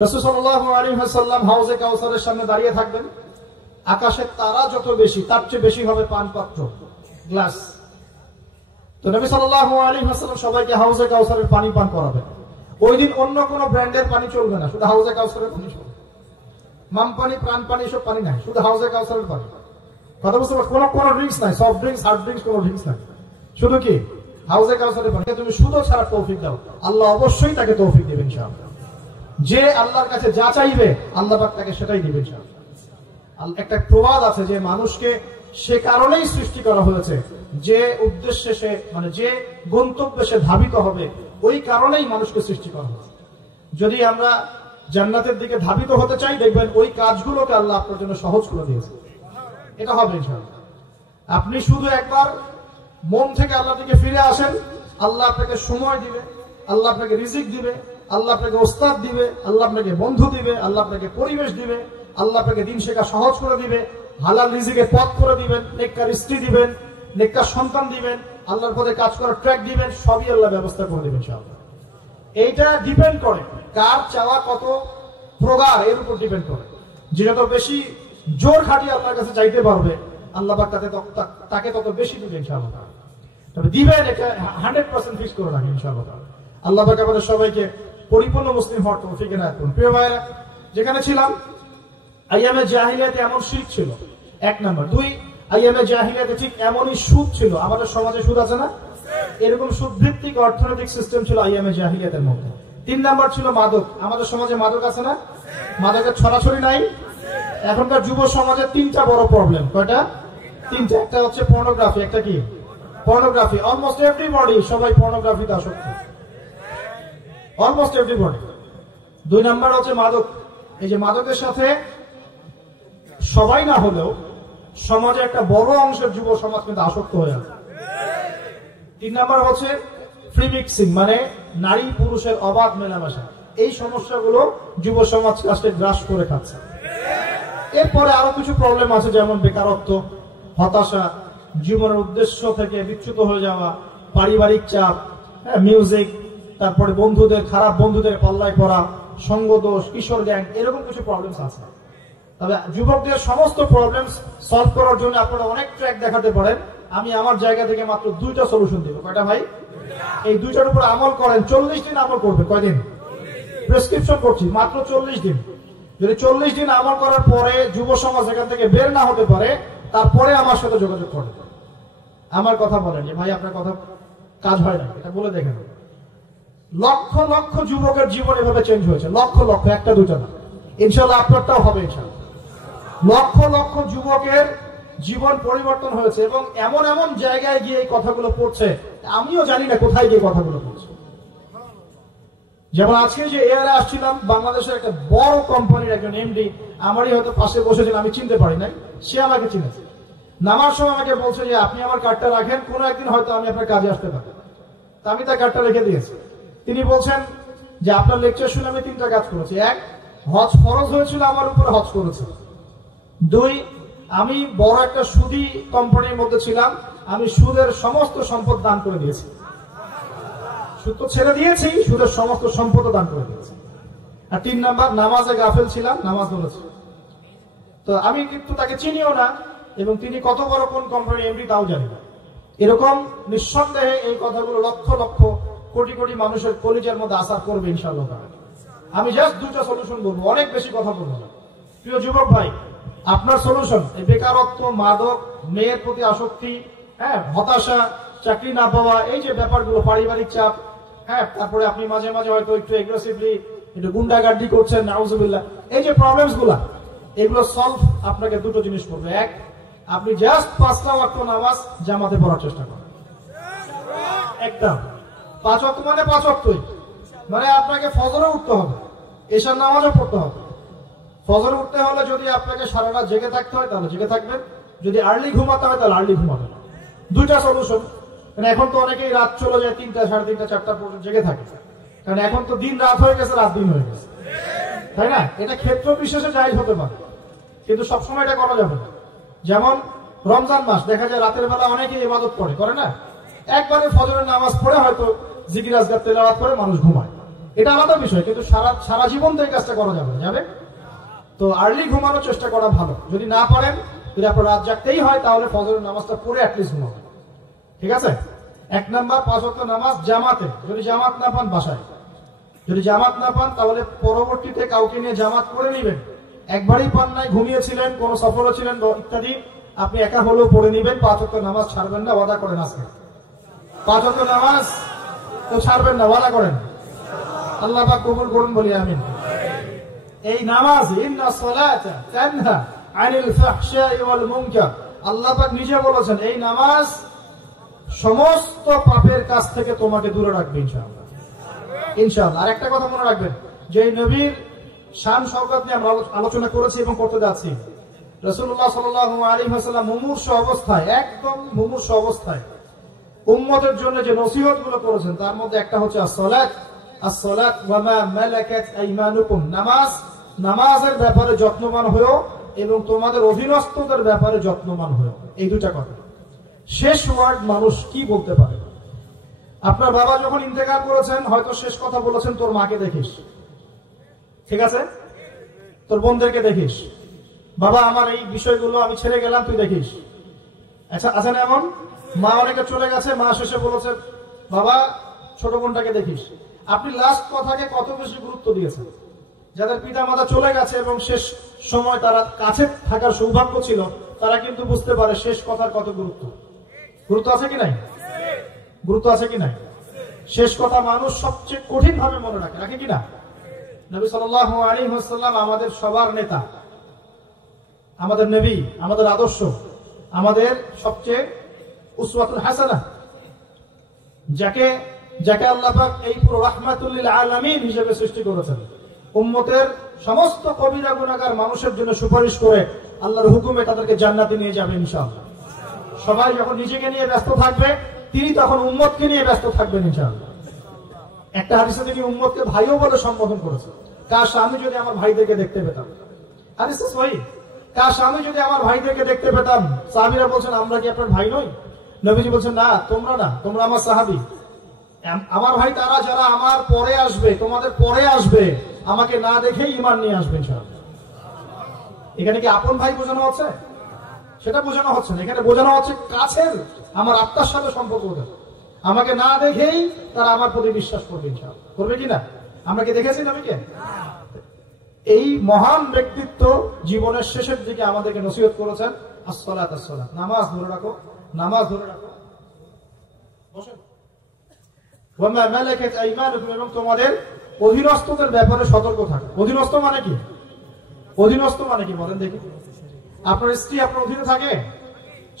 রাসূল সাল্লাল্লাহু আলাইহি ওয়াসাল্লাম হাউজে কাউসারের সামনে দাঁড়িয়ে থাকবেন। আকাশের তারা যত বেশি তার চেয়ে বেশি হবে পান পাত্র, গ্লাস। তো নবী সাল্লাল্লাহু আলাইহি ওয়াসাল্লাম সবাইকে হাউজে কাউসারের পানি পান করাবেন। ওই দিন অন্য কোনো ব্র্যান্ডের পানি চলবে না, শুধু হাউজে কাউসারের পানি চলবে। মাম পানি, প্রাণ পানি সব পানি নাই, শুধু হাউজে কাউসারের পানি। কথা বুঝতে পারছো? কোনো ড্রিঙ্কস নাই, সফট ড্রিঙ্কস, হার্ড ড্রিঙ্কস কোনো ড্রিঙ্কস নাই, শুধু কি হাউজে কাউসারের পানি। তুমি শুধু ছাড়া তৌফিক দাও, আল্লাহ অবশ্যই তাকে তৌফিক দেবেন ইনশাআল্লাহ। যে আল্লাহর কাছে যা চাইবে আল্লাহ পাক তাকে সেটাই দিবেন ইনশাআল্লাহ। একটা প্রবাদ আছে যে মানুষকে সে কারণেই সৃষ্টি করা হয়েছে, যে উদ্দেশ্যে সে যে গন্তব্যে সে ধাবিত হবে, ওই কারণেই মানুষকে সৃষ্টি করা হয়েছে। যদি আমরা জান্নাতের দিকে ধাবিত হতে চাই, দেখবেন ওই কাজগুলোকে আল্লাহ আপনার জন্য সহজ করে দিয়েছে। এটা হবে ইনশাআল্লাহ। আপনি শুধু একবার মন থেকে আল্লাহর দিকে ফিরে আসেন, আল্লাহ আপনাকে সময় দিবে, আল্লাহ আপনাকে রিজিক দিবে, আল্লাহ আপনাকে ওস্তাদ দিবে, আল্লাহ আপনাকে বন্ধু দিবে, আল্লাহ আপনাকে পরিবেশ দিবে, আল্লাহ আপনাকে দিন শেখা সহজ করে দিবে, হালাল রিজিকের পথ করে দিবেন, নেককার স্ত্রী দিবেন, নেককার সন্তান দিবেন, আল্লাহর পথে কাজ করার ট্র্যাক দিবেন, সবই আল্লাহ ব্যবস্থা করে দিবেন ইনশাআল্লাহ। এইটা ডিপেন্ড করে কার চাওয়া কত প্রগাঢ়, এর উপর ডিপেন্ড করে। যে যত বেশি জোর খাটিয়ে আল্লাহর কাছে চাইতে পারবে, আল্লাহ পাক তাকে তত বেশি দিবে ইনশাআল্লাহ। তবে দিবেন, এটা 100% ফিক্স করে রাখেন ইনশাআল্লাহ। আল্লাহ পাক আমাদের সবাইকে পরিপূর্ণ মুসলিম হওয়ার তৌফিক এনায়েত করুন। প্রিয় ভাইরা, যেখানে ছিলাম, আইয়ামে জাহিলিয়াতে এমন শিরক ছিল, 1 নাম্বার। 2, আইয়ামে জাহিলিয়াতে ঠিক এমনই সুদ ছিল। আমাদের সমাজে সুদ আছে না? এরকম সুদ ভিত্তিক অর্থনৈতিক সিস্টেম ছিল আইয়ামে জাহিলিয়াতের মধ্যে। 3 নাম্বার ছিল মাদক। আমাদের সমাজে মাদক আছে না? মাদকের ছড়াছড়ি নাই? এখনকার যুব সমাজে 3টা বড় প্রবলেম। কয়টা? 3টা। একটা হচ্ছে পর্নোগ্রাফি। একটা কি? পর্নোগ্রাফি। অলমোস্ট এভরিবডি, সবাই পর্নোগ্রাফিতে আসক্ত, অলমোস্ট এভরিবডি। 2 নাম্বার হচ্ছে মাদক। এই যে মাদকের সাথে সবাই না হলেও সমাজে একটা বড় অংশের যুব সমাজ কিন্তু আসক্ত হয়ে আছে। 3 নাম্বার হচ্ছে ফ্রি মিক্সিং, মানে নারী পুরুষের অবাধ মেলামেশা। এই সমস্যাগুলো যুব সমাজ কাছে গ্রাস করে খাচ্ছে। এরপরে আরো কিছু প্রবলেম আছে, যেমন বেকারত্ব, হতাশা, জীবনের উদ্দেশ্য থেকে বিচ্যুত হয়ে যাওয়া, পারিবারিক চাপ, মিউজিক, তারপরে বন্ধুদের, খারাপ বন্ধুদের পাল্লায় পড়া, সঙ্গদোষ, কিশোর গ্যাং, এরকম কিছু প্রবলেমস আছে। তবে যুবকদের সমস্ত প্রবলেমস সলভ করার জন্য আপনারা অনেক ট্র্যাক দেখাতে পারেন। আমি আমার জায়গা থেকে মাত্র 2টা সলিউশন দিব। কয়টা ভাই? এই 2টার উপর আমল করেন। 40 দিন আমল করবে। কয়দিন? প্রেসক্রিপশন করছি, মাত্র 40 দিন। যদি 40 দিন আমল করার পরে যুব সমাজ এখান থেকে বের না হতে পারে, তারপরে আমার সাথে যোগাযোগ করেন। আমার কথা বলেন যে ভাই আপনার কথা কাজ হয় না, এটা বলে দেখেন। লক্ষ লক্ষ যুবকের জীবন এভাবে চেঞ্জ হয়েছে, লক্ষ লক্ষ, 1টা 2টা না। ইনশাআল্লাহ আপনারটাও হবে ইনশাআল্লাহ। লক্ষ লক্ষ যুবকের জীবন পরিবর্তন হয়েছে এবং এমন এমন জায়গায় গিয়ে এই কথাগুলো পড়ছে, আমিও জানি না কোথায় গিয়ে কথাগুলো পড়ছে। যেমন আজকে যে এয়ারে আসছিলাম, বাংলাদেশের একটা বড় কোম্পানির একজন এমডি আমারই হয়তো পাশে বসেছেন, আমি চিনতে পারি নাই, সে আমাকে চিনেছে। নামার সময় আমাকে বলছে যে আপনি আমার কার্ডটা রাখেন, কোনো একদিন হয়তো আমি আপনার কাজে আসতে পারি। তা আমি তার কার্ডটা রেখে দিয়েছি। তিনি বলছেন যে আপনার লেকচার শুনে আমি 3টা কাজ করেছি। 1, হজ ফরজ হয়েছিল, আমার উপরে হজ করেছে। 2, আমি বড় একটা সুদী কোম্পানির মধ্যে ছিলাম, আমি সুদের সমস্ত সম্পদ দান করে দিয়েছি। সুদ তো ছেড়ে দিয়েছি, সুদের সমস্ত সম্পদ দান করে দিয়েছি। আর 3 নাম্বার, নামাজে গাফেল ছিলাম, নামাজ পড়েছি। তো আমি কিন্তু তাকে চিনিও না, এবং তিনি কত বড় কোন কোম্পানির এমডি তাও জানি না। এরকম নিঃসন্দেহে এই কথাগুলো লক্ষ লক্ষ কোটি কোটি মানুষের কলিজার মধ্যে আসার করবে ইনশাআল্লাহ। আমি জাস্ট 2টা সলিউশন বলবো, অনেক বেশি কথা বলবো না। প্রিয় যুবক ভাই, আপনার সলিউশন এই বেকারত্ব, মাদক, মেয়ের প্রতি আসক্তি, হতাশা, চাকরি না পাওয়া, এই যে ব্যাপারগুলো, পারিবারিক চাপ, তারপরে আপনি মাঝে মাঝে হয়তো একটু এগ্রেসিভলি একটু গুন্ডাগার্দি করছেন, নাউজুবিল্লাহ, এই যে প্রবলেমস গুলা, এগুলো সলভ আপনাকে 2টো জিনিস করবে। 1, আপনি জাস্ট 5টা ওয়াক্ত নামাজ জামাতে পড়ার চেষ্টা করেন। একদম 5 ওয়াক্ত মানে 5 ওয়াক্তই, মানে আপনাকে ফজরে উঠতে হবে, এশার নামাজও পড়তে হবে। ফজরে উঠতে হলে যদি আপনাকে সারা রাত জেগে থাকতে হয় তাহলে জেগে থাকবেন, যদি আর্লি ঘুমাতে হয় তাহলে আর্লি ঘুমাবেন। 2টা সলিউশন। কারণ এখন তো অনেকেই রাত চলে যায় 3টা, 3:30, 4টা পর্যন্ত জেগে থাকে, কারণ এখন তো দিন রাত হয়ে গেছে, রাত দিন হয়ে গেছে, তাই না? এটা ক্ষেত্র বিশেষে জায়েজ হতে পারে, কিন্তু সবসময় এটা করা যাবে না। যেমন রমজান মাস, দেখা যায় রাতের বেলা অনেকেই ইবাদত করে না, একবারে ফজরের নামাজ পড়ে হয়তো জিকির আজকার তেলাওয়াত করে মানুষ ঘুমায়। এটা আলাদা বিষয়, কিন্তু সারা জীবন তো এই কাজটা করা যাবে। তো আর্লি ঘুমানোর চেষ্টা করা ভালো। যদি না পারেন, যদি আপনার রাত জাগতেই হয়, তাহলে ফজরের নামাজটা পড়ে অ্যাটলিস্ট ঘুমাবেন। ঠিক আছে? 1 নাম্বার 5 ওয়াক্ত নামাজ জামাতে। যদি জামাত না পান বাসায়, যদি জামাত না পান তাহলে পরবর্তীতে কাউকে নিয়ে জামাত করে নেবেন। একবারই পান নাই, ঘুমিয়েছিলেন, কোন সফরে ছিলেন ইত্যাদি, আপনি একা হলেও পড়ে নেবেন। 5 ওয়াক্ত নামাজ ছাড়বেন না, ওয়াদা করেন আজকে 5 ওয়াক্ত নামাজ তো ছাড়বেন না, ওয়াদা করেন। আল্লাহ পাক কবুল করুন, বলি আমিন। এই নামাজ ইন্না সালাতা তানহা আনিল ফাহশাই ওয়াল মুনকার, আল্লাহ পাক নিজে বলেছেন এই নামাজ সমস্ত পাপের কাছ থেকে তোমাকে দূরে রাখবে ইনশাআল্লাহ। ইনশাআল্লাহ। আর একটা কথা মনে রাখবেন, যে নবীর শান শওকত নিয়ে আমরা আলোচনা করেছি এবং করতে যাচ্ছি। রাসূলুল্লাহ সাল্লাল্লাহু আলাইহি ওয়াসাল্লাম মুমূর্ষ অবস্থায়, একদম মুমূর্ষ অবস্থায় উম্মতের জন্য যে নসিহতগুলো করেছেন, তার মধ্যে একটা হচ্ছে as-salat ওয়া মা মালাকাত আইমানুকুম, নামাজের ব্যাপারে যত্নবান হও এবং তোমাদের অধীনস্থদের ব্যাপারে যত্নবান হও। এই দুটা কথা। শেষ ওয়ার্ড মানুষ কি বলতে পারে? আপনার বাবা যখন ইন্তেকাল করেছেন, হয়তো শেষ কথা বলেছেন তোর মাকে দেখিস, ঠিক আছে, তোর বোনদেরকে দেখিস, বাবা আমার এই বিষয়গুলো আমি ছেড়ে গেলাম, তুই দেখিস। আচ্ছা, আছে না এমন? মা অনেকে চলে গেছে, মা শেষে বলেছে বাবা ছোট বোনটাকে দেখিস। আপনি লাস্ট কথাকে কত বেশি গুরুত্ব দিয়েছেন? যাদের পিতা মাতা চলে গেছে এবং শেষ সময় তারা কাছে থাকার সৌভাগ্য ছিল, তারা কিন্তু বুঝতে পারে শেষ কথার কত গুরুত্ব আছে কি নাই? গুরুত্ব আছে কি নাই? শেষ কথা মানুষ সবচেয়ে কঠিন ভাবে মনে রাখে কি না? নবী সাল্লাল্লাহু আলাইহি ওয়াসাল্লাম আমাদের সবার নেতা, আমাদের নবী, আমাদের আদর্শ, আমাদের সবচেয়ে উসওয়াতুল হাসানাহ, যাকে আল্লাহ পাক এই পুরো রাহমাতুল লিল আলামিন হিসেবে সৃষ্টি করেছেন। উম্মতের সমস্ত কবিরা গুনাহগার মানুষের জন্য সুপারিশ করে আল্লাহর হুকুমে তাদেরকে জান্নাতে নিয়ে যাবে ইনশাআল্লাহ। সবাই যখন নিজেকে নিয়ে ব্যস্ত থাকবে, তিনি তখন উম্মতকে নিয়ে ব্যস্ত থাকবেন ইনশাআল্লাহ। একটা হাদিসে তিনি উম্মতকে ভাইও বলে সম্বোধন করেছেন। কাশ আমি যদি আমার ভাইদেরকে দেখতে পেতাম, হাদিসে সহিহ, কাশ আমি যদি আমার ভাইদেরকে দেখতে পেতাম। সাহাবীরা বলছেন আমরা কি আপনার ভাই নই? নবীজি বলছেন না, তোমরা আমার সাহাবী। আমার ভাই তারা যারা আমার পরে আসবে, তোমাদের পরে আসবে, আমাকে না দেখেই ঈমান নিয়ে আসবে ইনশাআল্লাহ। এখানে কি আপন ভাই বোঝানো হচ্ছে? সেটা বোঝানো হচ্ছে না। এখানে বোঝানো হচ্ছে কাছের, আমার আত্মার সাথে সম্পর্ক ওদের। আমাকে না দেখেই তারা আমার প্রতি বিশ্বাস করবে ইনশাআল্লাহ। করবে কিনা? আমরা কি দেখেছি নবীকে? এই মহান ব্যক্তিত্ব জীবনের শেষের দিকে আমাদেরকে নসিহত করেছেন, as-salat, নামাজ ধরে রাখো, নামাজ ধরে রাখো। বসেন। ওয়া মা মালাকাত আইমানুকুম, এবং তোমাদের অধীনস্থদের ব্যাপারে সতর্ক থাকো। অধীনস্থ মানে কি? অধীনস্থ মানে কি বলেন দেখি? আপনার স্ত্রী আপনার অধীনে থাকে?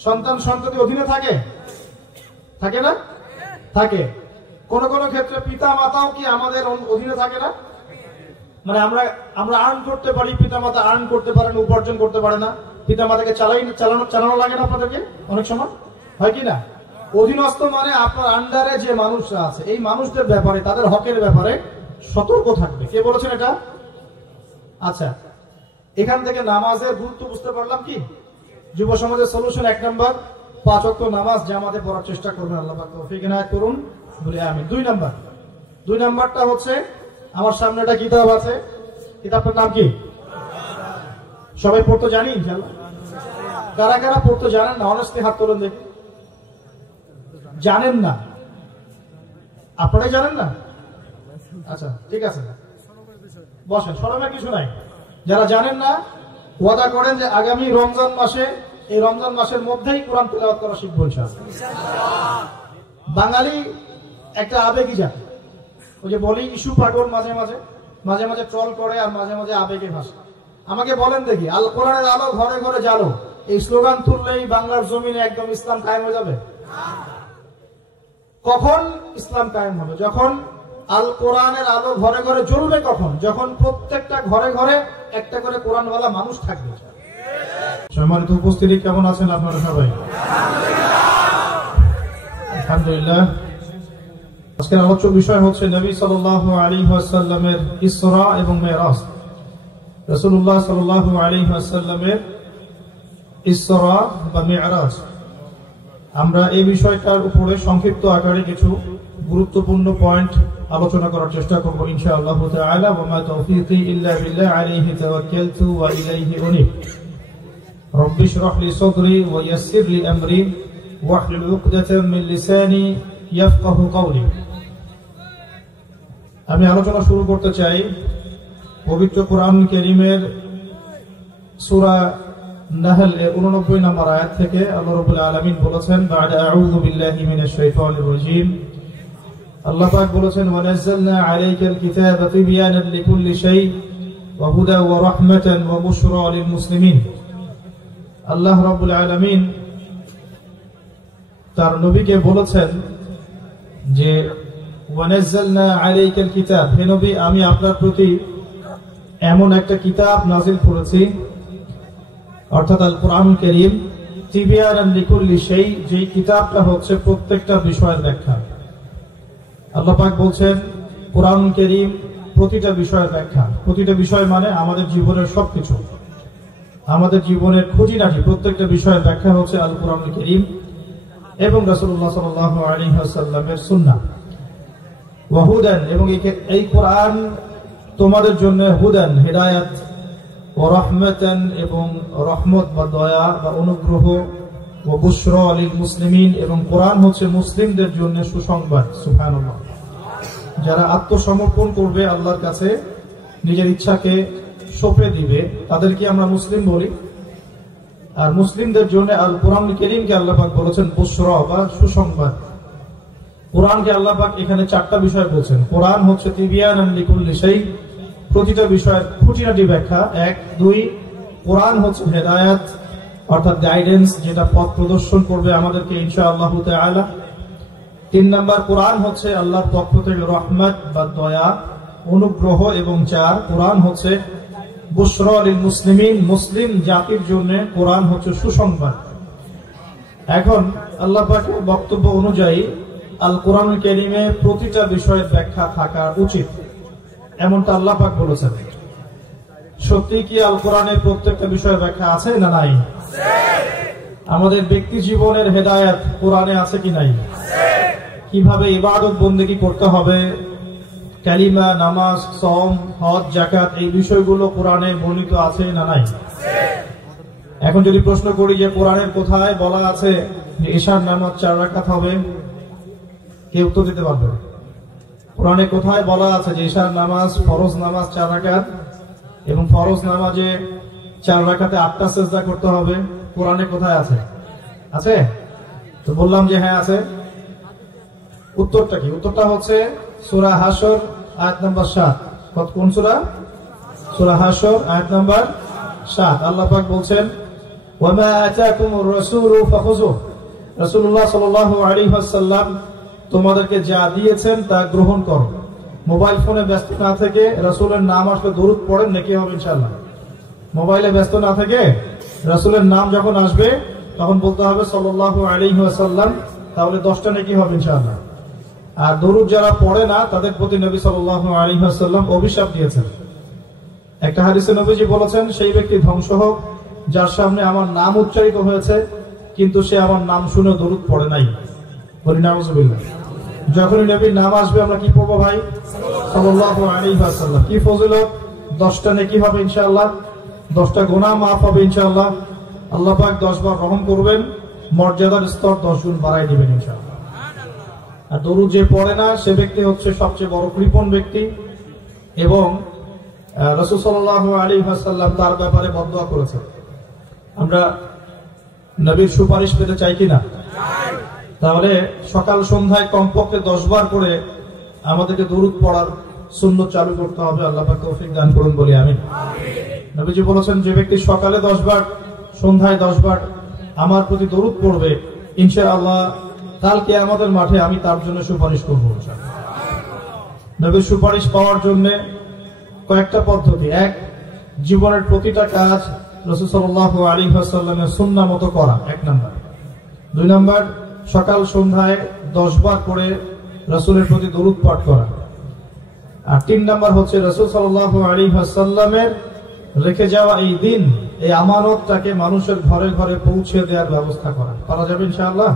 সন্তান সন্ততি অধীনে থাকে? থাকে না? থাকে। কোন কোন ক্ষেত্রে পিতা মাতাও কি আমাদের অধীনে থাকে না? মানে আমরা আর্ন করতে পারি, পিতা মাতা আর্ন করতে পারেন, উপার্জন করতে পারে না। পিতা মাতাকে চালানো লাগে না আপনাদেরকে অনেক সময়, হয় কি না? অধীনস্থ মানে আপনার আন্ডারে যে মানুষরা আছে, এই মানুষদের ব্যাপারে, তাদের হকের ব্যাপারে সতর্ক থাকবে। কে বলেছেন এটা? আচ্ছা, এখান থেকে নামাজের গুরুত্ব বুঝতে পারলাম কি? যুব সমাজের সলিউশন 1 নাম্বার, 5 ওয়াক্ত নামাজ জামাতে পড়ার চেষ্টা করবেন। আল্লাহ পাক তৌফিক ইনায়াত করুন, বলি আমিন। 2 নাম্বারটা হচ্ছে, আমার সামনে একটা কিতাব আছে, কিতাবটার নাম কি? সবাই পড়তে জানি ইনশাআল্লাহ? কারা কারা পড়তে জানেন না? অনেস্টলি হাত তোলেন দেখি। জানেন না? আপনারাই জানেন না? আচ্ছা, ঠিক আছে, বসেন, শরমের কিছু নাই। যারা জানেন না, ওয়াদা করেন যে আগামী রমজান মাসে, এই রমজান মাসের মধ্যেই কোরআন তিলাওয়াত করা শিখবো ইনশাআল্লাহ। বাঙালি একটা আবেগী জাতি। ওই যে বলি ইস্যু পাগল, মাঝে মাঝে ট্রল করে আর মাঝে মাঝে আবেগে ভাসে। আমাকে বলেন দেখি, আল কোরআনের আলো ঘরে ঘরে জ্বালো, এই স্লোগান তুললেই বাংলার জমিনে একদম ইসলাম কায়েম হয়ে যাবে? কখন ইসলাম কায়েম হবে? যখন আল কোরআনের আলো ঘরে ঘরে জ্বলবে। কখন? যখন প্রত্যেকটা ঘরে ঘরে একটা করে কোরআনওয়ালা মানুষ থাকবে। সম্মানিত উপস্থিতি, কেমন আছেন আপনারা সবাই? আলহামদুলিল্লাহ। আজকের আলোচ্য বিষয় হচ্ছে নবী সাল্লাল্লাহু আলাইহি ওয়াসাল্লামের ইসরা এবং মিরাজ। রাসূলুল্লাহ সাল্লাল্লাহু আলাইহি ওয়াসাল্লামের ইসরা বা মিরাজ। আমরা এই বিষয়টার উপরে সংক্ষিপ্ত আকারে কিছু গুরুত্বপূর্ণ পয়েন্ট আলোচনা করার চেষ্টা করব ইনশাআল্লাহ তাআলা। ওয়া মা তাওফীকি ইল্লা বিল্লাহ আলাইহি তাওয়াক্কালতু ওয়া ইলাইহি উনীব। রব্বি ইশরাহ লি সাদরি ওয়া ইয়াসসির লি আমরি ওয়াহলুল উকদাতাম মিন লিসানি ইয়াফকাহু কওলি। আমি আলোচনা শুরু করতে চাই পবিত্র কোরআন কারীমের সূরা নাহল এর 89 নম্বর আয়াত থেকে। আল্লাহ রাব্বুল আলামিন বলেছেন, বা'দা আউযু বিল্লাহি মিনাশ শাইতানির রাজীম, আল্লাহ পাক বলেছেন, ওয়া নাযালনা আলাইকাল কিতাবা তিবয়ানান লিকুল্লি শাই ওয়া হুদা ওয়া রাহমাতান ওয়া বুশরা লিল মুসলিমিন। আল্লাহ রাব্বুল আলামিন তার নবীকে বলেছেন যে ওয়া নাযালনা আলাইকাল কিতাব, হে নবী আমি আপনার প্রতি এমন একটা কিতাব নাযিল করেছি, অর্থাৎ আল কোরআন কারীম, তিবয়ানান লিকুল্লি শাই, যে কিতাবটা হচ্ছে প্রত্যেকটা বিষয়ের ব্যাখ্যা। আল্লাহ পাক বলছেন কোরআন কারীম প্রতিটা বিষয়ের ব্যাখ্যা। প্রতিটা বিষয় মানে আমাদের জীবনের সবকিছু, আমাদের জীবনের খুঁটিনাটি প্রত্যেকটা বিষয়ের ব্যাখ্যা হচ্ছে আল কোরআন কারীম এবং রাসূলুল্লাহ সাল্লাল্লাহু আলাইহি ওয়াসাল্লামের সুন্নাহ। ওয়া হুদান, এবং এই কোরআন তোমাদের জন্য হুদান হিদায়াত, ও রাহমাতান, এবং রহমত বা দয়া বা অনুগ্রহ, ও বুশরা লিল মুসলিমিন, এবং কোরআন হচ্ছে মুসলিমদের জন্য সুসংবাদ। সুবহানাল্লাহ। যারা আত্মসমর্পণ করবে আল্লাহর কাছে, নিজের ইচ্ছাকে সঁপে দিবে, তাদেরকে আমরা মুসলিম বলি। আর মুসলিমদের জন্য আল কোরআন কারীমকে আল্লাহ পাক বলেছেন বুশরা বা সুসংবাদ। কোরআনকে আল্লাহ পাক এখানে চারটা বিষয় বলছেন। কোরআন হচ্ছে তিবয়ানান লিকুল্লি শাই, প্রতিটা বিষয়ের খুঁটিনাটি ব্যাখ্যা। 1, 2, কোরআন হচ্ছে হেদায়াত অর্থাৎ গাইডেন্স, যেটা পথ প্রদর্শন করবে আমাদেরকে ইনশাআল্লাহ তাআলা। 3 নাম্বার, কোরআন হচ্ছে আল্লাহর পক্ষ থেকে রহমত বা দয়া, অনুগ্রহ। এবং 4, কোরআন হচ্ছে বুশরা লিল মুসলিমিন, মুসলিম জাতির জন্য কোরআন হচ্ছে সুসংবাদ। এখন আল্লাহ পাকের বক্তব্য অনুযায়ী আল কোরআন কারীমে প্রতিটা বিষয়ের ব্যাখ্যা থাকা উচিত, এমনটা আল্লাহ পাক বলেছেন। সত্যি কি আল কোরআনের প্রত্যেকটা বিষয়ের ব্যাখ্যা আছে না নাই? আমাদের ব্যক্তি জীবনের হেদায়েত কোরআনে আছে কি নাই? কিভাবে ইবাদত বন্দেগী করতে হবে, কালিমা, নামাজ, সওম, হজ, যাকাত, এই বিষয়গুলো কোরআনে বর্ণিত আছে না নাই? এখন যদি প্রশ্ন করি যে কোরআনের কোথায় বলা আছে যে ইশার নামাজ 4 রাকাত হবে, কে উত্তর দিতে পারবে? কোরআনে কোথায় বলা আছে যে ইশার নামাজ, ফরজ নামাজ 4 রাকাত, এবং ফরজ নামাজে 4 রাকাতে 8টা সিজদা করতে হবে? কোরআনে কোথায় আছে? আছে? তো বললাম যে হ্যাঁ আছে। উত্তরটা কি? উত্তরটা হচ্ছে সূরা হাশর আয়াত নাম্বার 7। কোন সূরা? সূরা হাশর আয়াত নাম্বার 7। আল্লাহ পাক বলছেন, ওয়া মা আতাকুমুর রাসূলু ফাখুযুহু, রাসূলুল্লাহ সাল্লাল্লাহু আলাইহি ওয়াসাল্লাম তোমাদেরকে যা দিয়েছেন তা গ্রহণ করো। মোবাইল ফোনে ব্যস্ত না থেকে রাসূলের নাম আসলে দরুদ পড়েন, নেকি হবে ইনশাআল্লাহ। মোবাইলে ব্যস্ত না থেকে রাসূলের নাম যখন আসবে তখন বলতে হবে সাল্লাল্লাহু আলাইহি ওয়াসাল্লাম, তাহলে 10টা নেকি হবে ইনশাআল্লাহ। আর দরুদ যারা পড়ে না তাদের প্রতি নবী সাল্লাল্লাহু আলাইহি ওয়াসাল্লাম অভিশাপ দিয়েছেন। একটা হাদিসে নবীজি বলেছেন, সেই ব্যক্তি ধ্বংস হোক যার সামনে আমার নাম উচ্চারিত হয়েছে কিন্তু সে আমার নাম শুনে দরুদ পড়ে নাই। বলি নাউযুবিল্লাহ। যখনই নবীর নাম আসবে আমরা কি পড়বো ভাই? সাল্লাল্লাহু আলাইহি ওয়াসাল্লাম। কি ফজিলত! 10টা নেকি হবে ইনশাআল্লাহ, 10টা গুনাহ মাফ হবে ইনশাআল্লাহ। আল্লাহ পাক 10 বার রহম করবেন, মর্যাদার স্তর 10 গুণ বাড়াই দিবেন ইনশাআল্লাহ। আর দরুদ যে পড়ে না সে ব্যক্তি হচ্ছে সবচেয়ে বড় কৃপণ ব্যক্তি, এবং রাসূল সাল্লাল্লাহু আলাইহি ওয়াসাল্লাম তার ব্যাপারে বদদোয়া করেছেন। আমরা নবীর সুপারিশ পেতে চাই কিনা? তাহলে সকাল সন্ধ্যায় কমপক্ষে 10 বার করে আমাদেরকে দরুদ পড়ার সুন্নাত চালু করতে হবে। আল্লাহ পাক তৌফিক দান করুন, বলি আমিন। নবীজি বলেছেন, যে ব্যক্তি সকালে 10 বার, সন্ধ্যায় 10 বার আমার প্রতি দরুদ পড়বে, ইনশাআল্লাহ কাল কিয়ামতের মাঠে আমি তার জন্য সুপারিশ করব ইনশাআল্লাহ। নবীর সুপারিশ পাওয়ার জন্য কয়েকটা পদ্ধতি। 1, জীবনের প্রতিটা কাজ রাসূল সাল্লাল্লাহু আলাইহি ওয়াসাল্লামের সুন্নাহ মতো করা, 1 নাম্বার। 2 নাম্বার, সকাল সন্ধ্যায় 10 বার করে রাসূলের প্রতি দরুদ পাঠ করা। আর 3 নাম্বার হচ্ছে রাসূল সাল্লাল্লাহু আলাইহি ওয়াসাল্লামের রেখে যাওয়া এই দিন, এই আমানতটাকে মানুষের ঘরে ঘরে পৌঁছে দেওয়ার ব্যবস্থা করা। পারা যাবে ইনশাআল্লাহ?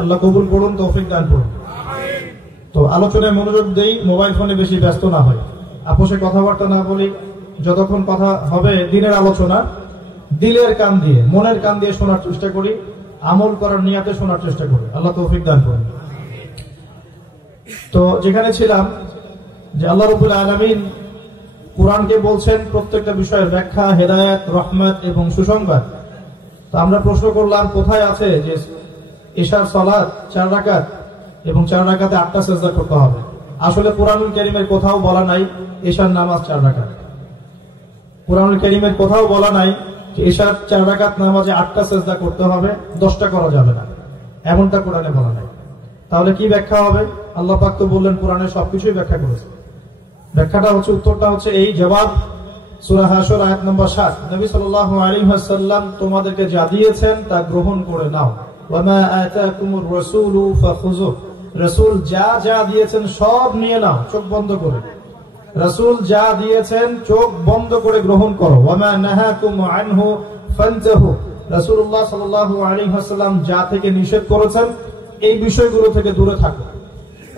আল্লাহ কবুল করুন, তৌফিক দান করুন। তো আলোচনায় মনোযোগ দেই, মোবাইল ফোনে বেশি ব্যস্ত না হয়, আপোষে কথাবার্তা না বলি। যতক্ষণ কথা হবে দিনের আলোচনা, দিলের কান দিয়ে, মনের কান দিয়ে শোনার চেষ্টা করি, আমল করার নিয়াতে শোনার চেষ্টা করি। আল্লাহ তৌফিক দান করুন। তো যেখানে ছিলাম যে আল্লাহ রাব্বুল আলামিন কোরআনকে বলছেন প্রত্যেকটা বিষয়ের ব্যাখ্যা, হেদায়েত, রহমত এবং সুসংবাদ। তো আমরা প্রশ্ন করলাম কোথায় আছে যে ইশার সালাত 4 রাকাত এবং 4 রাকাতে 8টা সিজদা করতে হবে। আসলে কোরআনুল কারীমের কোথাও বলা নাই ইশার নামাজ 4 রাকাত। কোরআনুল কারীমের কোথাও বলা নাই যে ইশার 4 রাকাত নামাজে 8টা সিজদা করতে হবে, 10টা করা যাবে না, এমনটা কোরআনে বলা নাই। তাহলে কি ব্যাখ্যা হবে? আল্লাহ পাক তো বললেন কোরআনে সবকিছুই ব্যাখ্যা করেছে। ব্যাখ্যাটা হচ্ছে, উত্তরটা হচ্ছে এই, জবাব সূরা হাশর আয়াত নম্বর 7। নবী সাল্লাল্লাহু আলাইহি ওয়াসাল্লাম তোমাদেরকে যা দিয়েছেন তা গ্রহণ করে নাও। ওয়া মা আতাকুমুর রাসূলু ফাখুযুহ, রাসূল যা যা দিয়েছেন সব নিয়ে নাও, চোখ বন্ধ করে। রাসূল যা দিয়েছেন চোখ বন্ধ করে গ্রহণ করো। ওয়া মা নাহাকুম আনহু ফানতাহু, রাসূলুল্লাহ সাল্লাল্লাহু আলাইহি ওয়াসাল্লাম যা থেকে নিষেধ করেছেন এই বিষয়গুলো থেকে দূরে থাকো।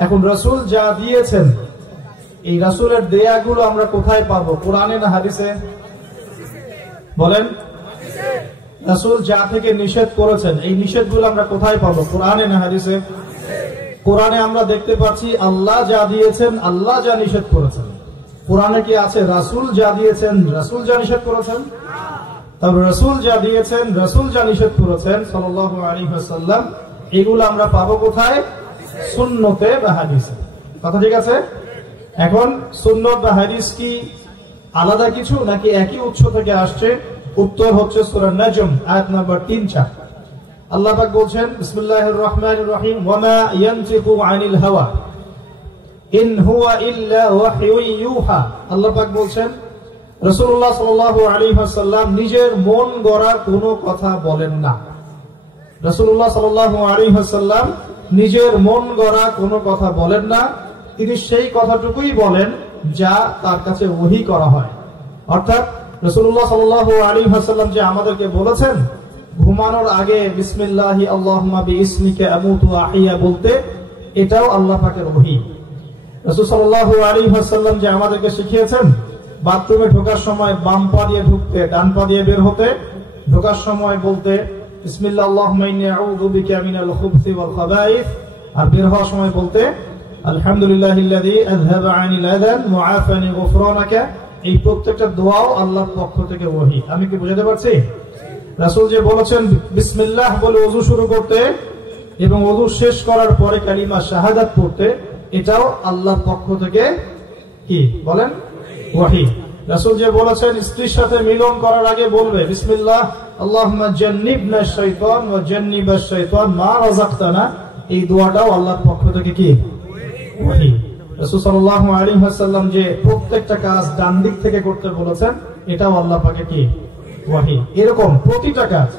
এখন রাসূল যা দিয়েছেন, এই রাসূলের দেয়াগুলো আমরা কোথায় পাবো? কোরআনে না হাদিসে? বলেন। রাসূল যা থেকে নিষেধ করেছেন এই নিষেধগুলো আমরা কোথায় পাবো? কোরআনে না হাদিসে? কোরআনে আমরা দেখতে পাচ্ছি আল্লাহ যা দিয়েছেন, আল্লাহ যা নিষেধ করেছেন। কোরআনে কি আছে রাসূল যা দিয়েছেন, রাসূল যা নিষেধ করেছেন? তবে রাসূল যা দিয়েছেন, রাসূল যা নিষেধ করেছেন সাল্লাল্লাহু আলাইহি ওয়াসাল্লাম, এগুলো আমরা পাবো কোথায়? সুন্নতে বা হাদিসে। কথা ঠিক আছে? এখন সুন্নত বা হাদিস কি আলাদা কিছু নাকি একই উৎস থেকে আসছে? উত্তর হচ্ছে সূরা নাজম আয়াত নাম্বার 3-4। আল্লাহ পাক বলছেন বিসমিল্লাহির রহমানির রহিম, ওয়া মা ইয়ানতিকু আনিল হাওয়া ইন হুয়া ইল্লা ওয়াহয়ুন ইউহা। আল্লাহ পাক বলছেন রাসূলুল্লাহ সাল্লাল্লাহু আলাইহি ওয়াসাল্লাম নিজের মন গড়া কোনো কথা বলেন না। রাসূলুল্লাহ সাল্লাল্লাহু আলাইহি ওয়াসাল্লাম নিজের মন গড়া কোনো কথা বলেন না। তিনি সেই কথাটুকুই বলেন যা তার কাছে ওহী করা হয়। অর্থাৎ রাসূলুল্লাহ সাল্লাল্লাহু আলাইহি ওয়াসাল্লাম যে আমাদেরকে বলেছেন ঘুমানোর আগে বিসমিল্লাহি আল্লাহুম্মা বিইসমিকা আমুতু ওয়া আহইয়া বলতে, এটাও আল্লাহ পাকের ওহী। রাসূল সাল্লাল্লাহু আলাইহি ওয়াসাল্লাম যে আমাদেরকে শিখিয়েছেন বাথরুমে ঢোকার সময় বাম পা দিয়ে ঢুকতে, ডান পা দিয়ে বের হতে, ঢোকার সময় বলতে বিসমিল্লাহ আল্লাহুম্মা ইন্নী আউযু বিকা মিনাল খুবসি ওয়াল খাবাইস, আর বের হওয়ার সময় বলতে আলহামদুলিল্লাহিল্লাযী আযহাবা আনিল আযান ওয়া আফানি গুফরানাকা। এই প্রত্যেকটা দোয়াও আল্লাহর পক্ষ থেকে ওহী। আমি কি বুঝাতে পারছি? রাসূল যে বলেছেন বিসমিল্লাহ বলে ওযু শুরু করতে এবং ওযু শেষ করার পরে কালিমা শাহাদাত পড়তে, এটাও আল্লাহর পক্ষ থেকে কি বলেন? ওহী। রাসূল যে বলেছেন স্ত্রীর সাথে মিলন করার আগে বলবে বিসমিল্লাহ আল্লাহুম্মা জান্নিবনা শাইতান ওয়া জান্নিবাশ শাইতান মা রাযাকতানা, এই দোয়াটাও আল্লাহর পক্ষ থেকে কি? ওহী। রাসূল সাল্লাল্লাহু আলাইহি ওয়াসাল্লাম যে প্রত্যেকটা কাজ ডান দিক থেকে করতে বলেছেন, এটাও আল্লাহ পাকের কি? ওহী। এরকম প্রতিটা কাজ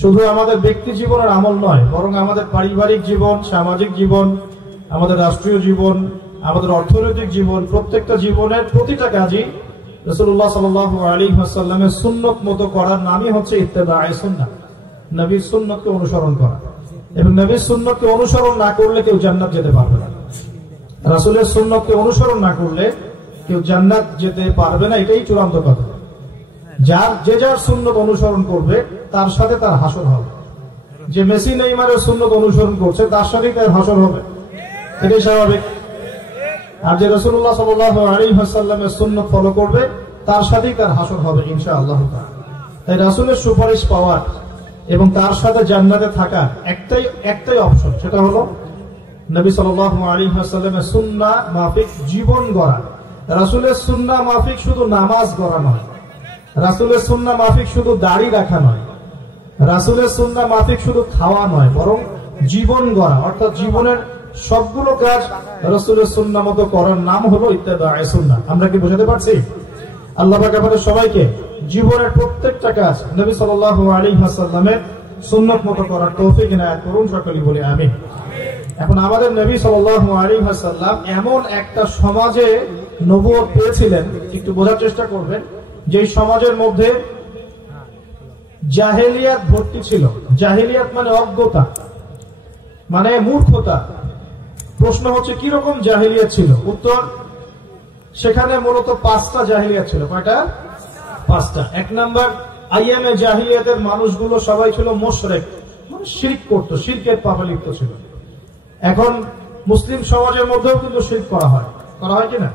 শুধু আমাদের ব্যক্তি জীবনের আমল নয়, বরং আমাদের পারিবারিক জীবন, সামাজিক জীবন, আমাদের রাষ্ট্রীয় জীবন, আমাদের অর্থনৈতিক জীবন, প্রত্যেকটা জীবনের প্রতিটা কাজই রাসূলুল্লাহ সাল্লাল্লাহু আলাইহি ওয়াসাল্লামের সুন্নত মতো করার নামই হচ্ছে ইত্তেবায়ে সুন্নাহ, নবীর সুন্নতকে অনুসরণ করা। এবং নবীর সুন্নতকে অনুসরণ না করলে কেউ জান্নাত যেতে পারবে না। রাসূলের সুন্নতকে অনুসরণ না করলে কেউ জান্নাত যেতে পারবে না, এটাই চূড়ান্ত কথা। যার সুন্নত অনুসরণ করবে তার সাথে তার হাসর হবে। যে মেসি নেইমারের সুন্নত অনুসরণ করছে তার সাথেই তার হাসর হবে, এটাই স্বাভাবিক। আর যে রাসূলুল্লাহ সাল্লাল্লাহু আলাইহি ওয়াসাল্লামের সুন্নত ফলো করবে তার সাথেই তার হাসর হবে ইনশাআল্লাহ তাআলা। তাই রাসূলের সুপারিশ পাওয়ার এবং তার সাথে জান্নাতে থাকা একটাই অপশন, সেটা হলো নবী সাল্লাল্লাহু আলাইহি ওয়াসাল্লামের সুন্নাহ মাফিক জীবন গড়া। রাসূলের সুন্নাহ মাফিক শুধু নামাজ গড়া নয়, রাসূলের সুন্নাহ মাফিক শুধু দাড়ি রাখা নয়, রাসূলের সুন্নাহ মাফিক শুধু খাওয়া নয়, বরং জীবন গড়া। অর্থাৎ জীবনের সবগুলো কাজ রাসূলের সুন্নাহ মতো করার নাম হলো ইত্তেবায়ে সুন্নাহ। আমরা কি বুঝাতে পারছি? আল্লাহ পাক আমাদের সবাইকে জীবনের প্রত্যেকটা কাজ নবী সাল্লাল্লাহু আলাইহি ওয়াসাল্লামের সুন্নাত মতো করার তৌফিক ইনায়াত করুন, সকলেই বলি আমিন। এখন আমাদের নবী সাল্লাল্লাহু আলাইহি ওয়াসাল্লাম এমন একটা সমাজে নবুয়ত পেয়েছিলেন, একটু বোঝার চেষ্টা করবেন, যে সমাজের মধ্যে জাহেলিয়াত ভর্তি ছিল। জাহেলিয়াত মানে অজ্ঞতা। মানে মূর্খতা। প্রশ্ন হচ্ছে কিরকম জাহিলিয়াত ছিল? উত্তর, সেখানে মূলত 5টা জাহিলিয়াত ছিল। কয়টা? 5টা। 1 নাম্বার, আইয়ামে জাহিলিয়াতের মানুষগুলো সবাই ছিল মুশরিক, মানে শিরক করত, শিরকের পাপে লিপ্ত ছিল। এখন মুসলিম সমাজের মধ্যেও কিন্তু শিরক করা হয় কিনা?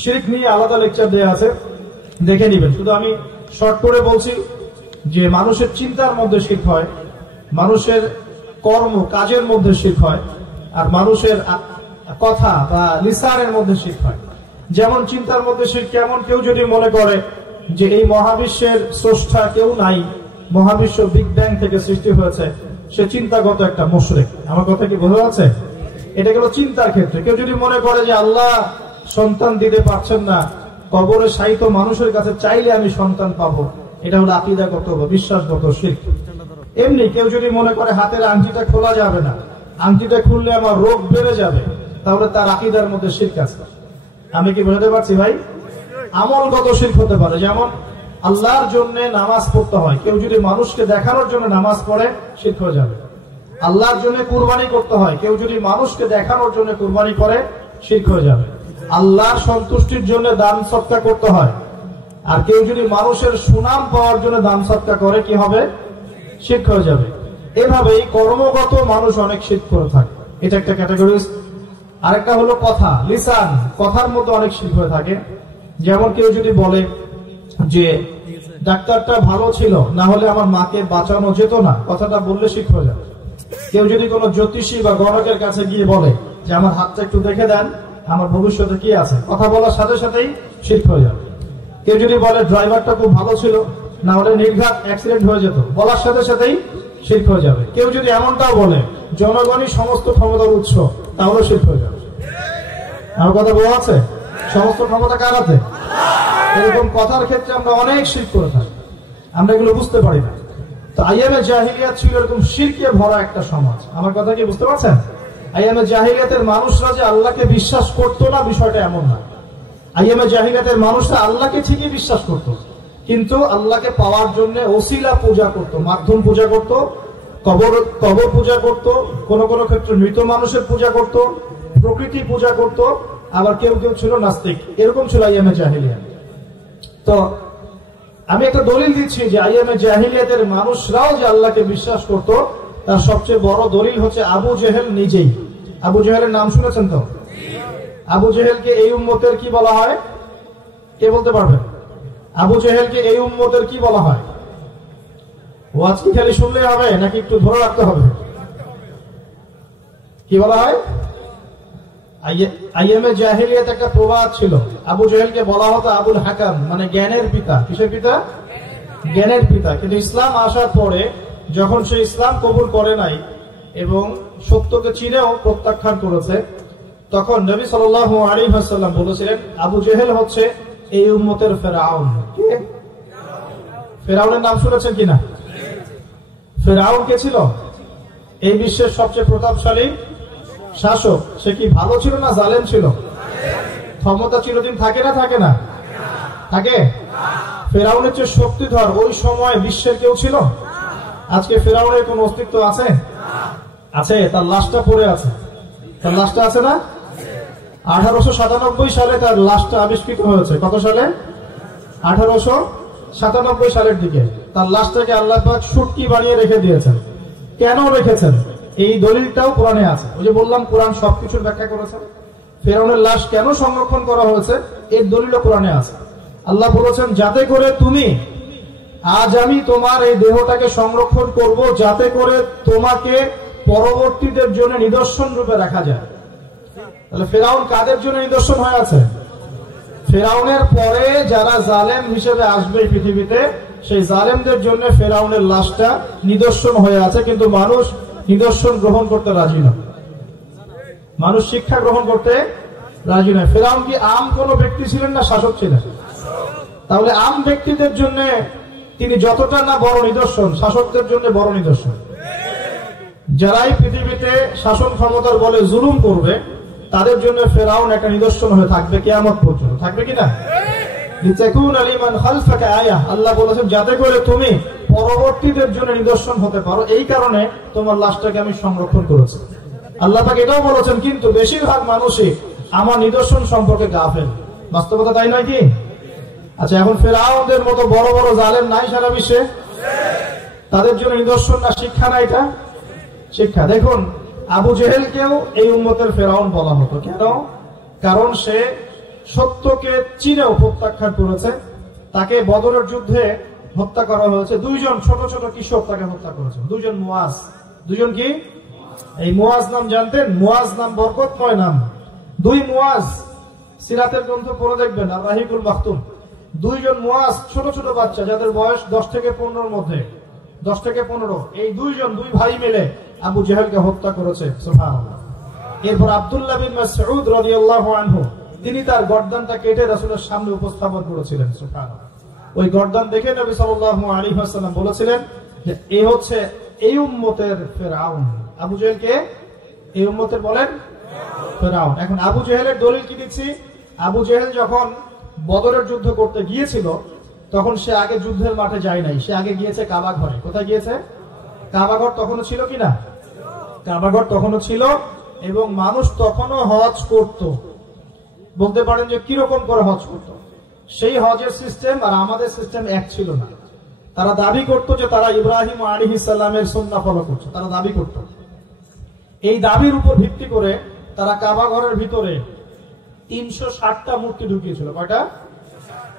শিরক নিয়ে আলাদা লেকচার দেয়া আছে, দেখে নিবেন। শুধু আমি শর্ট করে বলছি যে মানুষের চিন্তার মধ্যে শিরক হয়, মানুষের কর্ম কাজের মধ্যে শিরক হয়, আর মানুষের কথা বা লিসানের মধ্যে শিরক হয়। যেমন চিন্তার মধ্যে শিরক কেমন? কেউ যদি মনে করে যে এই মহাবিশ্বের স্রষ্টা কেউ নাই, মহাবিশ্ব বিগ ব্যাং থেকে সৃষ্টি হয়েছে, সে চিন্তাগত একটা মুশরিক। আমার কথা কি বোঝা যাচ্ছে? এটা গেল চিন্তার ক্ষেত্রে। কেউ যদি মনে করে যে আল্লাহ সন্তান দিতে পারছেন না, কবরে শায়িত মানুষের কাছে চাইলে আমি সন্তান পাবো, এটা হলো আকীদাগত বা বিশ্বাসগত শিরক। এমনি কেউ যদি মনে করে হাতের আংটিটা খোলা যাবে না, আংটিটা খুললে আমার রোগ বেড়ে যাবে, তাহলে তার আকীদার মধ্যে শিরক আছে। আমি কি বুঝতে পারছি ভাই? আমলগত শিরক হতে পারে, যেমন আল্লাহর জন্য নামাজ পড়তে হয়, কেউ যদি মানুষকে দেখানোর জন্য নামাজ পড়ে, শিরক হয়ে যাবে। আল্লাহর জন্য কুরবানি করতে হয়, কেউ যদি মানুষকে দেখানোর জন্য কুরবানি করে, শিরক হয়ে যাবে। আল্লাহর সন্তুষ্টির জন্য দান সদকা করতে হয়, আর কেউ যদি মানুষের সুনাম পাওয়ার জন্য দান সদকা করে, কি হবে? শিরক হয়ে যাবে। এভাবেই কর্মগত মানুষ অনেক শিরক করে থাকে, এটা একটা ক্যাটাগরি। আরেকটা হলো কথা, লিসান, কথার মধ্যে অনেক শিরক হয়ে থাকে। যেমন কেউ যদি বলে যে ডাক্তারটা ভালো ছিল, না হলে আমার মাকে বাঁচানো যেত না, কথাটা বললে শিরক হয়ে যাবে। কেউ যদি কোনো জ্যোতিষী বা গণকের কাছে গিয়ে বলে যে আমার হাতটা একটু দেখে দেন, আমার ভবিষ্যতে কি আছে, কথা বলার সাথে সাথেই শিরক হয়ে যাবে। কেউ যদি বলে ড্রাইভারটা খুব ভালো ছিল, না হলে নির্ঘাত অ্যাক্সিডেন্ট হয়ে যেত, বলার সাথে সাথেই শিরক হয়ে যাবে। কেউ যদি এমনটাও বলে জনগণই সমস্ত ক্ষমতার উৎস, তাহলে শিরক হয়ে যাবে। আমার কথা বোঝা আছে? সমস্ত ক্ষমতা কার হাতে? এরকম কথার ক্ষেত্রে আমরা অনেক শিরক করে থাকি, আমরা এগুলো বুঝতে পারি না। তো আইয়ামে জাহিলিয়াত ছিল এরকম শিরকে ভরা একটা সমাজ। আমার কথা কি বুঝতে পারছেন? আইয়ামে জাহিলিয়াতের মানুষরা যে আল্লাহকে বিশ্বাস করতো না, বিষয়টা এমন না। আইয়ামে জাহিলিয়াতের মানুষরা আল্লাহকে ঠিকই বিশ্বাস করত, কিন্তু আল্লাহকে পাওয়ার জন্য ওসিলা পূজা করত, মাধ্যম পূজা করত, কবর পূজা করত, কোন কোন ক্ষেত্রে মৃত মানুষের পূজা করত, প্রকৃতি পূজা করত, আবার কেউ কেউ ছিল নাস্তিক। এরকম ছিল আইয়ামে জাহিলিয়াত। তো আমি একটা দলিল দিচ্ছি যে আইয়ামে জাহিলিয়াতের মানুষরাও যে আল্লাহকে বিশ্বাস করত, তার সবচেয়ে বড় দলিল হচ্ছে আবু জেহেল নিজেই। আবু জেহেলের নাম শুনেছেন তো? আবু জেহেলকে এই উম্মতের কি বলা হয়? কে বলতে পারবেন? আবু জেহেলকে এই উম্মতের কি বলা হয়? ওয়াজ কি খালি শুনলেই হবে নাকি একটু ধরে রাখতে হবে? কি বলা হয়? আইয়ামে জাহিলিয়াত একটা প্রবাদ ছিল, আবু জেহেলকে বলা হতো আবুল হাকাম, মানে জ্ঞানের পিতা। কিসের পিতা? জ্ঞানের পিতা। কিন্তু ইসলাম আসার পরে যখন সে ইসলাম কবুল করে নাই এবং সত্যকে চিনেও প্রত্যাখ্যান করেছে, তখন নবী সাল্লাল্লাহু আলাইহি ওয়াসাল্লাম বলেছিলেন আবু জেহেল হচ্ছে এই উম্মতের ফেরাউন। কে? ফেরাউনের নাম শুনেছেন কিনা? ফেরাউন কে ছিল? এই বিশ্বের সবচেয়ে প্রতাপশালী শাসক। সে কি ভালো ছিল না জালেম ছিল? ক্ষমতা চিরদিন থাকে না থাকে না? থাকে। ফেরাউনের চেয়ে শক্তিধর ওই সময় বিশ্বের কেউ ছিল? আজকে ফেরাউনের কোন অস্তিত্ব আছে? আছে, তার লাশটা পড়ে আছে। তার লাশটা আছে না? 1897 সালে তার লাশটা আবিষ্কৃত হয়েছে। কত সালে? 1897 সালের দিকে তার লাশটাকে আল্লাহ পাক শুটকি বানিয়ে রেখে দিয়েছেন। কেন রেখেছেন এই দলিলটাও কোরআনে আছে। ওই যে বললাম কোরআন সবকিছুর ব্যাখ্যা করেছে। ফেরাউনের লাশ কেন সংরক্ষণ করা হয়েছে এর দলিলও কোরআনে আছে। আল্লাহ বলেছেন যাতে করে তুমি, আজ আমি তোমার এই দেহটাকে সংরক্ষণ করব, যাতে করে তোমাকে পরবর্তীদের জন্য নিদর্শন রূপে রাখা যায়। তাহলে ফেরাউন কাদের জন্য নিদর্শন হয়ে আছে? ফেরাউনের পরে যারা জালেম হিসেবে আসবে পৃথিবীতে, সেই জালেমদের জন্য ফেরাউনের লাশটা নিদর্শন হয়ে আছে। কিন্তু মানুষ নিদর্শন গ্রহণ করতে রাজি না, মানুষ শিক্ষা গ্রহণ করতে রাজি নয়। ফেরাউন কি আম কোন ব্যক্তি ছিলেন না শাসক ছিলেন? তাহলে আম ব্যক্তিদের জন্য তিনি যতটা না বড় নিদর্শন, শাসকদের জন্য বড় নিদর্শন। যারাই পৃথিবীতে শাসন ক্ষমতার বলে জুলুম করবে, তাদের জন্য ফেরাউন একটা নিদর্শন হয়ে থাকবে কিয়ামত পর্যন্ত। থাকবে কিনা? লিতাকুনা লিমান খালফাকা আয়াহ। আল্লাহ বলেছেন যাতে করে তুমি পরবর্তীদের জন্য নিদর্শন হতে পারো, এই কারণে তোমার লাশটাকে আমি সংরক্ষণ করেছি। আল্লাহ পাক এটাও বলেছেন, কিন্তু বেশিরভাগ মানুষই আমার নিদর্শন সম্পর্কে গাফেল। বাস্তবতা তাই নয় কি? আচ্ছা, এখন ফেরাউনদের মতো বড় বড় জালেম নাই সারা বিশ্বে? তাদের জন্য নিদর্শন না শিক্ষা না? এটা শিক্ষা। দেখুন, আবু জেহেলকেও এই উম্মতের ফেরাউন বলা হতো। কেন? কারণ সে সত্যকে চিনেও প্রত্যাখ্যান করেছে। তাকে বদরের যুদ্ধে হত্যা করা হয়েছে। দুইজন ছোট ছোট কিশোর তাকে হত্যা করেছে, দুইজন মুয়াজ। দুইজন কি? এই মুয়াজ নাম জানতেন? মুয়াজ নাম বরকতময় নাম। দুই মুয়াজ, সিরাতের গ্রন্থ পড়ে দেখবেন, আর রাহিকুল মাখতুম। দুইজন মুয়াজ, ছোট ছোট বাচ্চা যাদের বয়স 10 থেকে 15-র মধ্যে, 10 থেকে 15। এই দুইজন, দুই ভাই মিলে আবু জেহেলকে হত্যা করেছে। সুবহানাল্লাহ। এরপর আব্দুল্লাহ বিন মাসউদ রাদিয়াল্লাহু আনহু, তিনি তার গর্দানটা কেটে রাসূলের সামনে উপস্থাপন করেছিলেন। সুবহানাল্লাহ। ওই গর্দান দেখে নবী সাল্লাল্লাহু আলাইহি ওয়াসাল্লাম বলেছিলেন যে এই হচ্ছে এই উম্মতের ফেরাউন। আবু জেহেলকে এই উম্মতের বলেন ফেরাউন। এখন আবু জেহেলের দলিল কি দিচ্ছি? আবু জেহেল যখন বদরের যুদ্ধ করতে গিয়েছিল, তখন সে আগে যুদ্ধের মাঠে যায় নাই, সে আগে গিয়েছে কাবা ঘরে। কোথায় গিয়েছে? কাবা ঘর তখনও ছিল কিনা? কাবা ঘর তখনও ছিল, এবং মানুষ তখনও হজ করত। বলতে পারেন যে কিরকম করে হজ করত? সেই হজের সিস্টেম আর আমাদের সিস্টেম এক ছিল না। তারা দাবি করত যে তারা ইব্রাহিম আলাইহিস সালামের সুন্নাহ ফলো করছে, তারা দাবি করত। এই দাবির উপর ভিত্তি করে তারা কাবা ঘরের ভিতরে 360টা মূর্তি ঢুকিয়েছিল। কয়টা?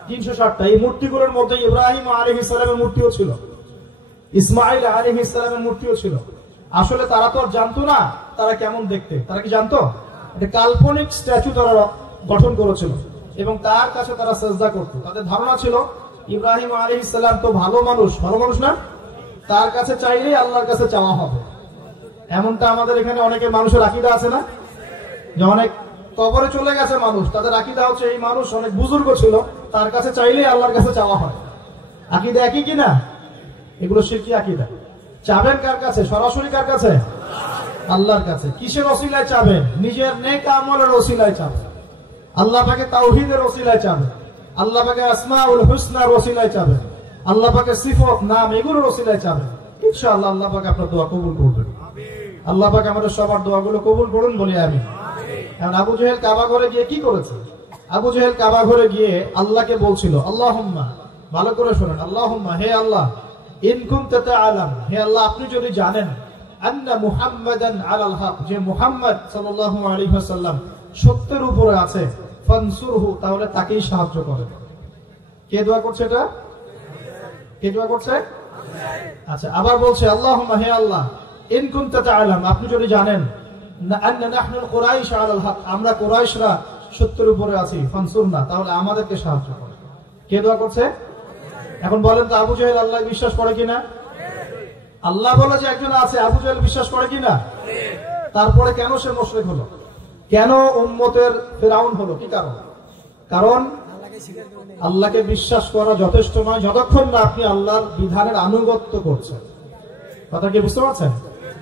360টা। এই মূর্তিগুলোর মধ্যে ইব্রাহিম আলাইহিস সালামের মূর্তিও ছিল, ইসমাইল আলাইহিস সালামের মূর্তিও ছিল। আসলে তারা তো আর জানতো না তারা কেমন দেখতে। তারা কি জানতো? একটা কাল্পনিক স্ট্যাচু তারা গঠন করেছিল এবং তার কাছে তারা সেজদা করত। তাদের ধারণা ছিল ইব্রাহিম আলাইহিস সালাম তো ভালো মানুষ, ভালো মানুষ না, তার কাছে চাইলেই আল্লাহর কাছে চাওয়া হবে। এমনটা আমাদের এখানে অনেকের মানুষের আকীদা আছে না, যে অনেক কবরে চলে গেছে মানুষ, তাদের আকীদা হচ্ছে এই মানুষ অনেক বুজুর্গ ছিল, তার কাছে চাইলেই আল্লাহর কাছে চাওয়া হয়। আকীদা একই কিনা? এগুলো শিরকি আকীদা। চাবেন কার কাছে? সরাসরি কার কাছে? আল্লাহর কাছে। কিসের ওসিলায় চাবেন? নিজের নেক আমলের ওসিলায় চাবেন। আল্লাহ পাকে তাওহীদের ওসিলায় চাবেন, আল্লাহ পাকে আসমাউল হুসনার ওসিলায় চাবেন, আল্লাহ পাকে সিফত নাম এগুলোর ওসিলায় চাবেন। ইনশাআল্লাহ আল্লাহ পাক আপনার দোয়া কবুল করবেন। আল্লাহ পাক আমাদের সবার দোয়াগুলো কবুল করুন বলি আমিন। এখন আবু জেহেল কাবা ঘরে গিয়ে কি করেছে? আবু জেহেল কাবা ঘরে গিয়ে আল্লাহকে বলছিল, আল্লাহুম্মা, ভালো করে শুনেন, আল্লাহুম্মা, হে আল্লাহ, ইন কুনতা তাআলাম, হে আল্লাহ আপনি যদি জানেন, আন্না মুহাম্মাদান আলাল হক, যে মুহাম্মদ সাল্লাল্লাহু আলাইহি ওয়াসাল্লাম সত্যের উপরে আছে, ফানসুরহু, তাহলে তাকেই সাহায্য করেন। কে দোয়া করছে এটা? কে দোয়া করছে? আচ্ছা, আবার বলছে, আল্লাহুম্মা, হে আল্লাহ, ইন কুনতা তাআলাম, আপনি যদি জানেন, আন্না নাহনুল কুরাইশ আলাল হক, আমরা কুরাইশরা সত্যের উপরে আছি, ফানসুরনা, তাহলে আমাদেরকে সাহায্য করেন। কে দোয়া করছে? এখন বলেন তো, আবু জেহেল আল্লাহ বিশ্বাস করে কিনা? আল্লাহ বলে যে একজন আছে, আবু জেহেল বিশ্বাস করে কিনা? তারপরে কেন সে মুশরিক হলো? কেন উম্মতের ফেরাউন হলো? কি কারণ? কারণ আল্লাহকে বিশ্বাস করা যথেষ্ট নয় যতক্ষণ না আপনি আল্লাহর বিধানের আনুগত্য করছেন। কথা কি বুঝতে পারছেন?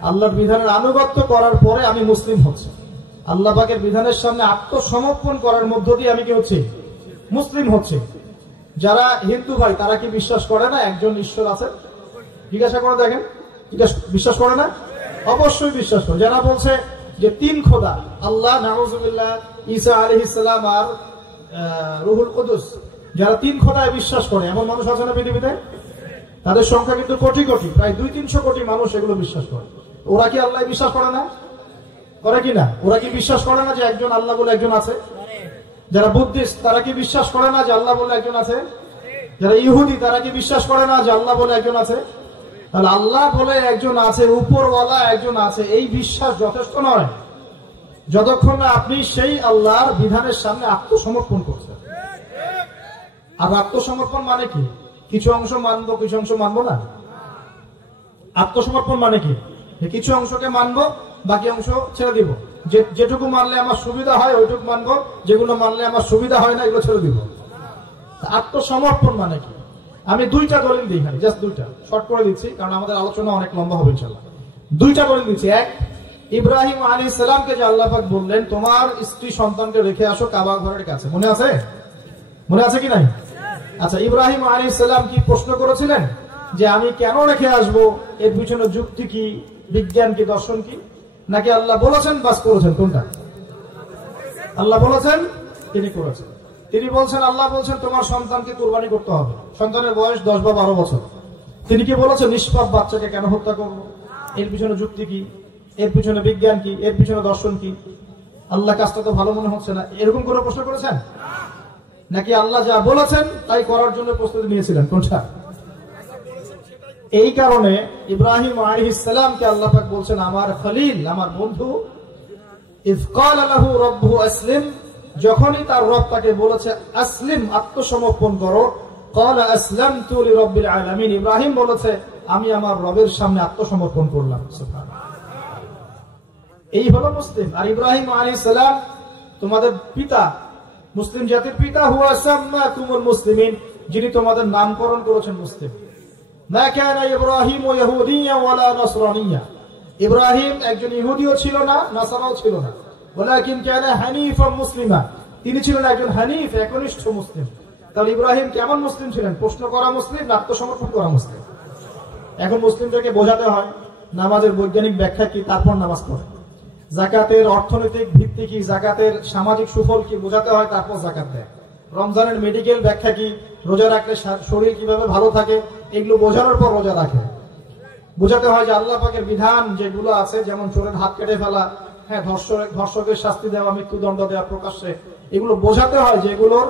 আল্লাহর বিধানের আনুগত্য করার পরে আমি মুসলিম হচ্ছি। আল্লাহ পাকের বিধানের সামনে আত্মসমর্পণ করার মধ্য দিয়ে আমি কি হচ্ছি? মুসলিম হচ্ছি। যারা হিন্দু ভাই, তারা কি বিশ্বাস করে না একজন ঈশ্বর আছে? জিজ্ঞাসা করে দেখেন, বিশ্বাস করে না? অবশ্যই বিশ্বাস করে। যারা বলছে যে 3 খোদা, আল্লাহ, নাউজুবিল্লাহ, ঈসা আলাইহিস সালাম আর রুহুল কুদুস, যারা 3 খোদায় বিশ্বাস করে, এমন মানুষ আছে না পৃথিবীতে? তাদের সংখ্যা কিন্তু কোটি কোটি, প্রায় 200-300 কোটি মানুষ এগুলো বিশ্বাস করে। ওরা কি আল্লাহ বিশ্বাস করে না? করে কিনা? ওরা কি বিশ্বাস করে না যে একজন আল্লাহ বলে একজন আছে? যারা বুদ্ধিস্ট, তারা কি বিশ্বাস করে না যে আল্লাহ বলে একজন আছে? যারা ইহুদি, তারা কি বিশ্বাস করে না যে আল্লাহ বলে একজন আছে? তাহলে আল্লাহ বলে একজন আছে, উপরওয়ালা একজন আছে, এই বিশ্বাস যথেষ্ট নয় যতক্ষণ না আপনি সেই আল্লাহর বিধানের সামনে আত্মসমর্পণ করছেন। আর আত্মসমর্পণ মানে কি? কিছু অংশ মানবো, কিছু অংশ মানবো না। আত্মসমর্পণ মানে কি? কিছু অংশকে মানবো, বাকি অংশ ছেড়ে দিব। যেটুকু মানলে আমার সুবিধা হয় ওইটুকু মানবো, যেগুলো মানলে আমার সুবিধা হয় না এগুলো ছেড়ে দিব। আত্মসমর্পণ মানে কি? আমি 2টা দলিল দিই, জাস্ট 2টা, শর্ট করে দিচ্ছি কারণ আমাদের আলোচনা অনেক লম্বা হবে ইনশাআল্লাহ। 2টা দলিল দিচ্ছি। এক, ইব্রাহিম আলাইহিস সালামকে যে আল্লাহ পাক বললেন তোমার স্ত্রী সন্তানকে রেখে আসো কাবা ঘরের কাছে, মনে আছে? মনে আছে কি নাই? আচ্ছা, ইব্রাহিম আলাইহিস সালাম কি প্রশ্ন করেছিলেন যে আমি কেন রেখে আসব, এর পিছনে যুক্তি কি, বিজ্ঞান কি, দর্শন কি, নাকি আল্লাহ বলেছেন বাস করেছেন? কোনটা? আল্লাহ বলেছেন, তিনি করেছেন। তিনি বলছেন, আল্লাহ বলছেন তোমার সন্তানকে কুরবানি করতে হবে, সন্তানের বয়স 10 বা 12 বছর। তিনি কি বলেছেন নিষ্পাপ বাচ্চাকে কেন হত্যা করব? এর পিছনে যুক্তি কি, এর পিছনে বিজ্ঞান কি, এর পিছনে দর্শন কি? আল্লাহ কাজটা তো ভালো মনে হচ্ছে না, এরকম কোনো প্রশ্ন করেছেন? নাকি আল্লাহ যা বলেছেন তাই করার জন্য প্রস্তুতি নিয়েছিলেন? কোনটা? এই কারণে ইব্রাহিম আলাইহিস সালামকে আল্লাহ পাক বলছেন আমার খলিল, আমার বন্ধু। ইয ক্বালা লাহু রাব্বুহু আসলিম, যখনই তার রব তাকে বলেছে আসলিম, আত্মসমর্পণ করো, ক্বালা আসলামতু লিরাব্বিল আলামিন, ইব্রাহিম বলেছে আমি আমার রবের সামনে আত্মসমর্পণ করলাম। সুবহানাল্লাহ। এই হলো মুসলিম। আর ইব্রাহিম আলাইহিস সালাম তোমাদের পিতা, মুসলিম জাতির পিতা, হুয়া সাম্মাকুমুল মুসলিমিন, যিনি তোমাদের নামকরণ করেছেন মুসলিম। মা কানা ইব্রাহিম ইয়াহুদিয়্যান ওয়ালা নাসরানিয়্যা, ইব্রাহিম একজন ইহুদিও ছিল না, নাসারাও ছিল না। ওয়ালাকিন কানা হানিফাম মুসলিমা, তিনি ছিলেন একজন হানিফ, একনিষ্ঠ মুসলিম। তাহলে ইব্রাহিম কেমন মুসলিম ছিলেন? প্রশ্ন করা মুসলিম, আত্মসমর্পণ করা মুসলিম। এখন মুসলিমদেরকে বোঝাতে হয় নামাজের বৈজ্ঞানিক ব্যাখ্যা কি, তারপর নামাজ পড়ে। যাকাতের অর্থনৈতিক ভিত্তি কি, যাকাতের সামাজিক সুফল কি বোঝাতে হয়, তারপর যাকাত দেয়। রমজানের মেডিকেল ব্যাখ্যা কি, রোজা রাখলে শরীর কিভাবে ভালো থাকে, এগুলো বোঝানোর পর রোজা রাখে। বোঝাতে হয় যে আল্লাহ পাকের বিধান যেগুলো আছে, যেমন চোরের হাত কেটে ফেলা, হ্যাঁ, ধর্ষকের শাস্তি দেওয়া, মৃত্যুদণ্ড দেওয়া প্রকাশ্যে, এগুলো বোঝাতে হয় যে এগুলোর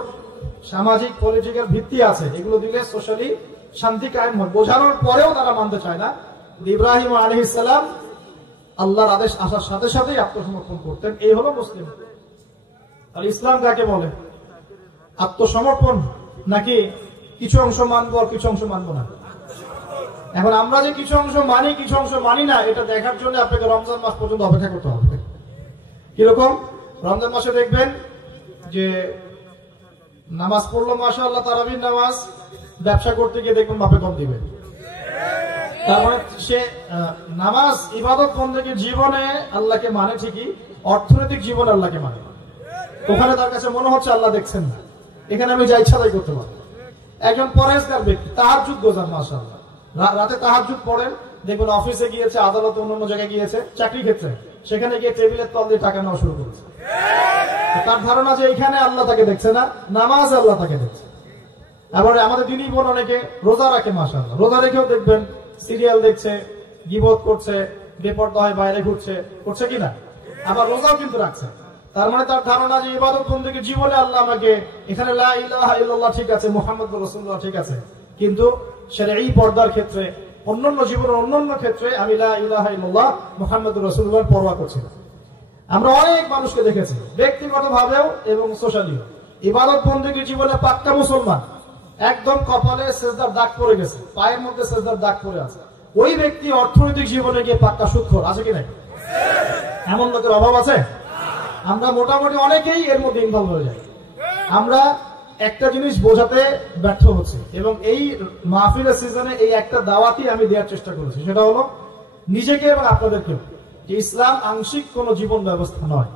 সামাজিক পলিটিক্যাল ভিত্তি আছে, এগুলো দিলে সোশ্যালি শান্তি কায়েম হয়। বোঝানোর পরেও তারা মানতে চায় না। ইব্রাহিম আলাইহিস সালাম আল্লাহর আদেশ আসার সাথে সাথেই আত্মসমর্পণ করতেন। এই হলো মুসলিম। আর ইসলাম কাকে বলে? আত্মসমর্পণ, নাকি কিছু অংশ মানবো আর কিছু অংশ মানবো না? এখন আমরা যে কিছু অংশ মানি, কিছু অংশ মানি না, এটা দেখার জন্য আপনাকে রমজান মাস পর্যন্ত অপেক্ষা করতে হবে। কিরকম? রমজান মাসে দেখবেন যে নামাজ পড়লো মাশাআল্লাহ, তারাবির নামাজ, ব্যবসা করতে গিয়ে দেখবেন মাপে কম দিবে। তার মানে সে নামাজ ইবাদত বন্দেগীর জীবনে আল্লাহকে মানে ঠিকই, অর্থনৈতিক জীবনে আল্লাহকে মানে। ওখানে তার কাছে মনে হচ্ছে আল্লাহ দেখছেন না, এখানে আমি যা ইচ্ছা তাই করতে পারি। একজন পরেজগার ব্যক্তি, তাহাজ্জুদ গোজার মাশাআল্লাহ, রাতে তাহাজ্জুদ পড়েন, দেখবেন অফিসে গিয়েছে, আদালতে, অন্যান্য জায়গায় গিয়েছে, চাকরি ক্ষেত্রে, সেখানে গিয়ে টেবিলের তল দিয়ে টাকা নেওয়া শুরু করেছে। তার ধারণা যে এখানে আল্লাহ তাকে দেখছে না, নামাজ আল্লাহ তাকে দেখছে। আবার আমাদের দিনই বোন অনেকে রোজা রাখে মাশাআল্লাহ, রোজা রেখেও দেখবেন সিরিয়াল দেখছে, গীবত করছে, বেপরদা হয়ে বাইরে ঘুরছে, করছে কিনা? আবার রোজাও কিন্তু রাখছে। তার মানে তার ধারণা যে ইবাদত বন্দেগীর জীবনে আল্লাহ আমাকে, এখানে লা ইলাহা ইল্লাল্লাহ ঠিক আছে, মুহাম্মদুর রাসূলুল্লাহ ঠিক আছে, কিন্তু শরঈ পর্দার ক্ষেত্রে, অন্যান্য জীবনের অন্যান্য ক্ষেত্রে আমি লা ইলাহা ইল্লাল্লাহ মুহাম্মদুর রাসূলুল্লাহর পরোয়া করছি না। আমরা অনেক মানুষকে দেখেছি ব্যক্তিগতভাবেও এবং সোশ্যালিও, ইবাদত বন্দেগীর জীবনে পাক্কা মুসলমান, একদম কপালে সেজদার দাগ পড়ে গেছে, পায়ের মধ্যে সেজদার দাগ পড়ে আছে, ওই ব্যক্তি অর্থনৈতিক জীবনে গিয়ে পাক্কা সুদখোর আছে কি নাই? এমন লোকের অভাব আছে? আমরা মোটামুটি অনেকেই এর মধ্যে ইনভলভ হয়ে যাই। আমরা একটা জিনিস বোঝাতে ব্যর্থ হচ্ছি, এবং এই মাহফিলের সিজনে এই একটা দাওয়াতই আমি দেওয়ার চেষ্টা করেছি, সেটা হলো নিজেকে এবং আপনাদেরকেও, যে ইসলাম আংশিক কোন জীবন ব্যবস্থা নয়।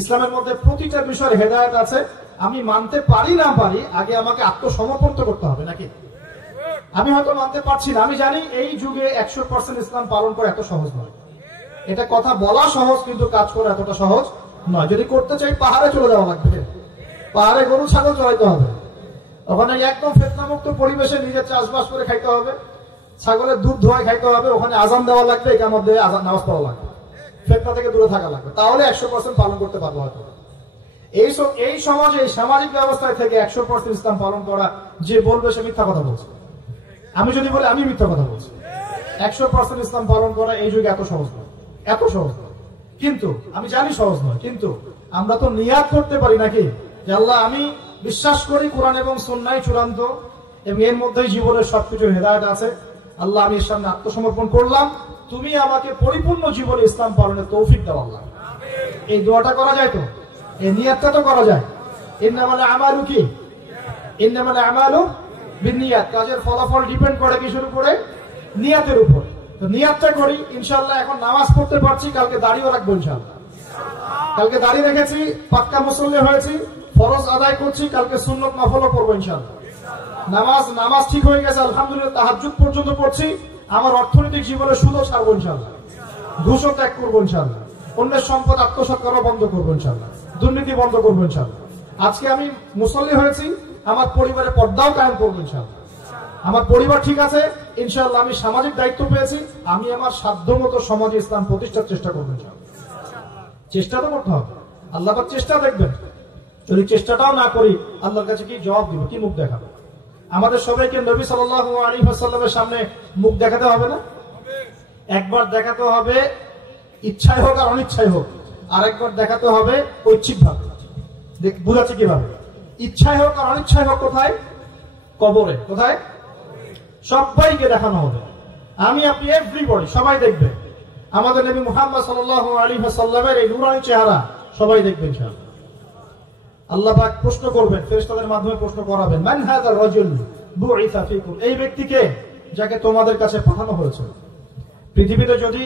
ইসলামের মধ্যে প্রতিটা বিষয়ের হেদায়েত আছে। আমি মানতে পারি না পারি, আগে আমাকে আত্মসমর্পণ করতে হবে, নাকি? আমি হয়তো মানতে পারছি না, আমি জানি এই যুগে 100% ইসলাম পালন করা এত সহজ নয়। এটা কথা বলা সহজ, কিন্তু কাজ করা এতটা সহজ নয়। যদি করতে চাই পাহাড়ে চলে যাওয়া লাগবে, পাহাড়ে গরু ছাগল চড়াইতে হবে, ওখানে একদম ফিতনামুক্ত পরিবেশে নিজে চাষবাস করে খাইতে হবে, ছাগলের দুধ ধোয়ায় খাইতে হবে, ওখানে আজান দেওয়া লাগবে, একামত দিয়ে আজান নামাজ পড়া লাগবে, ফিতনা থেকে দূরে থাকা লাগবে, তাহলে 100% পালন করতে পারবো হয়তো। এই সমাজে, এই সামাজিক ব্যবস্থায় থেকে 100% ইসলাম পালন করা, যে বলবে সে মিথ্যা কথা বলছে। আমি যদি বলি আমি মিথ্যা কথা বলছি, 100% ইসলাম পালন করা এই যুগে এত সহজ নয়, এত সহজ নয়। কিন্তু আমি জানি সহজ নয়, কিন্তু আমরা তো নিয়াত করতে পারি নাকি, যে আল্লাহ আমি বিশ্বাস করি কোরআন এবং সুন্নাহ চূড়ান্ত, এবং এর মধ্যেই জীবনের সবকিছু হেদায়েত আছে। আল্লাহ আমি এর সামনে আত্মসমর্পণ করলাম, তুমি আমাকে পরিপূর্ণ জীবনে ইসলাম পালনের তৌফিক দাও আল্লাহ। এই দোয়াটা করা যায় তো, এই নিয়াতটা তো করা যায়। ইন্নামাল আমালু কি? ইন্নামাল আমালু বিন্নিয়াত। কাজের ফলাফল ডিপেন্ড করে কিসের উপরে? নিয়াতের উপর। তো নিয়াতটা করি ইনশাআল্লাহ। এখন নামাজ পড়তে পারছি, কালকে দাড়িও রাখবো ইনশাআল্লাহ। কালকে দাড়ি রেখেছি, পাক্কা মুসল্লি হয়েছি, ফরজ আদায় করছি, কালকে সুন্নত নফলও পড়বো ইনশাআল্লাহ। নামাজ ঠিক হয়ে গেছে আলহামদুলিল্লাহ, তাহাজ্জুদ পর্যন্ত পড়ছি। আমার অর্থনৈতিক জীবনে সুদও ছাড়বো ইনশাআল্লাহ, ঘুষও ত্যাগ করবো ইনশাআল্লাহ, অন্যের সম্পদ আত্মসাৎ করা বন্ধ করবো ইনশাআল্লাহ, দুর্নীতি বন্ধ করবো ইনশাআল্লাহ। আজকে আমি মুসল্লি হয়েছি, আমার পরিবারের পর্দাও কায়েম করবো ইনশাআল্লাহ। আমার পরিবার ঠিক আছে ইনশাআল্লাহ, আমি সামাজিক দায়িত্ব পেয়েছি, আমি আমার সাধ্যমতো সমাজে ইসলাম প্রতিষ্ঠার চেষ্টা করবো ইনশাআল্লাহ। চেষ্টা তো করতে হবে, আল্লাহ পাক চেষ্টা দেখবেন। যদি চেষ্টাটাও না করি আল্লাহর কাছে কি জবাব দিব, কি মুখ দেখাবো? আমাদের সবাইকে নবী সাল্লাল্লাহু আলাইহি ওয়াসাল্লামের সামনে মুখ দেখাতে হবে না? একবার দেখাতে হবে ইচ্ছায় হোক আর অনিচ্ছায় হোক, আর একবার দেখাতে হবে ঐচ্ছিক ভাবে। বুঝাচ্ছি কিভাবে? ইচ্ছায় হোক আর অনিচ্ছায় হোক কোথায়? কবরে। কোথায়? সবাইকে দেখানো হবে, আমি আপনি এভরিবডি, সবাই দেখবে আমাদের নবী মুহাম্মদ সাল্লাল্লাহু আলাইহি ওয়াসাল্লামের এই নূরানী চেহারা, সবাই দেখবে ইনশাআল্লাহ। আল্লাহ পাক প্রশ্ন করবেন, ফেরেশতাদের মাধ্যমে প্রশ্ন করাবেন, মান হাযার রাজুল বুইসা ফীকুম, এই ব্যক্তিকে যাকে তোমাদের কাছে পাঠানো হয়েছে। পৃথিবীতে যদি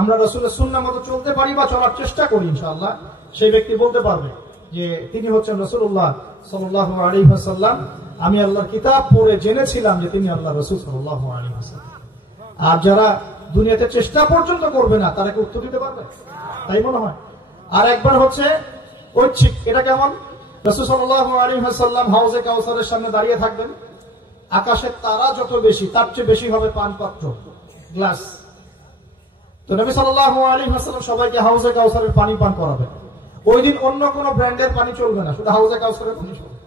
আমরা রাসূলের সুন্নাহ মতো চলতে পারি বা চলার চেষ্টা করি ইনশাআল্লাহ, সেই ব্যক্তি বলতে পারবে যে তিনি হচ্ছেন রাসূলুল্লাহ সাল্লাল্লাহু আলাইহি ওয়াসাল্লাম, আমি আল্লাহর কিতাব পড়ে জেনেছিলাম যে তিনি আল্লাহর রাসূল সাল্লাল্লাহু আলাইহি ওয়াসাল্লাম। আর যারা দুনিয়াতে চেষ্টা পর্যন্ত করবে না তারা কি উত্তর দিতে পারবে? তাই মনে হয়। আর একবার হচ্ছে ঐচ্ছিক, এটা কেমন? রাসূল সাল্লাল্লাহু আলাইহি ওয়াসাল্লাম হাউজে কাউসারের সামনে দাঁড়িয়ে থাকবেন, আকাশের তারা যত বেশি তার চেয়ে বেশি হবে পান পাত্র, গ্লাস। তো নবী সাল্লাল্লাহু আলাইহি ওয়াসাল্লাম সবাইকে হাউজে কাউসারের পানি পান করাবেন। ওই দিন অন্য কোন ব্র্যান্ডের পানি চলবে না, শুধু হাউজে কাউসারের পানি চলবে।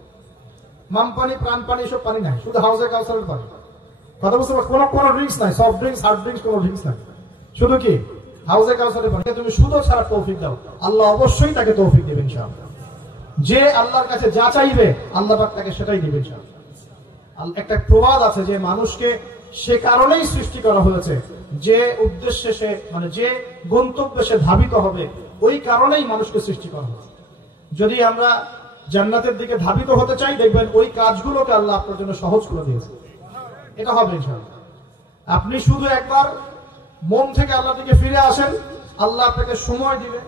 মাম পানি, প্রাণ পানি, সব পানি নাই, শুধু হাউজে কাউসারের পানি। কথা বুঝতে পারছো? কোনো ড্রিঙ্কস নাই, সফট ড্রিঙ্কস, হার্ড ড্রিঙ্কস, কোনো ড্রিঙ্কস নাই, শুধু কি হাউজে কাউসারের পানি। তুমি শুধু ছাড়া তৌফিক দাও, আল্লাহ অবশ্যই তাকে তৌফিক দেবেন ইনশাআল্লাহ। যে আল্লাহর কাছে যা চাইবে আল্লাহ পাক তাকে সেটাই দিবেন ইনশাআল্লাহ। একটা প্রবাদ আছে যে মানুষকে সে কারণেই সৃষ্টি করা হয়েছে, যে উদ্দেশ্যে সে, মানে যে গন্তব্যে সে ধাবিত হবে, ওই কারণেই মানুষকে সৃষ্টি করা হয়েছে। যদি আমরা জান্নাতের দিকে ধাবিত হতে চাই, দেখবেন ওই কাজগুলোকে আল্লাহ আপনার জন্য সহজ করে দিয়েছে। এটা হবে ইনশাআল্লাহ। আপনি শুধু একবার মন থেকে আল্লাহর দিকে ফিরে আসেন, আল্লাহ আপনাকে সময় দিবে,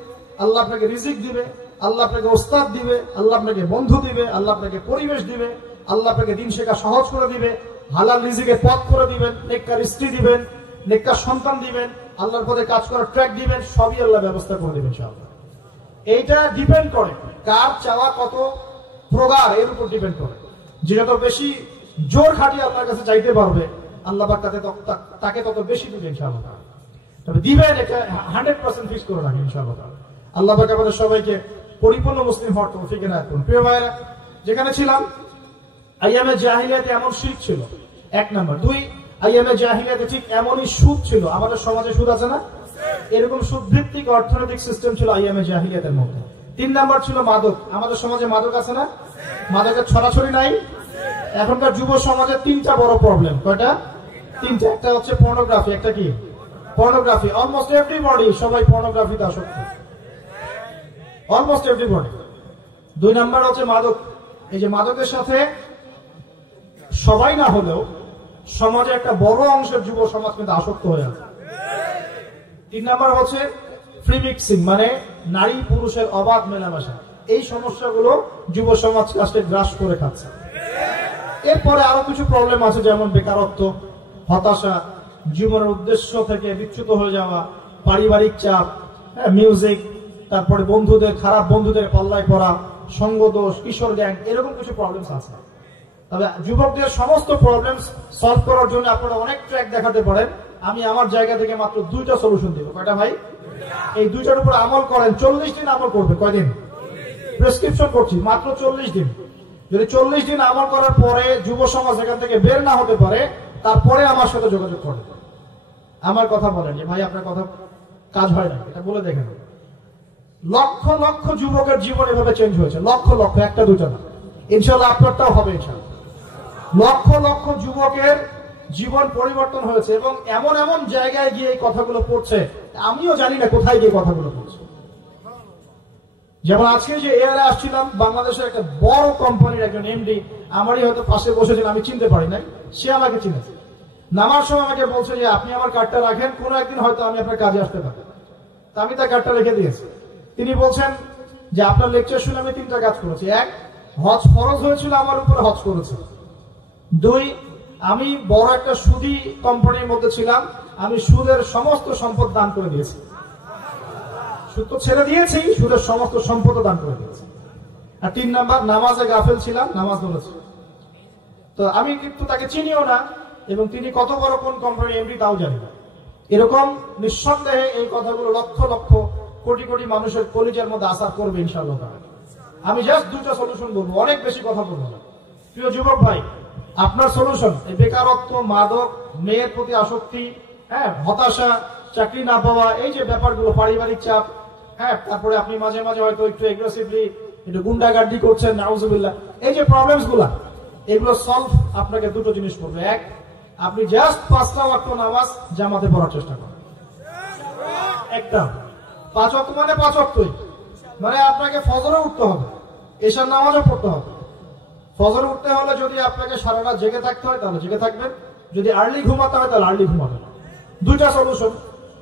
আল্লাহ আপনাকে রিজিক দিবে, আল্লাহ আপনাকে ওস্তাদ দিবে, আল্লাহ আপনাকে বন্ধু দিবে, আল্লাহ আপনাকে পরিবেশ দিবে, আল্লাহ আপনাকে দিন শেখা সহজ করে দিবে, হালাল রিজিকের পথ করে দিবেন, নেককার স্ত্রী দিবেন, নেককার সন্তান দিবেন, আল্লাহর পথে কাজ করার ট্র্যাক দিবেন, সবই আল্লাহ ব্যবস্থা করে দিবেন ইনশাআল্লাহ। এইটা ডিপেন্ড করে কার চাওয়া কত প্রগাঢ়, এর উপর ডিপেন্ড করে। যে যত বেশি জোর খাটিয়ে আল্লাহর কাছে চাইতে পারবে, আল্লাহ পাক তাকে তত বেশি দিবেন ইনশাআল্লাহ। তবে দিবেন এটা 100% ফিক্স করে রাখেন ইনশাআল্লাহ। আল্লাহ পাক আমাদের সবাইকে পরিপূর্ণ মুসলিম হওয়ার তৌফিক এনায়েত করুন। প্রিয় ভাইরা, যেখানে ছিলাম, আইয়ামে জাহিলিয়াতে এমন শিরক ছিল, এক নাম্বার। দুই, আইয়ামে জাহিলিয়াতে ঠিক এমনই সুদ ছিল। আমাদের সমাজে সুদ আছে না? এরকম সুদ ভিত্তিক অর্থনৈতিক সিস্টেম ছিল আইয়ামে জাহিলিয়াতের মধ্যে। তিন নাম্বার ছিল মাদক। আমাদের সমাজে মাদক আছে না? মাদকের ছড়াছড়ি নাই? এখনকার যুব সমাজের তিনটা বড় প্রবলেম। কয়টা? তিনটা। একটা হচ্ছে পর্নোগ্রাফি। একটা কি? পর্নোগ্রাফি। অলমোস্ট এভরিবডি, সবাই পর্নোগ্রাফিতে আসক্ত, অলমোস্ট এভরিবডি। দুই নাম্বার হচ্ছে মাদক। এই যে মাদকের সাথে সবাই না হলেও সমাজে একটা বড় অংশের যুব সমাজ কিন্তু আসক্ত হয়ে আছে। তিন নাম্বার হচ্ছে ফ্রি মিক্সিং, মানে নারী পুরুষের অবাধ মেলামেশা। এই সমস্যাগুলো যুব সমাজ আজকে গ্রাস করে খাচ্ছে। এরপরে আরো কিছু প্রবলেম আছে, যেমন বেকারত্ব, হতাশা, জীবনের উদ্দেশ্য থেকে বিচ্যুত হয়ে যাওয়া, পারিবারিক চাপ, মিউজিক, তারপরে বন্ধুদের, খারাপ বন্ধুদের পাল্লায় পড়া, সঙ্গদোষ, কিশোর গ্যাং, এরকম কিছু প্রবলেমস আছে। তবে যুবকদের সমস্ত প্রবলেমস সলভ করার জন্য আপনারা অনেক ট্র্যাক দেখাতে পারেন। আমি আমার জায়গা থেকে মাত্র দুইটা সলিউশন দেব। কয়টা ভাই? এই দুইটার উপর আমল করেন। 40 দিন আমল করবে। কয়দিন? প্রেসক্রিপশন করছি, মাত্র 40 দিন। যদি 40 দিন আমল করার পরে যুব সমাজ এখান থেকে বের না হতে পারে, তারপরে আমার সাথে যোগাযোগ করেন, আমার কথা বলেন যে ভাই আপনার কথা কাজ হয় না, এটা বলে দেখেন। লক্ষ লক্ষ যুবকের জীবন এভাবে চেঞ্জ হয়েছে, লক্ষ লক্ষ, একটা দুটো না। ইনশাআল্লাহ আপনারটাও হবে ইনশাআল্লাহ। লক্ষ লক্ষ যুবকের জীবন পরিবর্তন হয়েছে, এবং এমন এমন জায়গায় গিয়ে এই কথাগুলো পড়ছে, আমিও জানি না কোথায় গিয়ে কথাগুলো পড়ছে। যেমন আজকে যে এয়ারে আসছিলাম, বাংলাদেশের একটা বড় কোম্পানির একজন এমডি আমারই হয়তো পাশে বসেছিল, আমি চিনতে পারি নাই, সে আমাকে চিনেছে। নামার সময় আমাকে বলছে যে আপনি আমার কার্ডটা রাখেন, কোনো একদিন হয়তো আমি আপনার কাজে আসতে পারি। তা আমি তার কার্ডটা রেখে দিয়েছি। তিনি বলছেন যে আপনার লেকচার শুনে আমি তিনটা কাজ করেছি। এক, হজ ফরজ হয়েছিল আমার উপরে, হজ করেছে। দুই, আমি বড় একটা সুদী কোম্পানির মধ্যে ছিলাম, আমি সুদের সমস্ত সম্পদ দান করে দিয়েছি। সুদ তো ছেড়ে দিয়েছি, সুদের সমস্ত সম্পদ দান করে দিয়েছি। আর 3 নাম্বার, নামাজে গাফেল ছিলাম, নামাজ ধরেছি। তো আমি কিন্তু তাকে চিনিও না, এবং তিনি কত বড় কোন কোম্পানি এমডি তাও জানি না। এরকম নিঃসন্দেহে এই কথাগুলো লক্ষ লক্ষ কোটি কোটি মানুষের কলিজার মধ্যে আসার করবে ইনশাআল্লাহ। আমি জাস্ট 2টা সলিউশন বলবো, অনেক বেশি কথা বলবো না। প্রিয় যুবক ভাই, আপনার সলিউশন এই বেকারত্ব, মাদক, মেয়ের প্রতি আসক্তি, হতাশা, চাকরি না পাওয়া, এই যে ব্যাপারগুলো, পারিবারিক চাপ, তারপরে আপনি মাঝে মাঝে হয়তো একটু এগ্রেসিভলি একটু গুন্ডাগার্দি করছেন, নাউজুবিল্লাহ, এই যে প্রবলেমস গুলা, এগুলো সলভ আপনাকে 2টো জিনিস করবে। এক, আপনি জাস্ট 5টা ওয়াক্ত নামাজ জামাতে পড়ার চেষ্টা করেন। একটা 5 ওয়াক্ত মানে 5 ওয়াক্তই, মানে আপনাকে ফজরে উঠতে হবে, এশার নামাজও পড়তে হবে। ফজরে উঠতে হলে যদি আপনাকে সারা রাত জেগে থাকতে হয় তাহলে জেগে থাকবেন, যদি আর্লি ঘুমাতে হয় তাহলে আর্লি ঘুমাবেন। 2টা সলিউশন।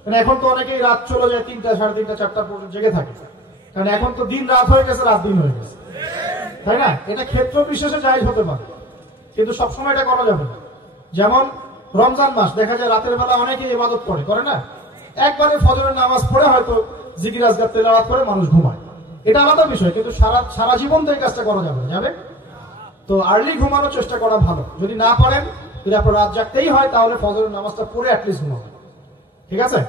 মানে এখন তো অনেকেই রাত চলে যায় 3টা, 3:30, 4টা পর্যন্ত জেগে থাকে, কারণ এখন তো দিন রাত হয়ে গেছে, রাত দিন হয়ে গেছে, তাই না? এটা ক্ষেত্র বিশেষে জায়েজ হতে পারে, কিন্তু সবসময় এটা করা যাবে না। যেমন রমজান মাস, দেখা যায় রাতের বেলা অনেকে ইবাদত করে না, একবারে ফজরের নামাজ পড়ে হয়তো জিকির আজকার তেলাওয়াত করে মানুষ ঘুমায়, এটা আলাদা বিষয়, কিন্তু সারা জীবন তো এই কাজটা করা যাবে। তো আর্লি ঘুমানোর চেষ্টা করা ভালো। যদি না পারেন, যদি আপনার রাত জাগতেই হয়, তাহলে ফজরের নামাজটা পড়ে অ্যাটলিস্ট ঘুমাবেন, ঠিক আছে?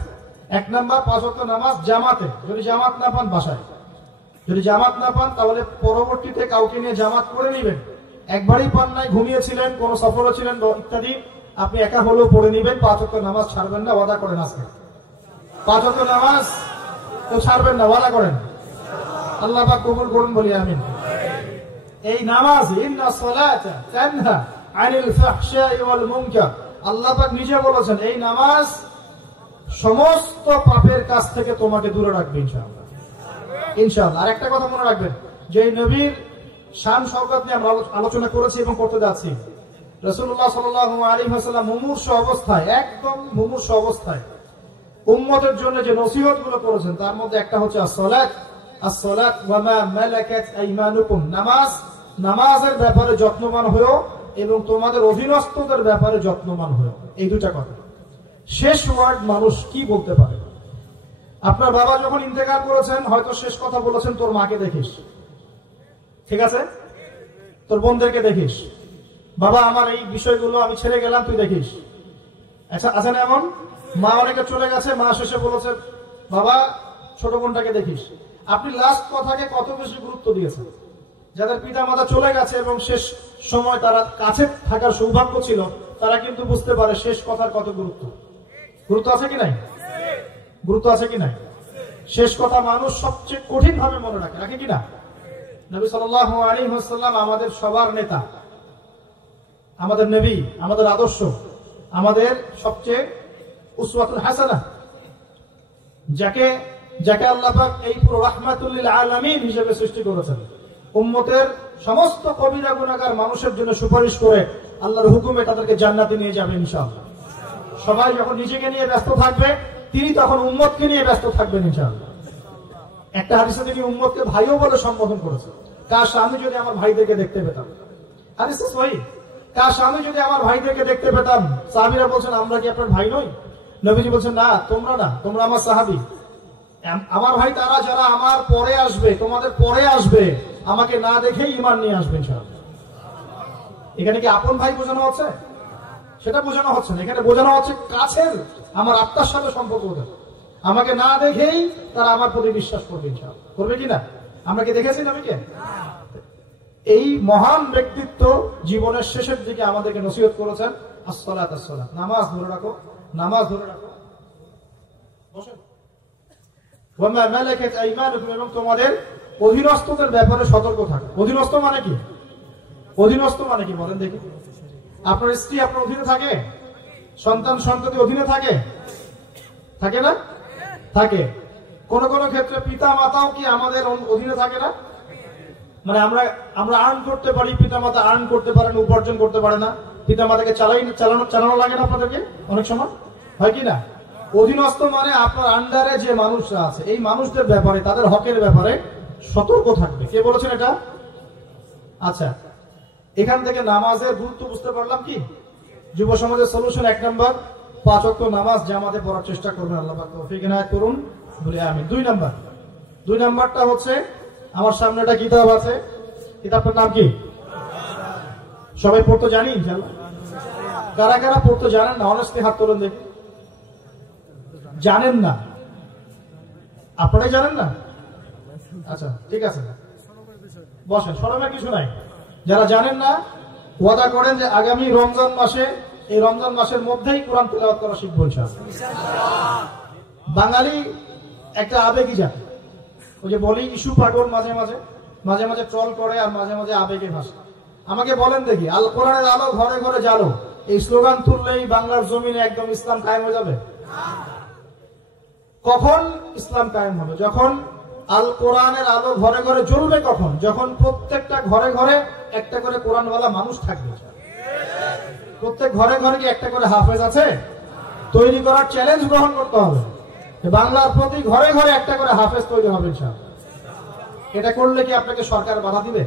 1 নাম্বার, 5 ওয়াক্ত নামাজ জামাতে। যদি জামাত না পান, বাসায়। যদি জামাত না পান, তাহলে পরবর্তীতে কাউকে নিয়ে জামাত করে নেবেন। একবারই পান নাই, ঘুমিয়েছিলেন, কোন সফরে ছিলেন ইত্যাদি, আপনি একা হলেও পড়ে নেবেন। 5 ওয়াক্ত নামাজ ছাড়বেন না, ওয়াদা করেন আজকে। 5 ওয়াক্ত নামাজ তো ছাড়বেন না, ওয়াদা করেন। আল্লাহ পাক কবুল করুন, বলি আমিন। এই নামাজ, ইন্না সালাতা তানহা আনিল ফাহশাই ওয়াল মুনকার, আল্লাহ পাক নিজে বলেছেন এই নামাজ সমস্ত পাপের কাছ থেকে তোমাকে দূরে রাখবে ইনশাআল্লাহ। ইনশাআল্লাহ। আর একটা কথা মনে রাখবেন, যে নবীর শান শওকত নিয়ে আমরা আলোচনা করেছি এবং করতে যাচ্ছি। রাসূলুল্লাহ সাল্লাল্লাহু আলাইহি ওয়াসাল্লাম মুমূর্ষু অবস্থায়, একদম মুমূর্ষু অবস্থায় উম্মতের জন্য যে নসিহতগুলো করেছেন, তার মধ্যে একটা হচ্ছে as-সালাত, as-সালাত ওয়া মা মালাকাত আইমানুকুম, নামাজের ব্যাপারে যত্নবান হও এবং তোমাদের অধীনস্থদের ব্যাপারে যত্নবান হও। এই 2টা কথা। শেষ ওয়ার্ড মানুষ কি বলতে পারে? আপনার বাবা যখন ইন্তেকাল করেছেন, হয়তো শেষ কথা বলেছেন, তোর মাকে দেখিস, ঠিক আছে? তোর বোনদেরকে দেখিস, বাবা আমার এই বিষয়গুলো আমি ছেড়ে গেলাম, তুই দেখিস। আচ্ছা, আছে না এমন? মা অনেকে চলে গেছে, মা শেষে বলেছে বাবা ছোট বোনটাকে দেখিস। আপনি লাস্ট কথাকে কত বেশি গুরুত্ব দিয়েছেন? যাদের পিতা মাতা চলে গেছে এবং শেষ সময় তারা কাছে থাকার সৌভাগ্য ছিল, তারা কিন্তু বুঝতে পারে শেষ কথার কত গুরুত্ব আছে কি নাই? গুরুত্ব আছে কি নাই? শেষ কথা মানুষ সবচেয়ে কঠিন ভাবে মনে রাখে কিনা? নবী সাল্লাল্লাহু আলাইহি ওয়াসাল্লাম আমাদের সবার নেতা, আমাদের নবী, আমাদের আদর্শ, আমাদের সবচেয়ে উসওয়াতুল হাসানাহ, যাকে আল্লাহ পাক এই পুরো রাহমাতুল লিল আলামিন হিসেবে সৃষ্টি করেছেন। উম্মতের সমস্ত কবিরা গুনাহগার মানুষের জন্য সুপারিশ করে আল্লাহর হুকুমে তাদেরকে জান্নাতে নিয়ে যাবে ইনশাআল্লাহ। সবাই যখন নিজেকে নিয়ে ব্যস্ত থাকবে, তিনি তখন উম্মতকে নিয়ে ব্যস্ত থাকবেন ইনশাআল্লাহ। একটা হাদিসে তিনি উম্মতকে ভাইও বলে সম্বোধন করেছেন। কাশ আমি যদি আমার ভাইদেরকে দেখতে পেতাম, হাদিস সহিহ, কাশ আমি যদি আমার ভাইদেরকে দেখতে পেতাম। সাহাবীরা বলছেন, আমরা কি আপনার ভাই নই? নবীজি বলছেন, না, তোমরা না, তোমরা আমার সাহাবী। আমার ভাই তারা যারা আমার পরে আসবে, তোমাদের পরে আসবে, আমাকে না দেখেই ঈমান নিয়ে আসবে ইনশাআল্লাহ। এখানে কি আপন ভাই বোঝানো হচ্ছে? সেটা বোঝানো হচ্ছে না। এখানে বোঝানো হচ্ছে কাছের, আমার আত্মার সাথে সম্পর্ক ওদের। আমাকে না দেখেই তারা আমার প্রতি বিশ্বাস করবে ইনশাআল্লাহ। করবে কিনা? আমরা কি দেখেছি নবীকে? এই মহান ব্যক্তিত্ব জীবনের শেষের দিকে আমাদেরকে নসিহত করেছেন, as-সালাত, as-সালাত, নামাজ ধরে রাখো, নামাজ ধরে রাখো। বসেন। ওয়া মা মালাকাত আইমানুকুম, এবং তোমাদের অধীনস্থদের ব্যাপারে সতর্ক থাকো। অধীনস্থ মানে কি? অধীনস্থ মানে কি বলেন দেখি? আপনার স্ত্রী আপনার অধীনে থাকে? সন্তান সন্ততি অধীনে থাকে? থাকে না? থাকে। কোন কোন ক্ষেত্রে পিতা মাতাও কি আমাদের অধীনে থাকে না? মানে আমরা আর্ন করতে পারি, পিতা মাতা আর্ন করতে পারেন, উপার্জন করতে পারে না। পিতা মাতাকে চালানো লাগে না আপনাদেরকে অনেক সময়, হয় কি না? অধীনস্থ মানে আপনার আন্ডারে যে মানুষরা আছে, এই মানুষদের ব্যাপারে, তাদের হকের ব্যাপারে সতর্ক থাকবে। কে বলেছেন এটা? আচ্ছা, এখান থেকে নামাজের গুরুত্ব বুঝতে পারলাম কি? যুব সমাজের সলিউশন 1 নম্বর, 5 ওয়াক্ত নামাজ জামাতে পড়ার চেষ্টা করবেন, আল্লাহ পাক তৌফিক ইনায়াত করুন বলে আমিন। 2 নম্বরটা হচ্ছে আমার সামনে একটা কিতাব আছে, কিতাবটার নাম কি? সবাই পড়তে জানি ইনশাআল্লাহ? কারা কারা পড়তে জানেন না অনেস্টলি হাত তোলেন দেখি। জানেন না? আপনারাই জানেন না? আচ্ছা ঠিক আছে, বসেন, শরমের কিছু নাই। যারা জানেন না ওয়াদা করেন যে আগামী রমজান মাসে, এই রমজান মাসের মধ্যেই কোরআন তিলাওয়াত করা শিখবো ইনশাআল্লাহ। বাঙালি একটা আবেগী জাতি, ওই যে বলি ইস্যু পাগল, মাঝে মাঝে ট্রল করে আর মাঝে মাঝে আবেগে ভাসে। আমাকে বলেন দেখি, আল কোরআনের আলো ঘরে ঘরে জ্বালো, এই স্লোগান তুললেই বাংলার জমিনে একদম ইসলাম কায়েম হয়ে যাবে? কখন ইসলাম কায়েম হবে? যখন আল কোরআনের আলো ঘরে ঘরে জ্বলবে। কখন? যখন প্রত্যেকটা ঘরে ঘরে একটা করে কোরআনওয়ালা মানুষ থাকবে। প্রত্যেক ঘরে ঘরে কি একটা করে হাফেজ আছে? তৈরি করার চ্যালেঞ্জ গ্রহণ করতে হবে। বাংলার প্রতি ঘরে ঘরে একটা করে হাফেজ তৈরি হবে ইনশাআল্লাহ। এটা করলে কি আপনাকে সরকার বাধা দিবে?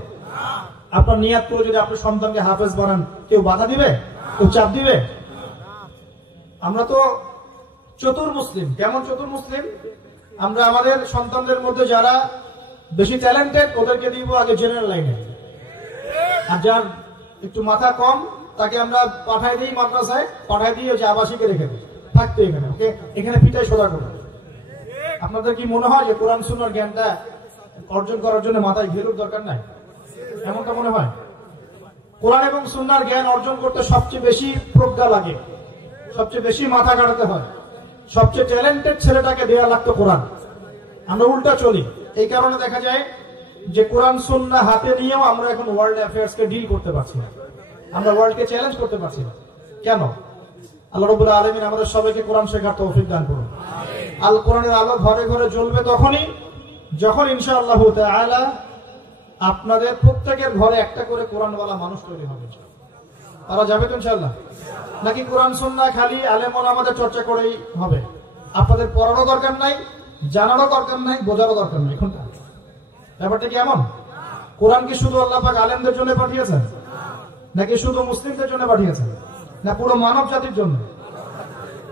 আপনার নিয়াত করে যদি আপনি সন্তানকে হাফেজ বানান, কেউ বাধা দিবে? কেউ চাপ দিবে? আমরা তো চতুর মুসলিম। কেমন চতুর মুসলিম? আমরা আমাদের সন্তানদের মধ্যে যারা বেশি ট্যালেন্টেড ওদেরকে দিব আগে জেনারেল লাইনে, আর যার একটু মাথা কম তাকে আমরা পাঠাই দিই মাদ্রাসায়, পাঠাই দিয়ে যে আবাসিকে রেখে দিই, থাকতে এখানে, ওকে এখানে পিটাই সোজা করে। আপনাদের কি মনে হয় যে কোরআন সুন্নাহর জ্ঞানটা অর্জন করার জন্য মাথায় ঘেরুর দরকার নাই? এমনটা মনে হয়? কোরআন এবং সুন্নাহর জ্ঞান অর্জন করতে সবচেয়ে বেশি প্রজ্ঞা লাগে, সবচেয়ে বেশি মাথা কাটাতে হয়। সবচেয়ে ট্যালেন্টেড ছেলেটাকে দেওয়া লাগতো কোরআন। আমরা উল্টা চলি। এই কারণে দেখা যায় যে কোরআন সুন্নাহ হাতে নিয়েও আমরা এখন ওয়ার্ল্ড অ্যাফেয়ার্স কে ডিল করতে পারছি না, আমরা ওয়ার্ল্ডকে চ্যালেঞ্জ করতে পারছি না। কেন? আল্লাহ রাব্বুল আলামিন আমাদের সবাইকে কোরআন শেখার তৌফিক দান করুন। আল কোরআনের আলো ঘরে ঘরে জ্বলবে তখনই যখন ইনশাআল্লাহ তাআলা আপনাদের প্রত্যেকের ঘরে একটা করে কোরআনওয়ালা মানুষ তৈরি হবে। তারা যাবে তো ইনশাআল্লাহ? নাকি কোরআন সুন্নাহ খালি আলেম ওলামাদের চর্চা করেই হবে? আপনাদের পড়ারও দরকার নাই, জানারও দরকার নাই, বোঝারও দরকার নাই। এখন ব্যাপারটা কি এমন? কোরআন কি শুধু আল্লাহ পাক আলেমদের জন্য পাঠিয়েছেন, নাকি শুধু মুসলিমদের জন্য পাঠিয়েছেন, না পুরো মানব জাতির জন্য?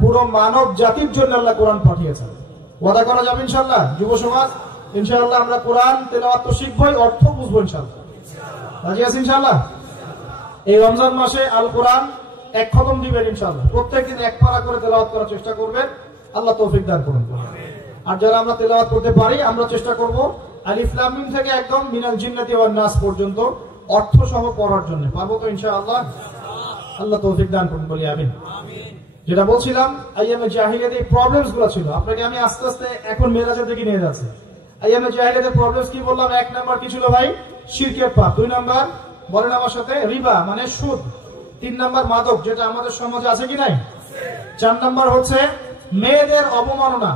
পুরো মানব জাতির জন্য আল্লাহ কোরআন পাঠিয়েছেন। ওয়াদা করা যাবে ইনশাআল্লাহ? যুব সমাজ ইনশাআল্লাহ আমরা কোরআন তেলাওয়াত তো শিখবই, অর্থ বুঝবো ইনশাআল্লাহ। রাজি আছি ইনশাআল্লাহ? এই রমজান মাসে আল কোরআন এক খতম দিবেন ইনশাআল্লাহ। প্রত্যেকদিন এক পারা করে তেলাওয়াত করার চেষ্টা করবেন, আল্লাহ তৌফিক দান করুন। আর যারা আমরা তেলাওয়াত করতে পারি আমরা চেষ্টা করব আলিফ লাম মিম থেকে একদম মিনাল জিন্নাতি ওয়ান নাস পর্যন্ত অর্থ সহ পড়ার জন্য। পারবো তো ইনশাআল্লাহ? আল্লাহ তৌফিক দান করুন বলি আমিন। যেটা বলছিলাম আইয়ামে জাহিলিয়াতে এই প্রবলেমস গুলো ছিল, আপনাকে আমি আস্তে আস্তে এখন মেরাজের দিকে নিয়ে যাচ্ছি। আইয়ামে জাহিলিয়াতের প্রবলেমস কি বললাম? 1 নাম্বার কি ছিল ভাই? শিরকের পাপ। 2 নাম্বার বলেন আমার সাথে, রিবা মানে সুদ। 3 নাম্বার মাদক, যেটা আমাদের সমাজে আছে কি নাই? 4 নাম্বার হচ্ছে মেয়েদের অবমাননা।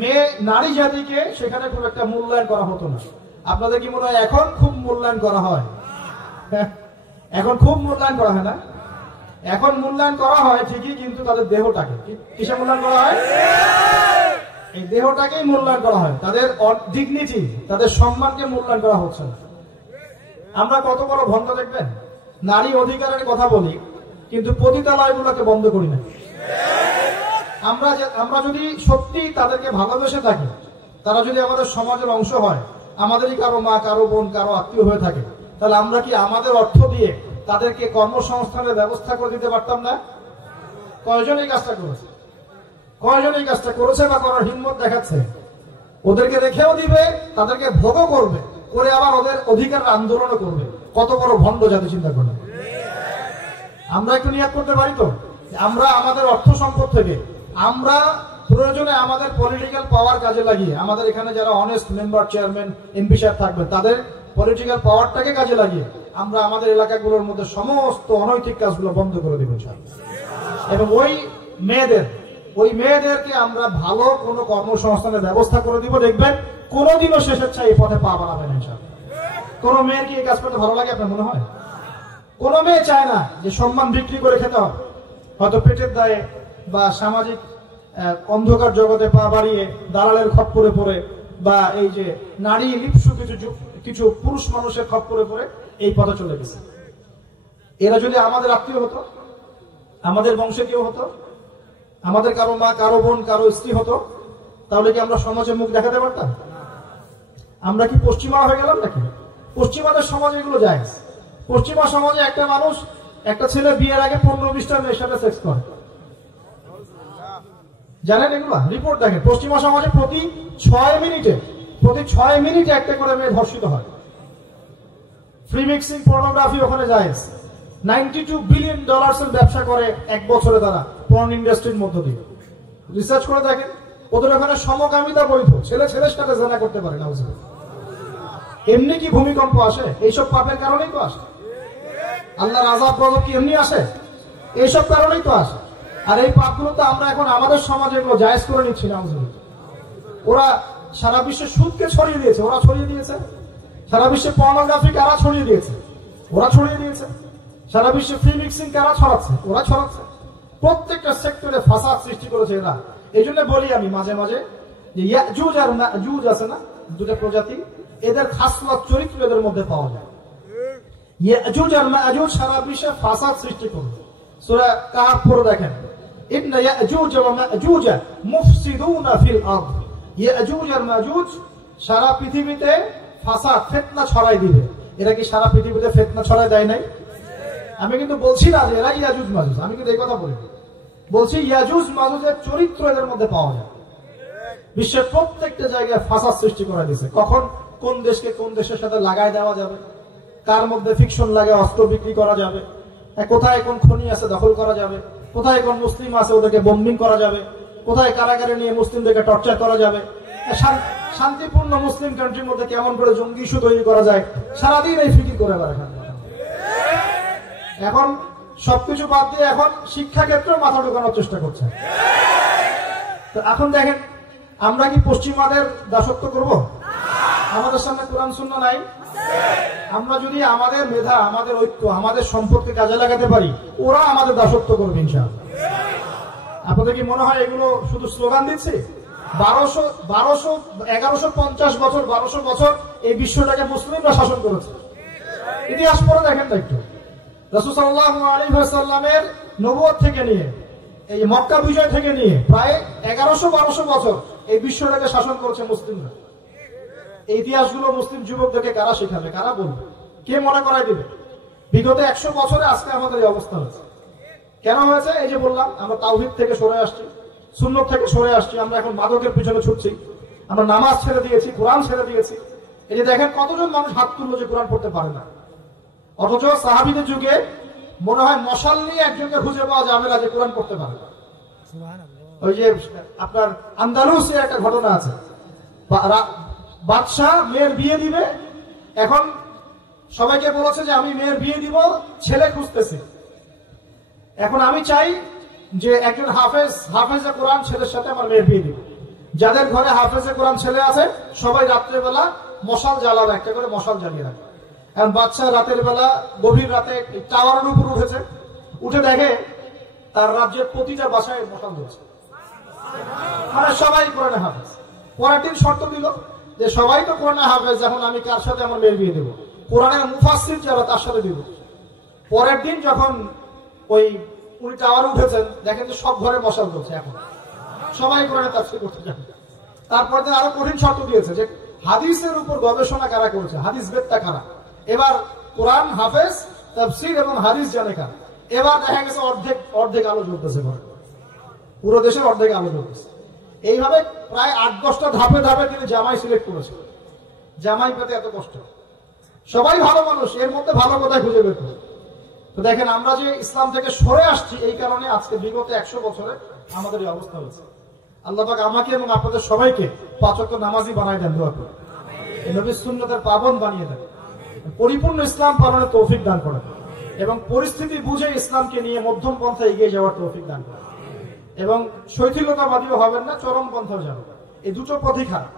মেয়ে নারী জাতিকে সেখানে খুব একটা মূল্যায়ন করা হতো না। আপনাদের কি মনে হয় এখন খুব মূল্যায়ন করা হয়? এখন খুব মূল্যায়ন করা হয় না? এখন মূল্যায়ন করা হয় ঠিকই, কিন্তু তাদের দেহটাকে কিসে মূল্যায়ন করা হয়? এই দেহটাকেই মূল্যায়ন করা হয়, তাদের ডিগনিটি, তাদের সম্মানকে মূল্যায়ন করা হচ্ছে না। আমরা কত বড় ভণ্ড দেখবেন, নারী অধিকারের কথা বলি কিন্তু পতিতালয়গুলোকে বন্ধ করি না। আমরা যদি সত্যি তাদেরকে ভালোবেসে থাকি, তারা যদি আমাদের সমাজের অংশ হয়, আমাদেরই কারো মা, কারো বোন, কারো আত্মীয় হয়ে থাকে, তাহলে আমরা কি আমাদের অর্থ দিয়ে তাদেরকে কর্মসংস্থানের ব্যবস্থা করে দিতে পারতাম না? কয়জন এই কাজটা করেছে? কয়জন এই কাজটা করেছে বা করার হিম্মত দেখাচ্ছে? ওদেরকে রেখেও দিবে, তাদেরকে ভোগও করবে, করে আবার ওদের অধিকার আন্দোলনও করবে। কত বড় ভণ্ড জাতি চিন্তা করবে। আমরা একটু নিয়াত করতে পারি তো, আমরা আমাদের অর্থ সম্পদ থেকে আমরা প্রয়োজনে আমাদের পলিটিক্যাল পাওয়ার কাজে লাগিয়ে, আমাদের এখানে যারা অনেস্ট মেম্বার, চেয়ারম্যান, এমপি সাহেব থাকবেন, তাদের পলিটিক্যাল পাওয়ারটাকে কাজে লাগিয়ে আমরা আমাদের এলাকাগুলোর মধ্যে সমস্ত অনৈতিক কাজগুলো বন্ধ করে দিব এবং ওই মেয়েদেরকে আমরা ভালো কোনো কর্মসংস্থানের ব্যবস্থা করে দিব। দেখবেন কোনোদিনও শেষের চাই এই পথে পা বাড়াবেন ইনশাআল্লাহ। কোন মেয়ের কি এই কাজ করতে ভালো লাগে আপনার মনে হয়? কোন মেয়ে চায় না যে সম্মান বিক্রি করে খেতে হবে, হয়তো পেটের দায়ে বা সামাজিক অন্ধকার জগতে পা বাড়িয়ে দালালের খপ্পরে পড়ে, বা এই যে নারী লিপ্সু কিছু পুরুষ মানুষের খপ্পরে পড়ে এই পথে চলে গেছে। এরা যদি আমাদের আত্মীয় হতো, আমাদের বংশে কেউ হতো, আমাদের কারো মা, কারো বোন, কারো স্ত্রী হতো, তাহলে কি আমরা সমাজে মুখ দেখাতে পারতাম? আমরা কি পশ্চিমা হয়ে গেলাম নাকি? পশ্চিমাদের সমাজে এগুলো যায়। পশ্চিমা সমাজে একটা মানুষ, একটা ছেলে বিয়ের আগে 15-20টা মেয়ের সাথে সেক্স করে। জানেন এগুলো? রিপোর্ট দেখেন, পশ্চিমা সমাজে প্রতি 6 মিনিটে একটা করে মেয়ে ধর্ষিত হয়। ফ্রি মিক্সিং, পর্নোগ্রাফি ওখানে যায়। $92 বিলিয়ন ব্যবসা করে এক বছরে তারা পর্ন ইন্ডাস্ট্রির মধ্য দিয়ে। রিসার্চ করে দেখেন, ওদের ওখানে সমকামিতা বৈধ, ছেলে ছেলের সাথে জানা করতে পারে না। এমনি কি ভূমিকম্প আসে? এইসব পাপের কারণেই তো আসে। আল্লাহর আযাব গজব কি এমনি আসে? এইসব কারণেই তো আসে। আর এই পাপগুলো তো আমরা এখন আমাদের সমাজে এগুলো জায়েজ করে নিচ্ছি না। ওরা সারা বিশ্বে সুদকে ছড়িয়ে দিয়েছে, ওরা ছড়িয়ে দিয়েছে। সারা বিশ্বে পর্নোগ্রাফি কারা ছড়িয়ে দিয়েছে? ওরা ছড়িয়ে দিয়েছে। সারা বিশ্বে ফ্রি মিক্সিং কারা ছড়াচ্ছে? ওরা ছড়াচ্ছে। প্রত্যেকটা সেক্টরে ফাসাদ সৃষ্টি করেছে এরা। এই জন্য বলি আমি মাঝে মাঝে যে ইয়াজুজ আর মাজুজ আছে না, দুটো প্রজাতি, এদের খাসলত চরিত্র এদের মধ্যে পাওয়া যায়। ইয়াজুজ আর মাজুজ সারা বিশ্বে ফাসাদ সৃষ্টি করবে। সূরা কাহফ পড়ে দেখেন, ইন্না ইয়াজুজ ওয়া মাজুজ মুফসিদুনা ফিল আরদ। ইয়াজুজ আর মাজুজ সারা পৃথিবীতে ফাসাদ, ফিতনা ছড়াই দিবে। এরা কি সারা পৃথিবীতে ফিতনা ছড়াই দেয় নাই? আমি কিন্তু বলছি না যে এরা ইয়াজুজ মাজুজ, আমি কিন্তু এই কথা বলি। বলছি ইয়াজুজ মাজুজের চরিত্র এদের মধ্যে পাওয়া যায়। বিশ্বের প্রত্যেকটা জায়গায় ফাসাদ সৃষ্টি করে দিয়েছে। কখন কোন দেশকে কোন দেশের সাথে লাগাই দেওয়া যাবে, কার মধ্যে ফিকশন লাগে অস্ত্র বিক্রি করা যাবে, কোথায় কোন খনি আছে দখল করা যাবে, কোথায় কোন মুসলিম আছে ওদেরকে বোম্বিং করা যাবে, কোথায় কারাগারে নিয়ে মুসলিমদেরকে টর্চার করা যাবে, শান্তিপূর্ণ মুসলিম কান্ট্রির মধ্যে কেমন করে জঙ্গি ইস্যু তৈরি করা যায়, সারাদিন এই ফিকির করে বেড়ায়। এখন সবকিছু বাদ দিয়ে এখন শিক্ষা ক্ষেত্রে মাথা ঢোকানোর চেষ্টা করছে। তো এখন দেখেন, আমরা কি পশ্চিমাদের দাসত্ব করব? আমাদের সামনে কোরআন সুন্নাহ নাই। আমরা যদি আমাদের মেধা, আমাদের ঐক্য, আমাদের সম্পদকে কাজে লাগাতে পারি, ওরা আমাদের দাসত্ব করবে ইনশাআল্লাহ। আপনাদের কি মনে হয় এগুলো শুধু স্লোগান দিচ্ছে? 1150 বছর, 1200 বছর এই বিশ্বটাকে মুসলিমরা শাসন করেছে। ইতিহাস পড়ে দেখেন তো একটু। রাসূল সাল্লাল্লাহু আলাইহি ওয়াসাল্লামের নবুয়ত থেকে নিয়ে, এই মক্কা বিজয় থেকে নিয়ে প্রায় 1100-1200 বছর এই বিশ্বটাকে শাসন করেছে মুসলিমরা। এই ইতিহাসগুলো মুসলিম যুবকদেরকে কারা শেখাবে, কারা বলবে, কে মনে করাই দিবে? বিগত 100 বছরে আজকে আমাদের এই অবস্থা হয়েছে। কেন হয়েছে? এই যে বললাম, আমরা তাওহীদ থেকে সরে আসছি, সুন্নাত থেকে সরে আসছি, আমরা এখন মাদকের পিছনে ছুটছি, আমরা নামাজ ছেড়ে দিয়েছি, কোরআন ছেড়ে দিয়েছি। এই যে দেখেন কতজন মানুষ হাত তুললো যে কোরআন পড়তে পারে না। অথচ সাহাবীদের যুগে মনে হয় মশাল নিয়ে একজনকে খুঁজে পাওয়া যাবে না যে কোরআন পড়তে পারে না। ওই যে আপনার আন্দালুসে একটা ঘটনা আছে, বাদশাহ মেয়ের বিয়ে দিবে, এখন সবাইকে বলেছে যে আমি মেয়ের বিয়ে দিব, ছেলে খুঁজতেছি। এখন আমি চাই যে একজন হাফেজে কোরআন ছেলের সাথে আমার মেয়ের বিয়ে দিব। যাদের ঘরে হাফেজে কোরআন ছেলে আছে সবাই রাত্রেবেলা মশাল জ্বালাবে, একটা করে মশাল জ্বালিয়ে রাখবে। এখন বাচ্চা রাতের বেলা গভীর রাতে টাওয়ারের উপর উঠেছে, উঠে দেখে তার রাজ্যের প্রতিটা বাসায় মশাল জ্বলছে। মানে সবাই কোরআনে হাফেজ। পরের দিন শর্ত দিল যে সবাই তো কোরআনে হাফেজ, এখন আমি কার সাথে আমার মেয়ের বিয়ে দেবো? কোরআনের মুফাসসির যারা তার সাথে দিব। পরের দিন যখন ওই উনি টাওয়ারে উঠেছেন, দেখেন যে সব ঘরে মশাল জ্বলছে, এখন সবাই কোরআনে তাফসীর করতে যাবে। তারপর দিন আরো কঠিন শর্ত দিয়েছে যে হাদিসের উপর গবেষণা কারা করেছে, হাদিস বেত্তা কারা। এবার কোরআন হাফেজ, তাফসীর এবং হাদিস জানে কারা। এবার দেখা গেছে অর্ধেক আলো জ্বলতেছে ঘরে, পুরো দেশের অর্ধেক আলো জ্বলতেছে। এইভাবে প্রায় 8-10টা ধাপে ধাপে তিনি জামাই সিলেক্ট করেছেন। জামাই পেতে এত কষ্ট। সবাই ভালো মানুষ, এর মধ্যে ভালো কোথায় খুঁজে বের করে। তো দেখেন, আমরা যে ইসলাম থেকে সরে আসছি, এই কারণে আজকে বিগত 100 বছরে আমাদের এই অবস্থা হয়েছে। আল্লাহ পাক আমাকে এবং আপনাদের সবাইকে 5 ওয়াক্ত নামাজি বানাই দেন, দোয়া করে নবীর সুন্নতের পাবন বানিয়ে দেন, পরিপূর্ণ ইসলাম পালনের তৌফিক দান করেন এবং পরিস্থিতি বুঝে ইসলামকে নিয়ে মধ্যম পন্থা এগিয়ে যাওয়ার তৌফিক দান করেন এবং শৈথিলতাবাদীও হবেন না, চরম পন্থাও যাবেন। এই দুটো পথই খারাপ।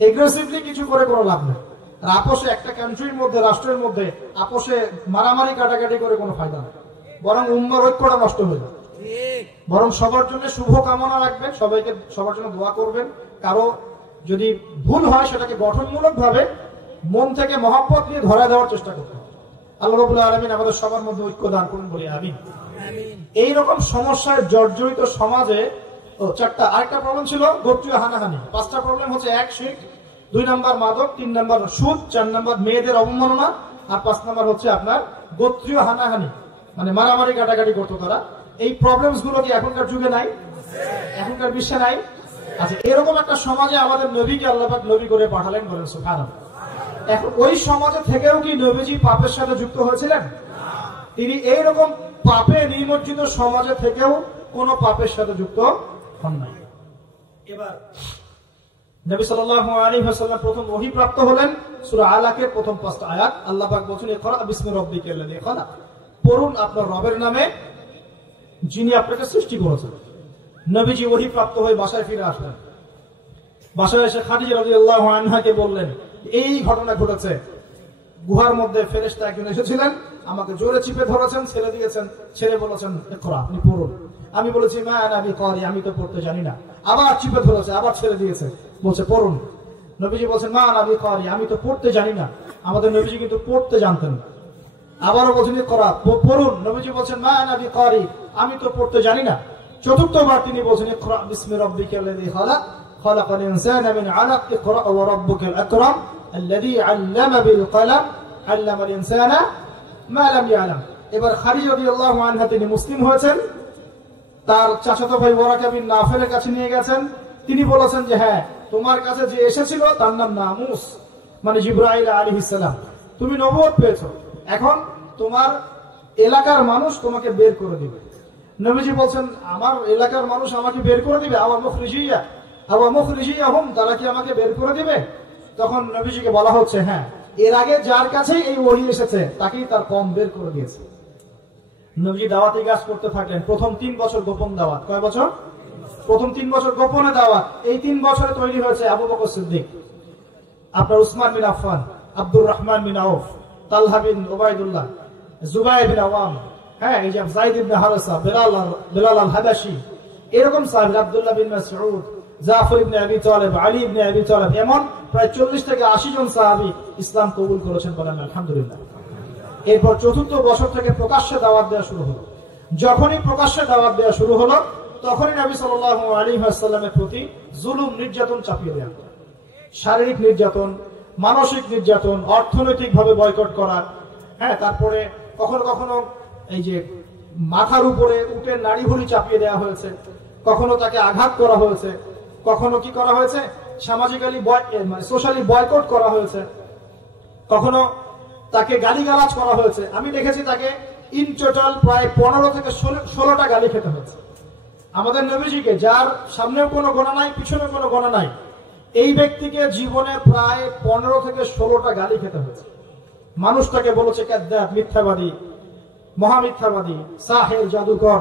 এগ্রেসিভলি কিছু করে কোনো লাভ নেই। আর আপোষে একটা কান্ট্রির মধ্যে, রাষ্ট্রের মধ্যে আপোষে মারামারি কাটাকাটি করে কোনো ফায়দা নেই, বরং উম্মার ঐক্যটা নষ্ট হয়ে যাবে। বরং সবার জন্য শুভ কামনা রাখবেন, সবাইকে সবার জন্য দোয়া করবেন। কারো যদি ভুল হয় সেটাকে গঠনমূলক ভাবে মন থেকে মহব্বত নিয়ে ধরা দেওয়ার চেষ্টা করতে হবে। আল্লাহ রাব্বুল আলামিন আমাদের সবার মধ্যে ঐক্য দান করুন, বলি আমিন। এইরকম সমস্যায় জর্জরিত সমাজে চারটা, আরেকটা প্রবলেম ছিল গোত্রীয় হানাহানি, 5টা প্রবলেম হচ্ছে: 1 শিরক, 2 নাম্বার মাদক, 3 নাম্বার সুদ, 4 নাম্বার মেয়েদের অবমাননা, আর 5 নাম্বার হচ্ছে আপনার গোত্রীয় হানাহানি, মানে মারামারি কাটাকাটি করতো তারা। এই প্রবলেমস গুলো কি এখনকার যুগে নাই? এখনকার বিশ্বে নাই? আচ্ছা, এরকম একটা সমাজে আমাদের নবীকে আল্লাহ পাক নবী করে পাঠালেন, বলেন সুবহানাল্লাহ। এখন ওই সমাজে থেকেও কি নবীজি পাপের সাথে যুক্ত হয়েছিলেন? তিনি এইরকম পাপে নিমজ্জিত সমাজে থেকেও কোন পাপের সাথে যুক্ত হন নাই। এবার নবী সাল্লাল্লাহু আলাইহি ওয়াসাল্লাম প্রথম ওহী প্রাপ্ত হলেন সূরা আলাকের প্রথম 5টা আয়াত। আল্লাহ পাক বলেন, ইকরা বিসমি রাব্বিকাল্লাযী খালাক, পড়ুন আপনার রবের নামে যিনি আপনাকে সৃষ্টি করেছেন। নবীজি ওহী প্রাপ্ত হয়ে বাসায় ফিরে আসলেন। বাসায় এসে খাদিজা রাদিয়াল্লাহু আনহাকে বললেন, এই ঘটনা ঘটেছে, গুহার মধ্যে ফেরেশতা একজন এসেছিলেন, আমাকে জোরে চিপে ধরেছেন, ছেড়ে দিয়েছেন, ছেড়ে বলেছেন ইকরা, আপনি পড়ুন। আমি বলেছি মা আনা বিকারি, আমি তো পড়তে জানি না। আবার চিপে ধরেছে, আবার ছেড়ে দিয়েছে, বলছে পড়ুন। নবীজি বলছেন মা আনা বিকারি, আমি তো পড়তে জানি না। আমাদের নবীজি কিন্তু পড়তে জানতেন। আবারও বলছেন ইকরা, পড়ুন। নবীজি বলছেন মা আনা বিকারি, আমি তো পড়তে জানি না। চতুর্থবার তিনি বলছেন ইকরা বিসমি রাব্বিকাল্লাযী খালাক, খালাকাল ইনসানা মিন আলাক, ইকরা ওয়া রাব্বুকাল আকরাম আল্লাযী আল্লামা বিল কলম আল্লামাল ইনসানা মা লাম ইয়ালাম। এবার খাদিজা রাদিয়াল্লাহু আনহা তিনি মুসলিম হয়েছেন। তার চাচাতো ভাই ওয়ারাকা বিন নাফেলের কাছে নিয়ে গেছেন। তিনি বলেছেন যে হ্যাঁ, তোমার কাছে যে এসেছিল তার নাম নামুস, মানে জিবরাইল আলাইহিস সালাম। তুমি নবুয়ত পেয়েছো, এখন তোমার এলাকার মানুষ তোমাকে বের করে দিবে। নবীজি বলছেন আমার এলাকার মানুষ আমাকে বের করে দিবে? আওয়া মুখরিজিয়াহুম, তারা কি আমাকে বের করে দিবে? তখন নবীজিকে বলা হচ্ছে হ্যাঁ, এর আগে যার কাছে এই ওহী এসেছে তাকেই তার কম বের করে দিয়েছে। নবীজি দাওয়াতি কাজ করতে থাকলেন। প্রথম 3 বছর গোপন দাওয়াত। কয় বছর? প্রথম 3 বছর গোপনে দাওয়াত। এই 3 বছরে তৈরি হয়েছে আবু বকর সিদ্দিক, আপনার উসমান বিন আফফান, আব্দুর রহমান বিন আউফ, তালহা বিন উবাইদুল্লাহ, জুবাইর বিন আওয়াম, হ্যাঁ, এই যে যায়েদ ইবনে হারেসা, বিলাল আল হাবাশি, এরকম সাহাবী, আব্দুল্লাহ বিন মাসউদ, জাফর ইবনে আবি তালেব, আলী ইবনে আবি তালেব, এমন প্রায় 40 থেকে 80 জন সাহাবী ইসলাম কবুল করেছেন, বলেন আলহামদুলিল্লাহ। এরপর 4র্থ বছর থেকে প্রকাশ্যে দাওয়াত দেওয়া শুরু হলো। যখনই প্রকাশ্যে দাওয়াত দেওয়া শুরু হলো, তখনই নবী সাল্লাল্লাহু আলাইহি ওয়াসাল্লামের প্রতি জুলুম, নির্যাতন চাপিয়ে দেওয়া, শারীরিক নির্যাতন, মানসিক নির্যাতন, অর্থনৈতিকভাবে বয়কট করা, হ্যাঁ, তারপরে কখনো কখনো এই যে মাথার উপরে উটের নাড়ি ভুঁড়ি চাপিয়ে দেওয়া হয়েছে, কখনো তাকে আঘাত করা হয়েছে, কখনো কি করা হয়েছে সামাজিক্যালি মানে সোশ্যালি বয়কট করা হয়েছে, কখনো তাকে গালিগালাজ করা হয়েছে। আমি দেখেছি তাকে ইন টোটাল প্রায় 15 থেকে 16টা গালি খেতে হয়েছে। আমাদের নবীজিকে, যার সামনেও কোনো গোনা নাই, পিছনে কোনো গোনা নাই, এই ব্যক্তিকে জীবনে প্রায় 15 থেকে 16টা গালি খেতে হয়েছে। মানুষ তাকে বলেছে কাযযাব, মিথ্যাবাদী, মহামিথ্যাবাদী, সাহের, জাদুকর,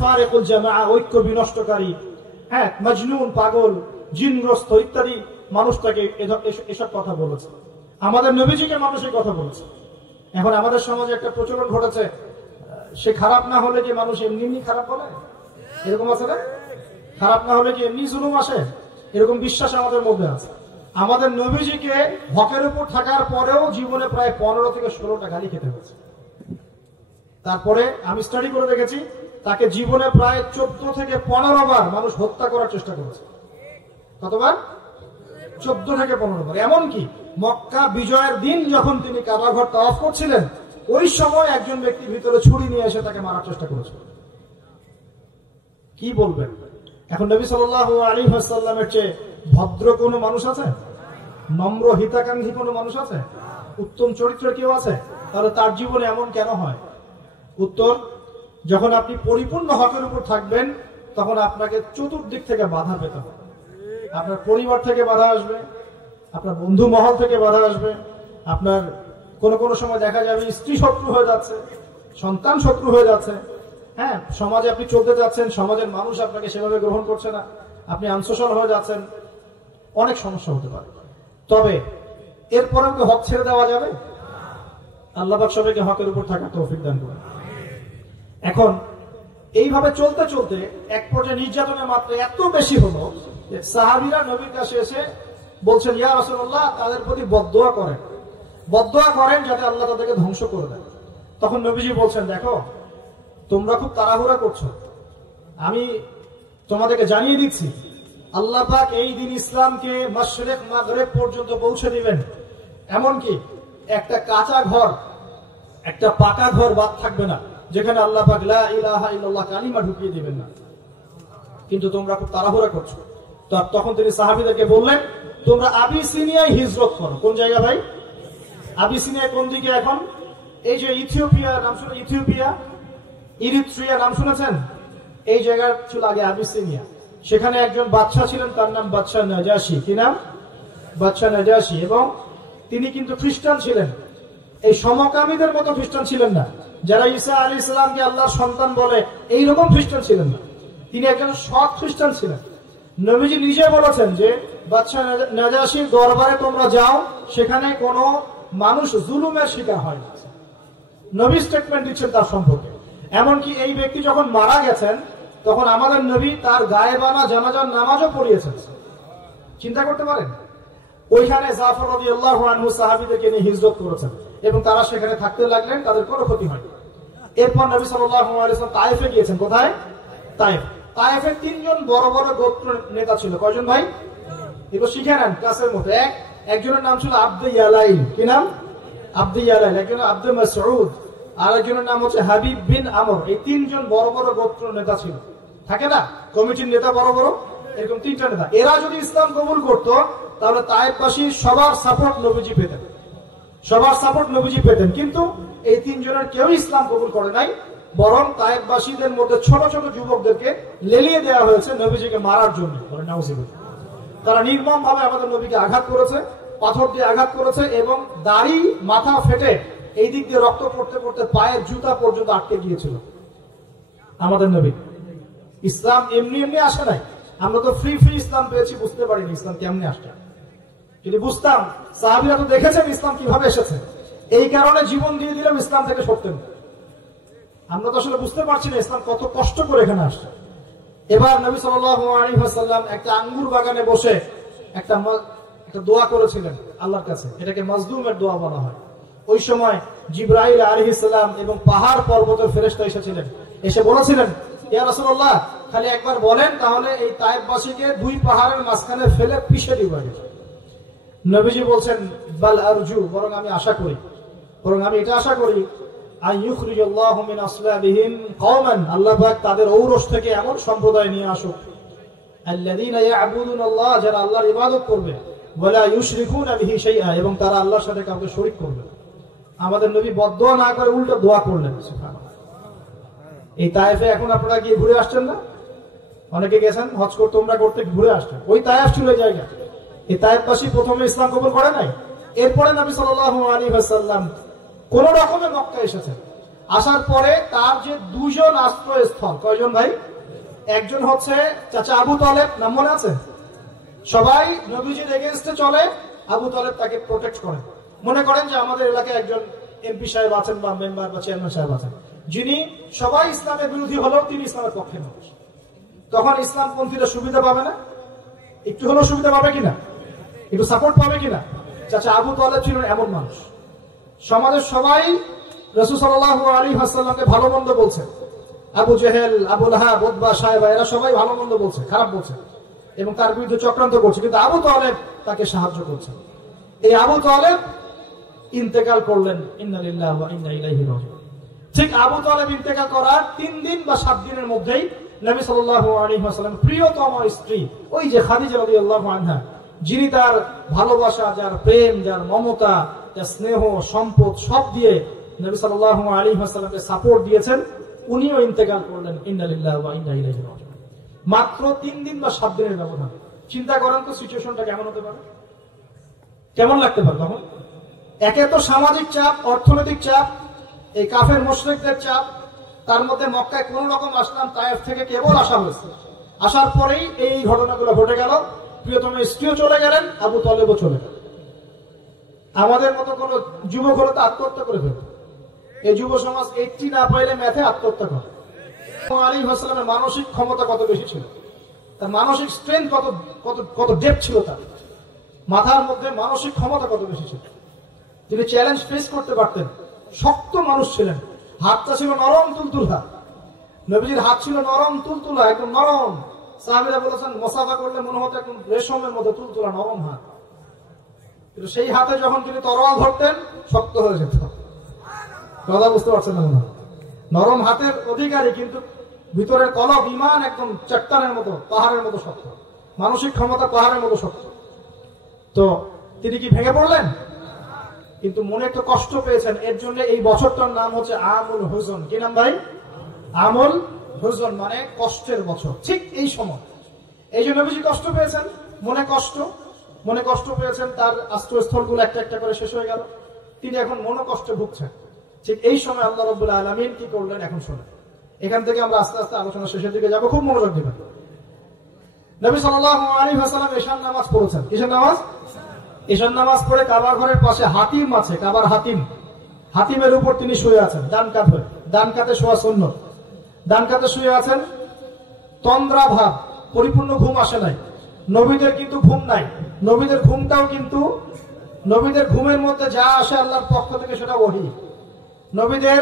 ফারিকুল জামাআ, ঐক্য বিনষ্টকারী, হ্যাঁ, মজনুন, পাগল, জিনগ্রস্ত ইত্যাদি মানুষ তাকে এসব কথা বলেছে। আমাদের নবীজিকে মানুষ এই কথা বলেছে। এখন আমাদের সমাজে একটা প্রচলন ঘটেছে, সে খারাপ না হলে কি মানুষ এমনি খারাপ বলে? এরকম আছে না? খারাপ না হলে কি এমনি জুলুম আসে? এরকম বিশ্বাস আমাদের মধ্যে আছে। আমাদের নবীজিকে হকের উপর থাকার পরেও জীবনে প্রায় 15 থেকে 16টা গালি খেতে হয়েছে। তারপরে আমি স্টাডি করে দেখেছি, তাকে জীবনে প্রায় 14 থেকে 15 বার মানুষ হত্যা করার চেষ্টা করেছে। কতবার? 14 থেকে 15 বার। এমনকি মক্কা বিজয়ের দিন যখন তিনি কাবাঘর তাওয়াফ করছিলেন, ওই সময় একজন ব্যক্তি ভিতরে ছুরি নিয়ে এসে তাকে মারার চেষ্টা করেছিল। কি বলবেন? এখন নবী সাল্লাল্লাহু আলাইহি ওয়াসাল্লামের চেয়ে ভদ্র কোনো মানুষ আছে? নম্র হিতাকাঙ্ক্ষী কোনো মানুষ আছে? উত্তম চরিত্রের কেউ আছে? তাহলে তার জীবনে এমন কেন হয়? উত্তর, যখন আপনি পরিপূর্ণ হকের উপর থাকবেন, তখন আপনাকে চতুর্দিক থেকে বাধা পেতে হবে। আপনার পরিবার থেকে বাধা আসবে, আপনার বন্ধু মহল থেকে বাধা আসবে, আপনার কোনো সময় দেখা যাবে স্ত্রী শত্রু হয়ে যাচ্ছে, সন্তান শত্রু হয়ে যাচ্ছে, হ্যাঁ, সমাজে আপনি চলতে যাচ্ছেন, সমাজের মানুষ আপনাকে সেভাবে গ্রহণ করছে না, আপনি আনসোশাল হয়ে যাচ্ছেন, অনেক সমস্যা হতে পারে। তবে এরপরেও কি হক ছেড়ে দেওয়া যাবে? আল্লাহ পাক সবাইকে হকের উপর থাকার তৌফিক দান করুন। এখন এইভাবে চলতে চলতে এক পর্যায়ে নির্যাতনের মাত্রা এত বেশি হলো যে সাহাবীরা নবীর কাছে এসে বলছেন, ইয়া রাসূলুল্লাহ, তাদের প্রতি বদদোয়া করেন, বদদোয়া করেন যাতে আল্লাহ তাদেরকে ধ্বংস করে দেয়। তখন নবীজি বলছেন, দেখো তোমরা খুব তাড়াহুড়া করছো, আমি তোমাদেরকে জানিয়ে দিচ্ছি আল্লাহ পাক এই দিন ইসলামকে মাশরিক মাগরিব পর্যন্ত পৌঁছে দিবেন। এমনকি একটা কাঁচা ঘর, একটা পাকা ঘর বাদ থাকবে না যেখানে আল্লাহ পাক লা ইলাহা ইল্লাল্লাহ কালিমা ঢুকিয়ে দিবেন না। কিন্তু তোমরা খুব তাড়াহুড়া করছো। তো তখন তিনি সাহাবীদেরকে বললেন, তোমরা আবিসিনিয়ায় হিজরত করো। কোন জায়গা ভাই? আবিসিনিয়া কোন দিকে এখন? এই যে ইথিওপিয়া নাম শুনে, ইথিওপিয়া, ইরিত্রিয়া নাম শুনেছেন? এই জায়গা ছিল আগে আবিসিনিয়া। সেখানে একজন বাদশা ছিলেন, তার নাম বাদশা নাজাশী। কি নাম? বাদশা নাজাশী। এবং তিনি কিন্তু খ্রিস্টান ছিলেন। এই সমকামীদের মতো খ্রিস্টান ছিলেন না, যারা ঈসা আলাইহিস সালামকে আল্লাহর সন্তান বলে এইরকম খ্রিস্টান ছিলেন না। তিনি একজন সৎ খ্রিস্টান ছিলেন। নবীজি নিজে বলেছেন যে বাদশা নাজাশীর দরবারে তোমরা যাও, সেখানে কোনো মানুষ জুলুমের শিকার হয় না। নবী স্টেটমেন্ট দিচ্ছেন তার সম্পর্কে। এমনকি এই ব্যক্তি যখন মারা গেছেন তখন আমাদের নবী তার গায়েবানা জানাজার নামাজও পড়িয়েছেন। চিন্তা করতে পারেন? ওইখানে জাফর রাদিয়াল্লাহু আনহু সাহাবীদেরকে নিয়ে হিজরত করেছেন এবং তারা সেখানে থাকতে লাগলেন, তাদের কোনো ক্ষতি হয়নি। এরপর নবী সাল্লাল্লাহু আলাইহি ওয়াসাল্লাম তায়েফে গিয়েছেন। কোথায়? তায়েফ। তায়েফে তিনজন বড় বড় গোত্র নেতা ছিল। কয়জন ভাই? এগুলো শিখে নেন ক্লাসের মধ্যে। একজনের নাম ছিল আব্দে ইয়ালাইল। কি নাম? আব্দে ইয়ালাইল। একজনের আব্দে মাসউদ, আর একজনের নাম হচ্ছে হাবিব বিন আমর। এই তিনজন বড় বড় গোত্র নেতা ছিল। থাকে না কমিটির নেতা বড় বড়, এরকম তিনটা নেতা। এরা যদি ইসলাম কবুল করতো তাহলে তায়েফবাসী সবার সাপোর্ট নবীজি পেতেন, সবার সাপোর্ট নবীজি পেতেন। কিন্তু এই তিনজনের কেউ ইসলাম কবুল করে নাই, বরং তায়েফবাসীদের মধ্যে ছোট ছোট যুবকদেরকে লেলিয়ে দেওয়া হয়েছে নবীজিকে মারার জন্য। তারা নির্মম ভাবে আমাদের নবীকে আঘাত করেছে, পাথর দিয়ে আঘাত করেছে এবং দাড়ি মাথা ফেটে এই দিক দিয়ে রক্ত পড়তে পড়তে পায়ের জুতা পর্যন্ত আটকে গিয়েছিল। আমাদের নবী ইসলাম এমনি এমনি আসে নাই। আমরা তো ফ্রি ফ্রি ইসলাম পেয়েছি, বুঝতে পারিনি ইসলাম কেমনে আসছে। যদি বুঝতাম, সাহাবীরা তো দেখেছেন ইসলাম কিভাবে এসেছে, এই কারণে জীবন দিয়ে দিলেও ইসলাম থেকে সরতেন। আমরা তো আসলে বুঝতে পারছি না ইসলাম কত কষ্ট করে এখানে আসছে। এবার নবী সাল্লাল্লাহু আলাইহি ওয়াসাল্লাম একটা আঙ্গুর বাগানে বসে একটা দোয়া করেছিলেন আল্লাহর কাছে। এটাকে মাজলুমের দোয়া বলা হয়। ওই সময় জিবরাইল আলাইহিস সালাম এবং পাহাড় পর্বতের ফেরেশতা এসেছিলেন, এসে বলেছিলেন, ইয়া রাসূলুল্লাহ, খালি একবার বলেন তাহলে এই তায়েফবাসীকে দুই পাহাড়ের মাঝখানে ফেলে পিষে দিব। নবীজি বলছেন, বাল আরজু, বরং আমি আশা করি, বরং আমি এটা আশা করি, আইয়ুখরিজাল্লাহু মিন আসলাবিহিম কওমান, আল্লাহ পাক তাদের ঔরস থেকে এমন সম্প্রদায় নিয়ে আসুক, আল্লাযীনা ইয়াবুদুনাল্লাহ, যারা আল্লাহর ইবাদত করবে, ওয়ালা ইউশরিকুনা বিহি শাইআ, এবং তারা আল্লাহর সাথে কাউকে শরীক করবে। আমাদের নবী বদদোয়া না করে উল্টো দোয়া করলেন। সুবহানাল্লাহ। এই তায়েফে এখন আপনারা গিয়ে ঘুরে আসছেন না? অনেকে গেছেন হজ করতে, উমরা করতে, ঘুরে আসছেন। ওই তায়েফ ছিল এই জায়গা। এই তায়েফবাসী প্রথমে ইসলাম কবুল করে নাই। এরপরে নবী সাল্লাল্লাহু আলাইহি ওয়াসাল্লাম কোন রকমে মক্কা এসেছেন। আসার পরে তার যে দুজন আশ্রয়স্থল, কয়জন ভাই? একজন হচ্ছে চাচা আবু তালেব, নাম মনে আছে? সবাই নবীজির এগেইনস্টে চলে, আবু তালেব তাকে প্রোটেক্ট করেন। মনে করেন যে আমাদের এলাকায় একজন এমপি সাহেব আছেন বা মেম্বার বা চেয়ারম্যান সাহেব আছেন, যিনি সবাই ইসলামের বিরোধী হলেও তিনি ইসলামের পক্ষে মানুষ। তখন ইসলামপন্থীরা সুবিধা পাবে না? একটু হলেও সুবিধা পাবে কিনা? একটু সাপোর্ট পাবে কিনা? চাচা আবু তালেব ছিলেন এমন মানুষ। সমাজের সবাই রাসূল সাল্লাল্লাহু আলাইহি ওয়াসাল্লামকে ভালো মন্দ বলছে। আবু জেহেল, আবু লাহাব, উতবা, সায়বা, এরা সবাই ভালো মন্দ বলছে, খারাপ বলছে এবং তার বিরুদ্ধে চক্রান্ত করছে। কিন্তু আবু তালেব তাকে সাহায্য করছে। এই আবু তালেব ইন্তেকাল করলেন। ইন্না লিল্লাহি ওয়া ইন্না ইলাইহি রাজিউন। ঠিক আবু তালেব ইন্তেকাল করার 3 দিন বা 7 দিনের মধ্যেই নবী সাল্লাল্লাহু আলাইহি ওয়াসাল্লাম প্রিয়তম স্ত্রী, ওই যে খাদিজা রাদিয়াল্লাহু আনহা, যিনি তার ভালোবাসা, যার প্রেম, যার মমতা, যার স্নেহ, সম্পদ সব দিয়ে নবী সাল্লাল্লাহু আলাইহি ওয়াসাল্লামকে সাপোর্ট দিয়েছেন, উনিও ইন্তেকাল করলেন। ইন্না লিল্লাহি ওয়া ইন্না ইলাইহি রাজিউন। মাত্র 3 দিন বা 7 দিনের ব্যবধান। চিন্তা করেন তো সিচুয়েশনটা কেমন হতে পারে, কেমন লাগতে পারে তখন? একে তো সামাজিক চাপ, অর্থনৈতিক চাপ, এই কাফের মুশরিকদের চাপ, তার মধ্যে মক্কায় কোন রকম আসলাম, তায়েফ থেকে কেবল আসা হয়েছে। আসার পরেই এই ঘটনাগুলো ঘটে গেল। প্রিয়তম স্ত্রীও চলে গেলেন, আবু তালেবও চলে গেলেন। আমাদের মতো কোন যুবক হলে তো আত্মহত্যা করে ফেলত। এই যুব সমাজ 80 না পাইলে ম্যাথে আত্মহত্যা করে। আলাইহিস সালামের মানসিক ক্ষমতা কত বেশি ছিল, তার মানসিক স্ট্রেংথ কত কত কত ডেপথ ছিল, তার মাথার মধ্যে মানসিক ক্ষমতা কত বেশি ছিল। তিনি চ্যালেঞ্জ ফেস করতে পারতেন। শক্ত মানুষ ছিলেন, হাতটা ছিল নরম তুলতুলা, নবীজির হাত ছিল নরম তুলতুলা, একদম নরম। সাহাবীরা বলেছেন মুসাফা করলে মনে হতো একদম রেশমের মতো তুলতুলা নরম হাত, কিন্তু সেই হাতে যখন তিনি তরোয়াল ধরতেন শক্ত হয়ে যেত। কথা বুঝতে পারছেন না? নরম হাতের অধিকারী, কিন্তু ভিতরের কলব ঈমান একদম চট্টানের মতো, পাহাড়ের মতো শক্ত, মানসিক ক্ষমতা পাহাড়ের মতো শক্ত। তো তিনি কি ভেঙে পড়লেন? কিন্তু মনে একটু কষ্ট পেয়েছেন, এর জন্য এই বছরটার নাম হচ্ছে আমুল হুজন। কি নাম ভাই? আমুল হুজন, মানে কষ্টের বছর। ঠিক এই সময় এই জন্য বেশি কষ্ট পেয়েছেন, মনে কষ্ট পেয়েছেন, তার আশ্রয়স্থলগুলো একটা একটা করে শেষ হয়ে গেল, তিনি এখন মনোকষ্টে ভুগছেন। ঠিক এই সময় আল্লাহ রাব্বুল আলামিন কি করলেন এখন শোনেন। এখান থেকে আমরা আস্তে আস্তে আলোচনা শেষের দিকে যাব, খুব মনোযোগ দিবেন। নবী সাল্লাল্লাহু আলাইহি ওয়াসাল্লাম ঈশার নামাজ পড়েছেন। কিসের নামাজ? ঈশার নামাজ পড়ে কাবা ঘরের পাশে হাতিম আছে, কাবার হাতিম, হাতিমের উপর তিনি শুয়ে আছেন ডান কাত হয়ে। ডান কাতে শোয়া সুন্নাত। ডান কাতে শুয়ে আছেন, তন্দ্রা ভাব, পরিপূর্ণ ঘুম আসে নাই। নবীদের কিন্তু ঘুম নাই, নবীদের ঘুমটাও কিন্তু, নবীদের ঘুমের মধ্যে যা আসে আল্লাহর পক্ষ থেকে সেটা ওহী। নবীদের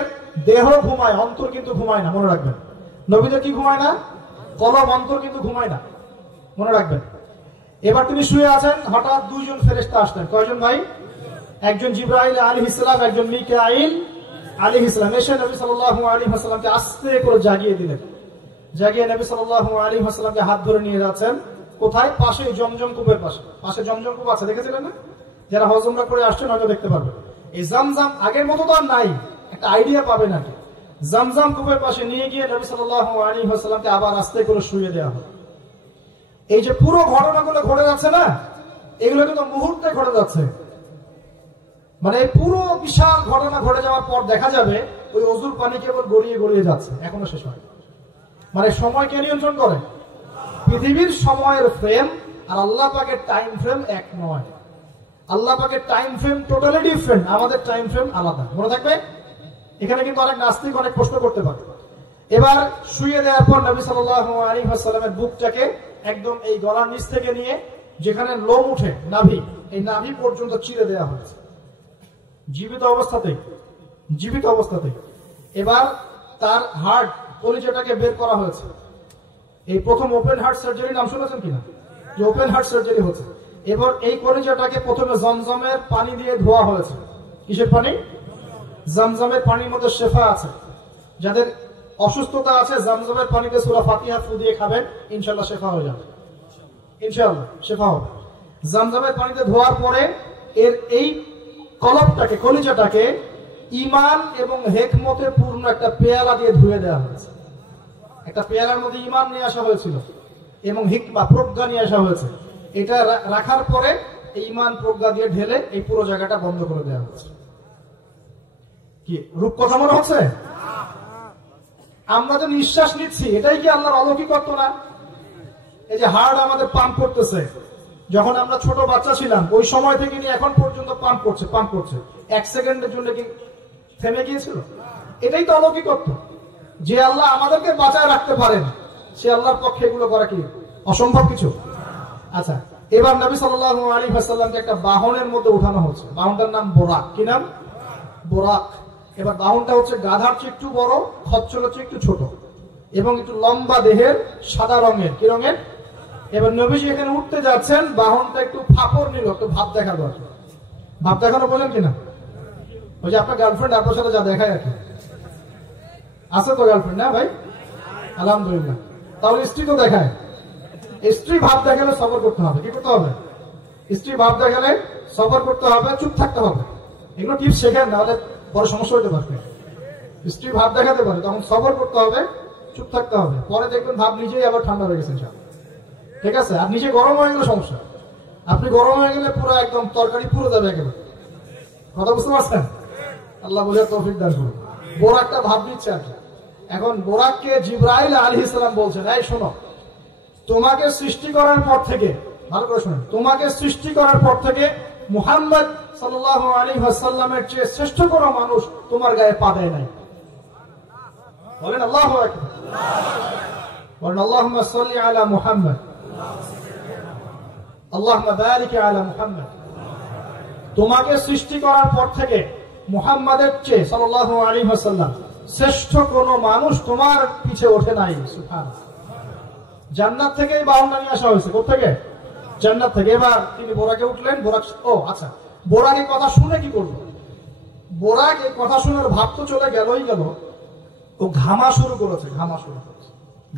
দেহ ঘুমায়, অন্তর কিন্তু ঘুমায় না, মনে রাখবেন। নবীদের কি ঘুমায় না? কলব, অন্তর কিন্তু ঘুমায় না, মনে রাখবেন। এবার তিনি শুয়ে আছেন, হঠাৎ দুইজন ফেরেশতা আসলেন। কয়জন ভাই? একজন জিবরাইল আলাইহিস সালাম, একজন মিকাঈল আলাইহিস সালাম। এসে নবী সাল্লাল্লাহু আলাইহি ওয়াসাল্লামকে আস্তে করে জাগিয়ে দিলেন। জাগিয়ে নবী সাল্লাল্লাহু আলাইহি ওয়াসাল্লামকে হাত ধরে নিয়ে যাচ্ছেন কোথায়? পাশে জমজম কূপের পাশে। পাশে জমজম কূপ আছে, দেখেছিলেন না? যারা হজ উমরা করে আসছেন হয়তো দেখতে পারবেন। এই জামজাম আগের মতো তো আর নাই, একটা আইডিয়া পাবেন আর কি। জামজাম কূপের পাশে নিয়ে গিয়ে নবী সাল্লাল্লাহু আলাইহি ওয়াসাল্লামকে আবার আস্তে করে শুয়ে দেওয়া হয়। এই যে পুরো ঘটনাগুলো ঘটে যাচ্ছে না, এগুলো কিন্তু মুহূর্তে ঘটে যাচ্ছে। মানে পুরো বিশাল ঘটনা ঘটে যাওয়ার পর দেখা যাবে ওই অজুর পানি কেবল গড়িয়ে গড়িয়ে যাচ্ছে, এখনো শেষ হয়। মানে সময়কে নিয়ন্ত্রণ করে পৃথিবীর সময়ের ফ্রেম আর আল্লাহ পাকের টাইম ফ্রেম এক নয়। আল্লাহ পাকের টাইম ফ্রেম টোটালি ডিফারেন্ট, আমাদের টাইম ফ্রেম আলাদা, মনে থাকবে। এখানে কিন্তু অনেক নাস্তিক অনেক প্রশ্ন করতে পারে। এবার শুয়ে দেওয়ার পর নবী সাল্লাল্লাহু আলাইহি ওয়াসাল্লামের বুকটাকে একদম এই গলার নিচ থেকে নিয়ে যেখানে লোম উঠে নাভি, এই নাভি পর্যন্ত চিরে দেওয়া হয়েছে জীবিত অবস্থাতে। এবার তার হার্ট, কলিজাটাকে বের করা হয়েছে। এই প্রথম ওপেন হার্ট সার্জারি নাম শুনেছেন কিনা? যে ওপেন হার্ট সার্জারি হচ্ছে। এবার এই কলিজাটাকে প্রথমে জমজমের পানি দিয়ে ধোয়া হয়েছে। কিসের পানি? জমজমের পানির মধ্যে শেফা আছে। যাদের অসুস্থতা আছে জমজমের পানিতে সূরা ফাতিহা ফু দিয়ে খাবেন, ইনশাআল্লাহ শেফা হয়ে যাবে, ইনশাআল্লাহ শেফা হবে। জমজমের পানিতে ধোয়ার পরে এর এই কলবটাকে, কলিজাটাকে ঈমান এবং হিকমতে পূর্ণ একটা পেয়ালা দিয়ে ধুয়ে দেওয়া হয়েছে। একটা পেয়ালার মধ্যে ঈমান নিয়ে আসা হয়েছিল এবং হিকমা, প্রজ্ঞা নিয়ে আসা হয়েছে। এটা রাখার পরে এই ঈমান প্রজ্ঞা দিয়ে ঢেলে এই পুরো জায়গাটা বন্ধ করে দেওয়া হয়েছে। কি রূপ কথা মনে হচ্ছে? আমরা যে নিঃশ্বাস নিচ্ছি এটাই কি আল্লাহর অলৌকিকত্ব না? এই যে হার্ট আমাদের পাম্প করতেছে, যখন আমরা ছোট বাচ্চা ছিলাম ওই সময় থেকে নিয়ে এখন পর্যন্ত পাম্প করছে। 1 সেকেন্ডের জন্য কি থেমে গিয়েছিল? এটাই তো অলৌকিকত্ব। যে আল্লাহ আমাদেরকে বাঁচায় রাখতে পারেন, সে আল্লাহর পক্ষে এগুলো করা কি অসম্ভব কিছু? আচ্ছা, এবার নবী সাল্লাল্লাহু আলাইহি ওয়াসাল্লামকে একটা বাহনের মধ্যে উঠানো হচ্ছে। বাহনটার নাম বোরাক। কি নাম? বোরাক। এবার বাহনটা হচ্ছে গাধার চেয়ে একটু বড়, খচ্চরের চেয়ে একটু ছোট এবং একটু লম্বা দেহের, সাদা রঙের। কি রঙের? এবার নবীজি এখানে উঠতে যাচ্ছেন, বাহনটা একটু ফাপড় নিল, একটু ভাব দেখালো। ভাব দেখানো বলেন কিনা? ওই যে আপনার গার্লফ্রেন্ড আপনার সাথে যা দেখায় আর কি, আছে তো গার্লফ্রেন্ড না ভাই? আলহামদুলিল্লাহ। তাহলে স্ত্রী তো দেখায়। স্ত্রী ভাব দেখালে সবর করতে হবে। কি করতে হবে? স্ত্রী ভাব দেখালে সবর করতে হবে, চুপ থাকতে হবে। এগুলো টিপস শেখেন, নাহলে বড় সমস্যা হইতে পারবে। স্ত্রী ভাব দেখাতে পারে, তখন সবর করতে হবে, চুপ থাকতে হবে। পরে দেখবেন ভাব নিজেই আবার ঠান্ডা হয়ে গেছে, ঠিক আছে? আর নিজে গরম হয়ে গেলে সমস্যা। আপনি গরম হয়ে গেলে পুরো একদম তরকারি পুরো যাবে একেবারে। কথা বুঝতে পারছেন? আল্লাহ বলে তৌফিক দান করুন। বোরাকটা ভাব নিচ্ছে আর কি। এখন বোরাককে জিবরাইল আলাইহিস সালাম বলছেন, এই শোনো, তোমাকে সৃষ্টি করার পর থেকে, ভালো করে শুনুন, তোমাকে সৃষ্টি করার পর থেকে মুহাম্মদ সাল্লাল্লাহু আলাইহি ওয়াসাল্লামের চেয়ে শ্রেষ্ঠ কোনো মানুষ তোমার গায়ে পা দেয় নাই। বলেন আল্লাহু আকবার। বলেন আল্লাহুম্মা সাল্লি আলা মুহাম্মদ, আল্লাহুম্মা বারিক আলা মুহাম্মদ। তোমাকে সৃষ্টি করার পর থেকে মুহাম্মাদের চেয়ে সাল্লাল্লাহু আলাইহি ওয়াসাল্লাম শ্রেষ্ঠ কোন মানুষ তোমার পিছে ওঠে নাই। সুবহানাল্লাহ। জান্নাত থেকেই বাহনটা নিয়ে আসা হয়েছে। কোথেকে? জান্নাত থেকে। এবার তিনি বোরাকে উঠলেন। বোরাক, ও আচ্ছা, বোরাক এই কথা শুনে কি করলো? বোরাক এই কথা শুনে ভাব তো চলে গেলই গেল, ও ঘামা শুরু করেছে,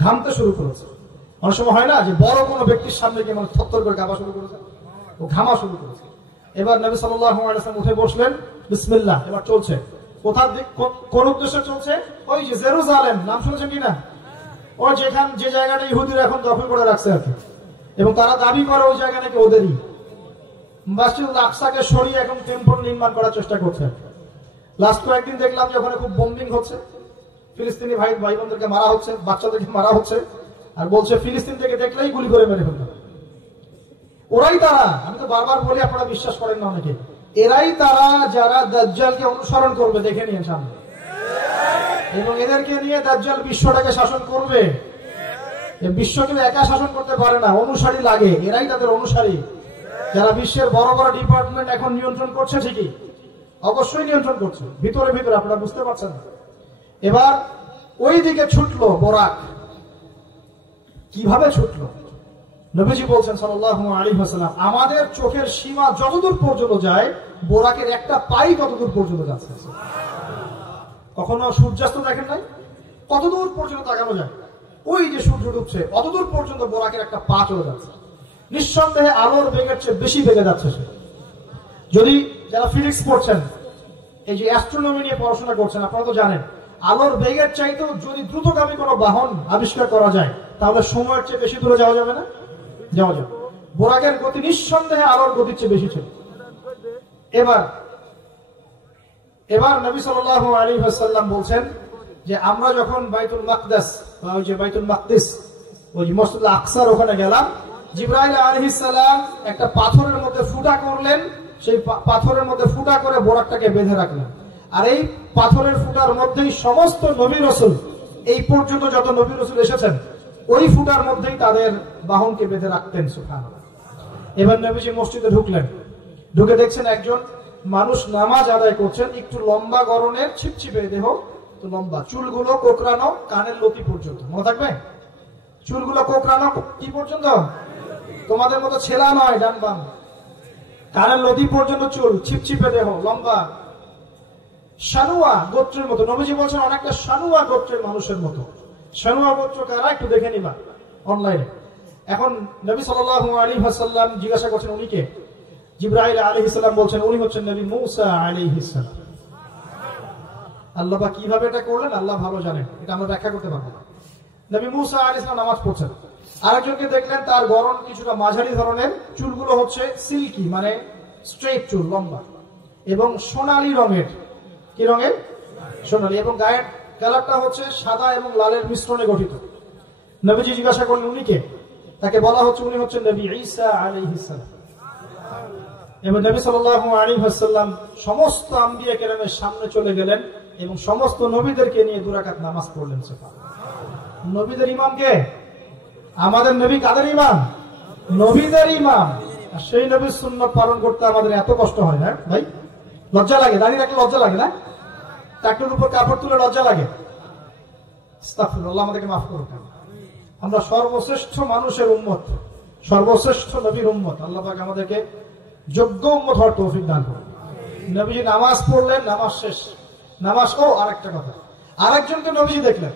ঘামতে শুরু করেছে। অনেক সময় হয় না যে বড় কোনো ব্যক্তির সামনে গিয়ে মানে থরথর করে কাঁপা শুরু করেছে, ও ঘামা শুরু করেছে। এবার নবী সাল্লাল্লাহু আলাইহি ওয়াসাল্লাম উঠে বসলেন, বিসমিল্লাহ। এবার চলছে। কোথার দিক, কোন উদ্দেশ্যে চলছে? ওই যে জেরুজালেম, নাম শুনেছেন কিনা? ওই যে জায়গাটা ইহুদিরা এখন দখল করে রাখছে আর কি, এবং তারা দাবি করে ওই জায়গা নাকি ওদেরই। মসজিদুল আকসাকে সরিয়ে এখন টেম্পল নির্মাণ করার চেষ্টা করছে। লাস্ট কয়েকদিন দেখলাম যে ওখানে খুব বোম্বিং হচ্ছে, ফিলিস্তিনি ভাই বোনদেরকে মারা হচ্ছে, বাচ্চাদেরকে মারা হচ্ছে, আর বলছে ফিলিস্তিন থেকে দেখলেই গুলি করে মেরে ফেলবে। ওরাই তারা, আমি তো বারবার বলি, আপনারা বিশ্বাস করেন না অনেকে, এরাই তারা যারা দাজ্জালকে অনুসরণ করবে, দেখে নিয়ে সামনে, এবং এদেরকে নিয়ে দাজ্জাল বিশ্বটাকে শাসন করবে। বিশ্ব কিন্তু একা শাসন করতে পারে না, অনুসারী লাগে, এরাই তাদের অনুসারী। যারা বিশ্বের বড় বড় ডিপার্টমেন্ট এখন নিয়ন্ত্রণ করছে, ঠিকই অবশ্যই নিয়ন্ত্রণ করছে, ভিতরে ভিতরে, আপনারা বুঝতে পারছেন না। এবার ওই দিকে ছুটলো বোরাক। কিভাবে ছুটলো? নবীজি বলছেন সাল্লাল্লাহু আলাইহি ওয়াসাল্লাম, আমাদের চোখের সীমা যতদূর পর্যন্ত যায়, বোরাকের একটা পাই ততদূর পর্যন্ত যাচ্ছে। কখনো সূর্যাস্ত দেখেন নাই? কতদূর পর্যন্ত তাকানো যায়? ওই যে সূর্য ডুবছে অতদূর পর্যন্ত বোরাকের একটা পা চলে যাচ্ছে। নিঃসন্দেহে আলোর বেগের চেয়ে বেশি বেগে যাচ্ছে সে। যদি যারা ফিজিক্স পড়ছেন, এই যে অ্যাস্ট্রোনমি নিয়ে পড়াশোনা করছেন, আপনারা তো জানেন আলোর বেগের চাইতেও যদি দ্রুতগামী কোনো বাহন আবিষ্কার করা যায়, তাহলে সময়ের চেয়ে বেশি দূরে যাওয়া যাবে না? যাওয়া যাবে। বোরাকের গতি নিঃসন্দেহে আলোর গতির চেয়ে বেশি ছিল। এবার নবী সাল্লাল্লাহু আলাইহি ওয়াসাল্লাম বলছেন যে আমরা যখন বাইতুল মাকদাস, বা ওই যে বাইতুল মাকদিস, ওই মসজিদুল আকসার ওখানে গেলাম, জিবরাইল আলাইহিস সালাম একটা পাথরের মধ্যে ফুটা করলেন, সেই পাথরের মধ্যে ফুটা করে বোরাকটাকে বেঁধে রাখলেন। আর এই পাথরের ফুটার মধ্যেই সমস্ত নবী রাসূল, এই পর্যন্ত যত নবী রাসূল এসেছেন, ওই ফুটার মধ্যেই তাদের বাহনকে বেঁধে রাখতেন। সুবহানাল্লাহ। এবার নবীজি মসজিদে ঢুকলেন, ঢুকে দেখছেন একজন মানুষ নামাজ আদায় করছেন, একটু লম্বা গড়নের, ছিপছিপে দেহ, তো লম্বা, চুলগুলো কোকড়ানো কানের লতি পর্যন্ত। মনে থাকবে, চুলগুলো কোকড়ানো কি পর্যন্ত? তোমাদের মতো ছেলা নয়, ডান বাম, কানের লতি পর্যন্ত চুল, ছিপছিপে দেহ, লম্বা, শানুয়া গোত্রের মতো। নবীজি বলছেন অনেকটা শানুয়া গোত্রের মানুষের মতো। শানুয়া গোত্র কারা একটু দেখে নিবা অনলাইনে। এখন নবী সাল্লাল্লাহু আলাইহি ওয়াসাল্লাম জিজ্ঞাসা করছেন উনি কে? জিবরাইল আলাইহিস সালাম বলছেন উনি হচ্ছেন নবী মূসা আলাইহিস সালাম। আল্লাহ পাক কিভাবে এটা করলেন আল্লাহ ভালো জানেন, এটা আমরা ব্যাখ্যা করতে পারবো না। নবী মূসা আলাইহিস সালাম নামাজ পড়ছেন, আরেকজনকে দেখলেন তার গড়ন কিছুটা মাঝারি ধরনের, চুলগুলো হচ্ছে সিল্কি, মানে স্ট্রেট চুল, লম্বা, এবং সোনালী রঙের। কি রঙের? সোনালী। এবং গায়ের কালারটা হচ্ছে সাদা এবং লালের মিশ্রণে গঠিত। নবীজি জিজ্ঞাসা করলেন উনি কে? তাকে বলা হচ্ছে উনি হচ্ছেন নবী ঈসা আলাইহিস সালাম। এবং নবী সাল্লাল্লাহু আলাইহি ওয়াসাল্লাম সমস্ত আম্বিয়া কেরামের সামনে চলে গেলেন এবং সমস্ত নবীদেরকে নিয়ে 2 রাকাত নামাজ পড়লেন। সুবহানাল্লাহ। নবীদের ইমাম কে? আমাদের নবী কাদের ইমাম? নবীদের ইমাম। আর সেই নবীর সুন্নাত পালন করতে আমাদের এত কষ্ট হয় না ভাই? লজ্জা লাগে? দাঁড়িয়ে রাখলে লজ্জা লাগে না? টাকটার উপর কাপড় তুলে লজ্জা লাগে? আস্তাগফিরুল্লাহ, আমাদেরকে মাফ করুন। আমরা সর্বশ্রেষ্ঠ মানুষের উম্মত, সর্বশ্রেষ্ঠ নবীর উম্মত। আল্লাহ পাক আমাদেরকে যোগ্য উম্মত হওয়ার তৌফিক দান করুন। নবীজি নামাজ পড়লেন, নামাজ শেষ। নামাজ, ও আরেকটা কথা, আরেকজনকে নবীজি দেখলেন,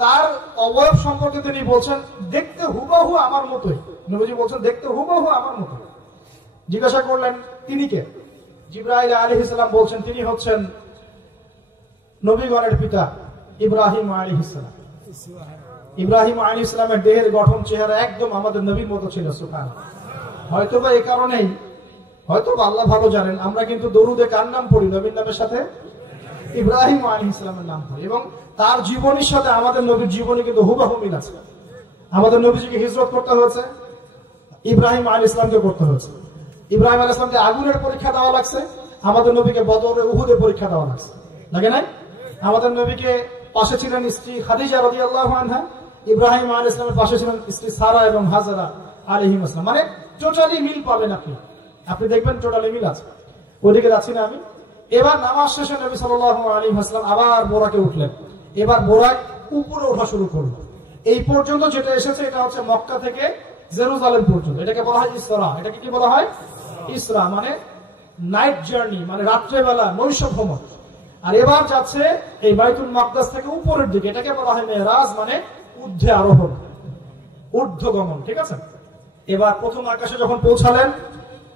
তার অবয়ব সম্পর্কে তিনি বলছেন দেখতে হুবহু আমার মতোই। নবীজি বলছেন দেখতে হুবহু আমার মতো। জিজ্ঞাসা করলেন তিনি কে? জিবরাইল আলাইহিস সালাম বলছেন তিনি হচ্ছেন নবীগণের পিতা ইব্রাহিম আলাইহিস সালাম। ইব্রাহিম আলাইহিস সালামের দেহের গঠন, চেহারা একদম আমাদের নবীর মতো ছিল। সুবহানাল্লাহ। হয়তোবা এই কারণেই, হয়তোবা আল্লাহ ভালো জানেন, আমরা কিন্তু দরুদে কার নাম পড়ি? নবীর নামের সাথে ইব্রাহিম আলাইহিস সালামের নাম পড়ি, এবং তার জীবনীর সাথে আমাদের নবীর জীবনী কিন্তু হুবহু মিল আছে। আমাদের নবীজিকে হিজরত করতে হয়েছে, ইব্রাহিম আলাইহিস সালামকে করতে হয়েছে। ইব্রাহিম আলাইহিস সালামকে আগুনের পরীক্ষা দেওয়া লাগছে, আমাদের নবীকে বদরে উহুদে পরীক্ষা দেওয়া লাগছে, লাগে নাই? আমাদের নবীকে পাশে ছিলেন স্ত্রী খাদিজা রাদিয়াল্লাহু আনহা, ইব্রাহিম আলাইহিস সালামের পাশে ছিলেন স্ত্রী সারা এবং হাজারা আলাইহিস সালাম। মানে টোটালি মিল পাবেন আপনি দেখবেন টোটালি মিল আছে। ওইদিকে যাচ্ছি না আমি। এবার নামাজ শেষে নবী সাল্লাল্লাহু আলাইহি ওয়াসাল্লাম আবার বোরাকে উঠলেন। এবার বোরাক উপরে ওঠা শুরু করলো। এই পর্যন্ত যেটা এসেছে এটা হচ্ছে মক্কা থেকে জেরুজালেম পর্যন্ত। এটাকে বলা হয় ইসরা। এটাকে কি বলা হয়? ইসরা মানে নাইট জার্নি, মানে রাত্রেবেলা নৈশ ভ্রমণ। আর এবার যাচ্ছে এই বাইতুল মাকদাস থেকে উপরের দিকে, এটাকে বলা হয় মেরাজ, মানে ঊর্ধ্বে আরোহণ, ঊর্ধ্বগমন। ঠিক আছে। এবার প্রথম আকাশে যখন পৌঁছালেন,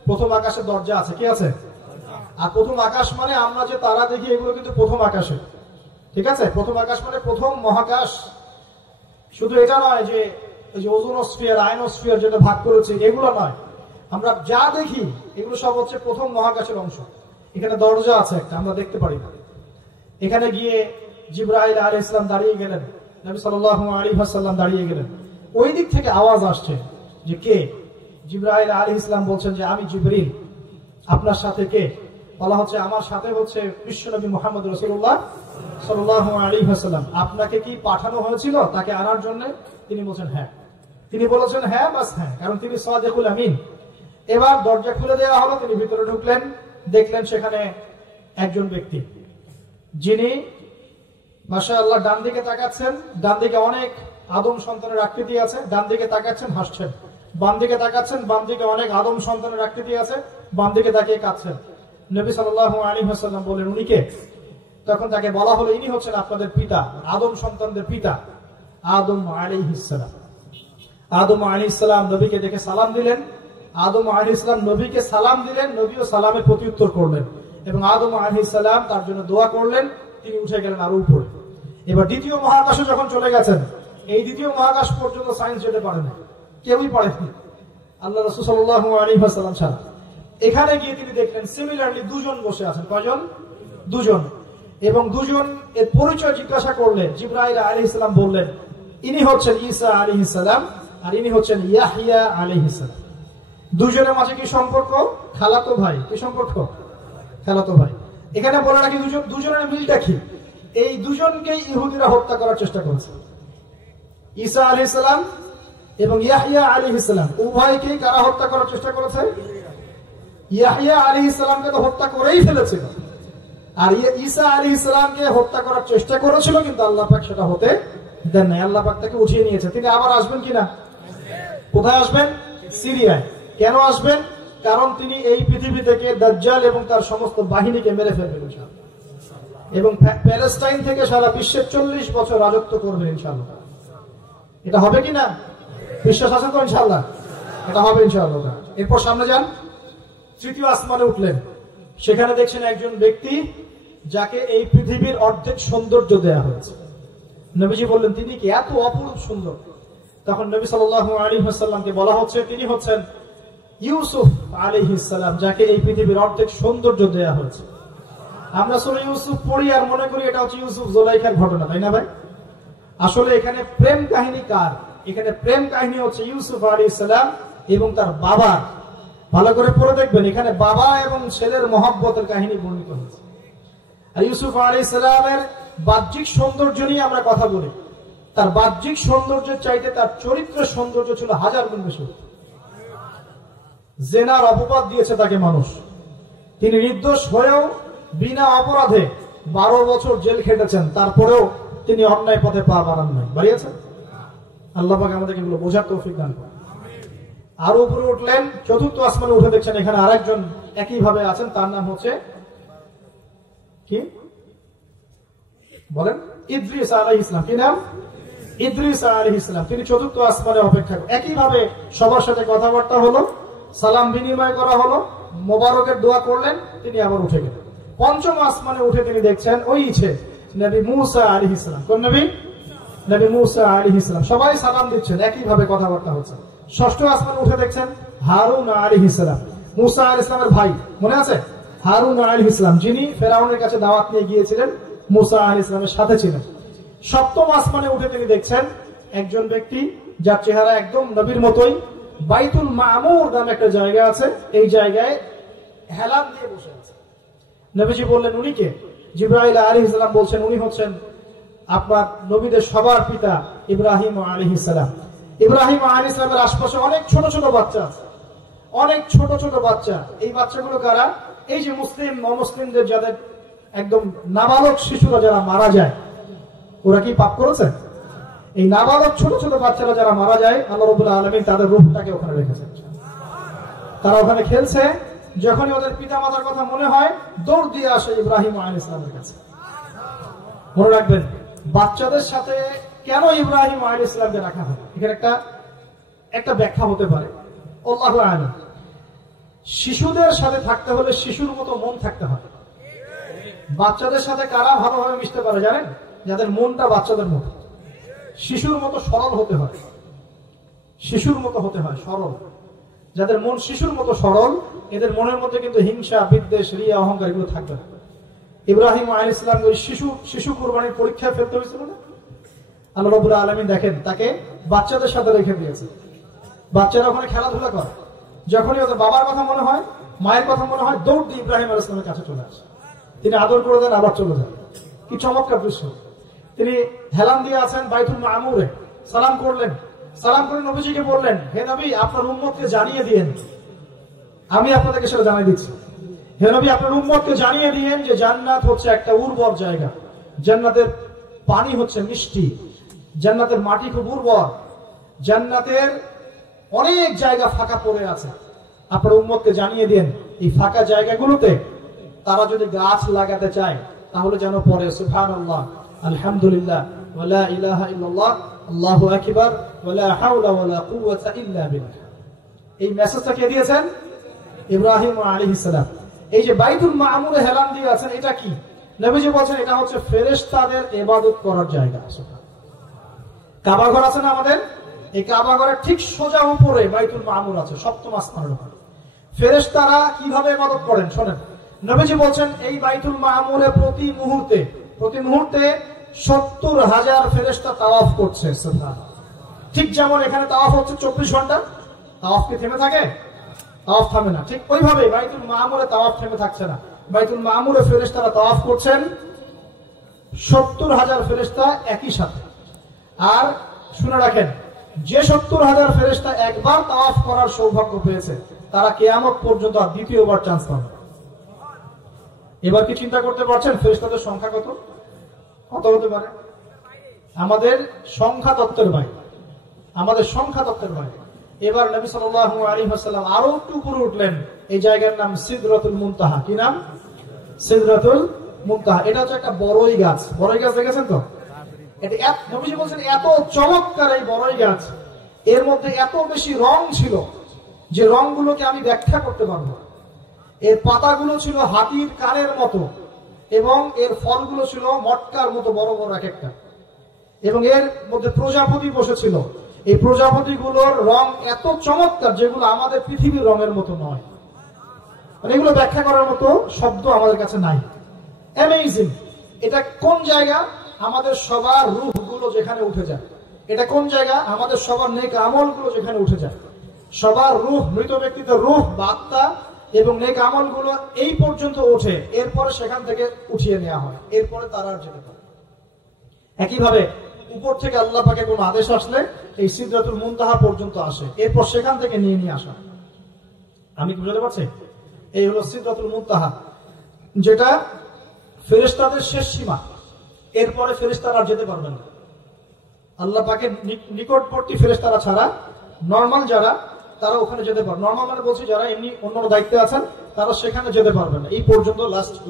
প্রথম আকাশে দরজা আছে, কি আছে? আর প্রথম আকাশ মানে আমরা যে তারা দেখি এগুলো কিন্তু প্রথম আকাশে। ঠিক আছে। প্রথম আকাশ মানে প্রথম মহাকাশ। শুধু এটা নয় যে ওজোনোস্ফিয়ার, আয়নোস্ফিয়ার যেটা ভাগ করেছে এগুলো নয়, আমরা যা দেখি এগুলো সব হচ্ছে প্রথম মহাকাশের অংশ। এখানে দরজা আছে একটা, আমরা দেখতে পারি না। এখানে গিয়ে জিবরাইল আলাইহিস সালাম দাঁড়িয়ে গেলেন, নবী সাল্লাল্লাহু আলাইহি ওয়াসাল্লাম দাঁড়িয়ে গেলেন। ওই দিক থেকে আওয়াজ আসছে যে কে? জিবরাইল আলাইহিস সালাম বলছেন যে আমি জিবরিল। আপনার সাথে কে? বলা হচ্ছে আমার সাথে হচ্ছে বিশ্বনবী মুহাম্মদ রাসূলুল্লাহ সাল্লাল্লাহু আলাইহি ওয়াসাল্লাম। আপনাকে কি পাঠানো হয়েছিল তাকে আনার জন্য? তিনি বলছেন হ্যাঁ। তিনি বলেছেন হ্যাঁ, বাস হ্যাঁ, কারণ তিনি সাদিকুল আমিন। এবার দরজা খুলে দেওয়া হলো, তিনি ভিতরে ঢুকলেন। দেখলেন সেখানে একজন ব্যক্তি, যিনি মাশাআল্লাহ ডান দিকে তাকাচ্ছেন, ডান দিকে অনেক আদম সন্তানের আকৃতি আছে, ডান দিকে তাকাচ্ছেন হাসছেন, বাম দিকে তাকাচ্ছেন, বাম দিকে অনেক আদম সন্তানের আকৃতি আছে, বাম দিকে তাকিয়ে কাঁদছেন। নবী সাল্লাল্লাহু আলাইহি ওয়াসাল্লাম বললেন উনি কে? তখন তাকে বলা হলো ইনি হচ্ছেন আপনাদের পিতা, আদম সন্তানদের পিতা, আদম আলাইহিস সালাম। আদম আলাইহিস সালাম নবীকে দেখে সালাম দিলেন। আদম আলাইহিস সালাম নবীকে সালাম দিলেন, নবীও সালামের প্রত্যুত্তর করলেন এবং আদম আলাইহিস সালাম তার জন্য দোয়া করলেন। তিনি উঠে গেলেন আরো উপরে। এবার দ্বিতীয় মহাকাশে যখন চলে গেছেন, এই দ্বিতীয় মহাকাশ পর্যন্ত সায়েন্স যেতে পারে না, কেউই পারেনি আল্লাহ রাসূল সাল্লাল্লাহু আলাইহি ওয়াসাল্লাম ছাড়া। এখানে গিয়ে তিনি দেখলেন সিমিলারলি দুজন বসে আছেন। কয়জন? দুজন। এবং দুজন এর পরিচয় জিজ্ঞাসা করলেন। জিবরাইল আলাইহিস সালাম বললেন ইনি হচ্ছেন ঈসা আলাইহিস সালাম আর ইনি হচ্ছেন ইয়াহইয়া আলাইহিস সালাম। দুজনের মাঝে কি সম্পর্ক? খালাতো ভাই। কি সম্পর্ক? খালাতো ভাই। এখানে বলে নাকি দুজনের মিলটা কি? এই দুজনকেই ইহুদিরা হত্যা করার চেষ্টা করেছে। ঈসা আলাইহিস সালাম এবং ইয়াহইয়া আলাইহিস সালাম উভয়কেই কারা হত্যা করার চেষ্টা করেছে? ইয়াহইয়া আলাইহিস সালামকে তো হত্যা করেই ফেলেছিল, আর ঈসা আলাইহিস সালামকে হত্যা করার চেষ্টা করেছিল, কিন্তু আল্লাহ পাক সেটা হতে দেন নাই। আল্লাহ পাক তাকে উঠিয়ে নিয়েছে। তিনি আবার আসবেন কিনা? কোথায় আসবেন? সিরিয়ায়। কেন আসবেন? কারণ তিনি এই পৃথিবী থেকে দাজ্জাল এবং তার সমস্ত বাহিনীকে মেরে ফেলবেন ইনশাআল্লাহ, এবং প্যালেস্টাইন থেকে সারা বিশ্বে 40 বছর রাজত্ব করবেন ইনশাআল্লাহ। এটা হবে কিনা? বিশ্বাস আছে তো ইনশাআল্লাহ? এটা হবে ইনশাআল্লাহ। এরপর সামনে যান, তৃতীয় আসমানে উঠলেন। সেখানে দেখছেন একজন ব্যক্তি যাকে এই পৃথিবীর অর্ধেক সৌন্দর্য দেয়া হয়েছে। নবীজি বললেন তিনি কি এত অপরূপ সুন্দর? তখন নবী সাল্লাল্লাহু আলাইহি ওয়াসাল্লামকে বলা হচ্ছে তিনি হচ্ছেন ইউসুফ আলাইহিস সালাম, যাকে এই পৃথিবীর অর্ধেক সৌন্দর্য দেয়া হয়েছে। আমরা সূরা ইউসুফ পড়ি আর মনে করি এটা হচ্ছে ইউসুফ জুলাইখার ঘটনা, তাই না ভাই? আসলে এখানে প্রেম কাহিনী কার? এখানে প্রেম কাহিনী হচ্ছে ইউসুফ আলাইহিস সালাম এবং তার বাবা। ভালো করে পড়ে দেখবেন, এখানে বাবা এবং ছেলের মহব্বতের কাহিনী বর্ণিত হয়েছে। আর ইউসুফ আলাইহিস সালামের বাহ্যিক সৌন্দর্য নিয়ে আমরা কথা বলি, তার বাহ্যিক সৌন্দর্যের চাইতে তার চরিত্রের সৌন্দর্য ছিল 1000 গুণ বেশি। জেনার অপবাদ দিয়েছে তাকে মানুষ, তিনি নির্দোষ হয়েও বিনা অপরাধে 12 বছর জেল খেটেছেন, তারপরেও তিনি অন্যায় পথে পা বাড়ান নাই, বাড়িয়েছেন। আল্লাহ পাক আমাদেরকে এগুলো বোঝার তৌফিক দান করেন। আর উপরে উঠলেন, চতুর্থ আসমানে উঠে দেখছেন এখানে আরেকজন একই ভাবে আছেন, তার নাম হচ্ছে কি বলেন? ইদ্রিস আলাইহিস সালাম। কি নাম? ইদ্রিস আলাইহিস সালাম। তিনি চতুর্থ আসমানে অপেক্ষা করেন। একই ভাবে সবার সাথে কথাবার্তা হলো, সালাম বিনিময় করা হলো, মোবারকের দোয়া করলেন, তিনি আবার উঠে গেলেন। পঞ্চম আসমানে উঠে তিনি দেখছেন ওই নবী মূসা আলাইহিস সালাম। কোন নবী? নবী মূসা আলাইহিস সালাম। সবাই সালাম দিচ্ছেন, একই ভাবে কথাবার্তা হচ্ছে। ষষ্ঠ আসমানে উঠে দেখছেন হারুন আলাইহিস সালাম, মূসা আলাইহিস সালামের ভাই, মনে আছে? হারুন আলাইহিস সালাম, যিনি ফেরাউনের কাছে দাওয়াত নিয়ে গিয়েছিলেন, মূসা আলাইহিস সালামের সাথে ছিলেন। সপ্তম আসমানে উঠে তিনি দেখছেন একজন ব্যক্তি যার চেহারা একদম নবীর মতোই। বাইতুল মামুর নামে একটা জায়গা আছে, এই জায়গায় হেলান দিয়ে বসে আছে। নবীজি বললেন উনি কে? জিবরাইল আলাইহিস সালাম বলছেন উনি হচ্ছেন আপনার নবীদের সবার পিতা ইব্রাহিম আলাইহিস সালাম। ইব্রাহিম আলাইহিস সালামের আশপাশে অনেক ছোট ছোট বাচ্চা আছে, অনেক ছোট ছোট বাচ্চা। এই বাচ্চাগুলো কারা? এই যে মুসলিম অমুসলিমদের যাদের একদম নাবালক শিশুরা যারা মারা যায়, ওরা কি পাপ করেছে? এই নাবালক ছোট ছোট বাচ্চারা যারা মারা যায়, আল্লাহ রাব্বুল আলামিন তাদের রূহটাকে ওখানে রেখেছেন। তারা ওখানে খেলছে, যখনই ওদের পিতা মাতার কথা মনে হয় দৌড় দিয়ে আসে ইব্রাহিম আলাইহিস সালামের কাছে। মনে রাখবেন, বাচ্চাদের সাথে কেন ইব্রাহিম আলাইহিস সালামকে রাখা হয়, এখানে একটা ব্যাখ্যা হতে পারে, আল্লাহু আ'লাম। শিশুদের সাথে থাকতে হলে শিশুর মতো মন থাকতে হয়। বাচ্চাদের সাথে কারা ভালোভাবে মিশতে পারে জানেন? যাদের মনটা বাচ্চাদের মতো, শিশুর মতো সরল হতে হয়। শিশুর মতো হতে হয়, সরল। যাদের মন শিশুর মতো সরল, এদের মনের মধ্যে কিন্তু হিংসা, বিদ্বেষ, রিয়া, অহংকার এগুলো থাকবে না। ইব্রাহিম আলাইহিস সালাম ওই শিশু কুরবানির পরীক্ষায় ফেলতে হয়েছিল না? আল্লাহ রাব্বুল আলামিন দেখেন তাকে বাচ্চাদের সাথে রেখে দিয়েছে। বাচ্চারা ওখানে খেলাধুলা করে, যখনই ওদের বাবার কথা মনে হয়, মায়ের কথা মনে হয়, দৌড় দিয়ে ইব্রাহিম আলাইহিস সালামের কাছে চলে আসে। তিনি আদর করে দেন, আবার চলে যান। কি চমৎকার দৃশ্য! তিনি হেলান দিয়ে আছেন বাইতুল মামুরে, সালাম করলেন। সালাম করে নবীজিকে বললেন, হে নবী, আপনার উম্মতকে জানিয়ে দিয়েন, আমি আপনাদেরকে সেটা জানিয়ে দিচ্ছি। হে নবী, আপনার উম্মতকে জানিয়ে দিয়েন যে জান্নাত হচ্ছে একটা উর্বর জায়গা। জান্নাতের পানি হচ্ছে মিষ্টি, জান্নাতের মাটি খুব উর্বর, জান্নাতের অনেক জায়গা ফাঁকা পড়ে আছে। আপনার উম্মতকে জানিয়ে দিন, এই ফাঁকা জায়গাগুলোতে তারা যদি গাছ লাগাতে চায় তাহলে যেন পড়ে সুবহানাল্লাহ, আলহামদুলিল্লাহ, ওয়ালা ইলাহা ইল্লাল্লাহ, আল্লাহু আকবার, ওয়ালা হাওলা ওয়ালা কুওয়াতা ইল্লা বিল্লাহ। এই মেসেজটা কে দিয়েছেন? ইব্রাহিম আলাইহিস সালাম। এই যে বাইতুল মামুরে হেলান দিয়ে আছেন, এটা কি? নবীজি বলেন এটা হচ্ছে ফেরেশতাদের ইবাদত করার জায়গা। কাবা ঘর আছে না আমাদের, এই কাবা ঘরের ঠিক সোজা উপরে বাইতুল মামুর আছে, সপ্তম আসমানের উপরে। ফেরেশতারা কিভাবে ইবাদত করেন শোনেন। নবীজি বলেন এই বাইতুল মামুরে প্রতি মুহূর্তে 70,000 ফেরেশতা তাওয়াফ করছে। সুবহানাল্লাহ। ঠিক যেমন এখানে তাওয়াফ হচ্ছে 24 ঘন্টা, তাওয়াফ কি থেমে থাকে? তাওয়াফ থামে না। ঠিক ওইভাবে বাইতুল মামুরে তাওয়াফ থেমে থাকছে না। বাইতুল মামুরে ফেরেশতারা তাওয়াফ করছেন 70,000 ফেরেশতা একই সাথে। আর শুনে রাখেন, যে 70,000 ফেরেশতা একবার তাওয়াফ করার সৌভাগ্য পেয়েছে তারা কিয়ামত পর্যন্ত আর দ্বিতীয়বার চান্স পাবে। এবার কি চিন্তা করতে পারছেন ফেরেশতাদের সংখ্যা কত হতে পারে? আমাদের সংখ্যা তত্ত্বের বাইরে, আমাদের সংখ্যা তত্ত্বের বাইরে। এবার নবী সাল্লাল্লাহু আলাইহি ওয়াসাল্লাম আরো একটু উপরে উঠলেন। এই জায়গার নাম সিদরাতুল মুনতাহা। কি নাম? সিদরাতুল মুনতাহা। এটা হচ্ছে একটা বড়ই গাছ। বড়ই গাছ দেখেছেন তো? এটা নবীজি বলেন এত চমৎকার এই বড়ই গাছ, এর মধ্যে এত বেশি রং ছিল যে রংগুলোকে আমি ব্যাখ্যা করতে পারবো না। এর পাতাগুলো ছিল হাতির কানের মতো এবং এর ফলগুলো ছিল মটকার মতো বড় বড় এক একটা, এবং এর মধ্যে প্রজাপতি বসেছিল। এই প্রজাপতিগুলোর রং এত চমৎকার যেগুলো আমাদের পৃথিবীর রঙের মতো নয়। মানে এগুলো ব্যাখ্যা করার মতো শব্দ আমাদের কাছে নাই। অ্যামেজিং! এটা কোন জায়গা? আমাদের সবার রূহগুলো যেখানে উঠে যায়। এটা কোন জায়গা? আমাদের সবার নেক আমলগুলো যেখানে উঠে যায়। সবার রূহ, মৃত ব্যক্তিদের রূহ বা আত্মা এবং নেক আমলগুলো এই পর্যন্ত ওঠে, এরপরে সেখান থেকে উঠিয়ে নেওয়া হয়, এরপরে তারা আর যেতে পারে। একইভাবে উপর থেকে আল্লাহ পাকের কোন আদেশ আসলে এই সিদরাতুল মুনতাহা পর্যন্ত আসে, এরপর সেখান থেকে নিয়ে আসা। আমি কি বুঝতে পারছি? এই হলো সিদরাতুল মুনতাহা, যেটা ফেরেশতাদের শেষ সীমা। এরপরে ফেরেশতারা আর যেতে পারবেন না। আল্লাহ পাকের নিকটবর্তী ফেরেশতারা ছাড়া নরমাল যারা, তারা ওখানে যেতে পারবে। নরমাল মানে বলছি যারা এমনি অন্য দায়িত্বে আছেন তারা সেখানে যেতে পারবে না। এই পর্যন্ত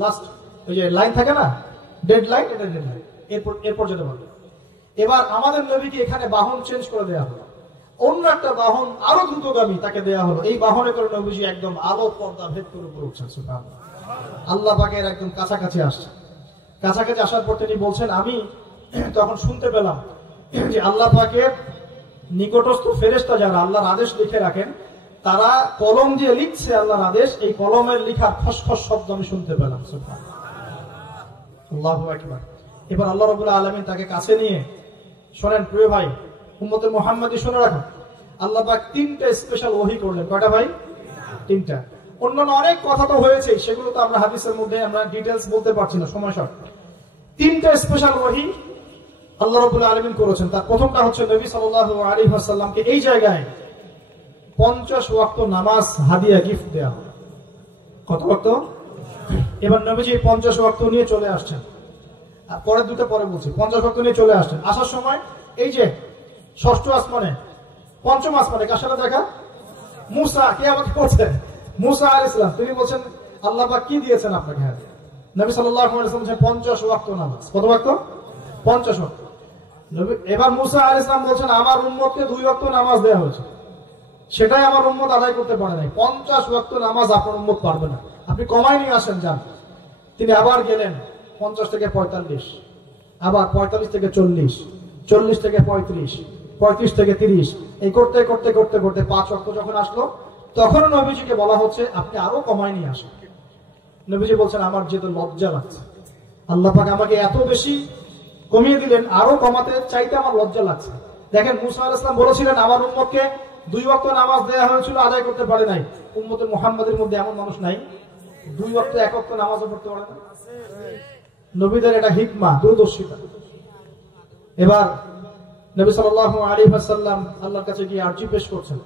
লাস্ট ওই যে লাইন থাকে না, ডেড লাইন, এটা ডেড লাইন, এরপর যেতে পারবে। এবার আমাদের নবীকে এখানে বাহন চেঞ্জ করে দেওয়া হলো, অন্য একটা বাহন আরো দ্রুতগামী তাকে দেওয়া হলো। এই বাহনে করে নবীজি একদম আলো পর্দা ভেদ করে উপরে উঠছেন। সুবহানাল্লাহ। আল্লাহ পাকের একদম কাছাকাছি আসছে। কাছাকাছি আসার পর তিনি বলছেন, আমি তখন শুনতে পেলাম যে আল্লাহ পাকের নিকটস্থ ফেরেশতা যারা আল্লাহর আদেশ লিখে রাখেন, তারা কলম দিয়ে লিখছে আল্লাহর আদেশ। এই কলমের লেখার খসখস শব্দ আমি শুনতে পেলাম। সুবহানাল্লাহ, আল্লাহু আকবার। এবার আল্লাহ রাব্বুল আলামিন তাকে কাছে নিয়ে, শোনেন প্রিয় ভাই, উম্মতে মুহাম্মাদি শুনে রাখো, আল্লাহ পাক 3টা স্পেশাল ওহী করলেন। কয়টা ভাই? 3টা। অন্যান্য অনেক কথা তো হয়েছে, সেগুলো তো আমরা হাদিসের মধ্যে আমরা ডিটেইলস বলতে পারছি না, সময় শর্ট। 3টা স্পেশাল ওহী আল্লাহ রাব্বুল আলামিন করেছেন। তার প্রথমটা হচ্ছে নবী সাল্লাল্লাহু আলাইহি ওয়াসাল্লামকে এই জায়গায় 50 ওয়াক্ত নামাজ হাদিয়া গিফট দেয়া। কত ওয়াক্ত? এবার নবীজি 50 ওয়াক্ত নিয়ে চলে আসছেন, আর পরের দুটো পরে বলছি। 50 ওয়াক্ত নিয়ে চলে আসছেন, আসার সময় এই যে ষষ্ঠ আসমানে, পঞ্চম আসমানে কার সাথে দেখা? মুসা। কে আমাকে বলছেন? মুসা আলাইহিস সালাম। তিনি বলছেন আল্লাহ পাক কি দিয়েছেন আপনাকে? নবী সাল্লাল্লাহু আলাইহি ওয়াসাল্লাম বলছেন 50 ওয়াক্ত নামাজ। কত ওয়াক্ত? 50 ওয়াক্ত। এবার মুসা আলাইহিস সালাম বলছেন আমার উম্মতকে 2 ওয়াক্ত নামাজ দেওয়া হয়েছে, সেটাই আমার উম্মত আদায় করতে পারে নাই। 50 ওয়াক্ত নামাজ আপনার উম্মত পারবে না, আপনি কমাই নিয়ে আসেন যান। তিনি আবার গেলেন 50 থেকে 45, আবার 45 থেকে 40, 40 থেকে 35, 35 থেকে 30, এই করতে করতে করতে করতে 5 ওয়াক্ত যখন আসলো, তখন নবীজিকে বলা হচ্ছে আপনি আরো কমাই নিয়ে আসেন। নবীজি বলছেন আমার যেহেতু লজ্জা লাগছে, আল্লাহ পাক আমাকে এত বেশি কমিয়ে দিলেন, আরো কমাতে চাইতে আমার লজ্জা লাগছে। দেখেন মুসা আলাইহিস সালাম বলেছিলেন আমার উম্মতকে 2 ওয়াক্ত নামাজ দেওয়া হয়েছিল, আদায় করতে পারে নাই। উম্মতে মুহাম্মাদের মধ্যে এমন মানুষ নাই 2 ওয়াক্ত 1 ওয়াক্ত নামাজও পড়তে পারে না। নবীদের এটা হিকমা, দূরদর্শিতা। এবার নবী সাল্লাল্লাহু আলাইহি ওয়াসাল্লাম আল্লাহর কাছে গিয়ে আরজি পেশ করছেন।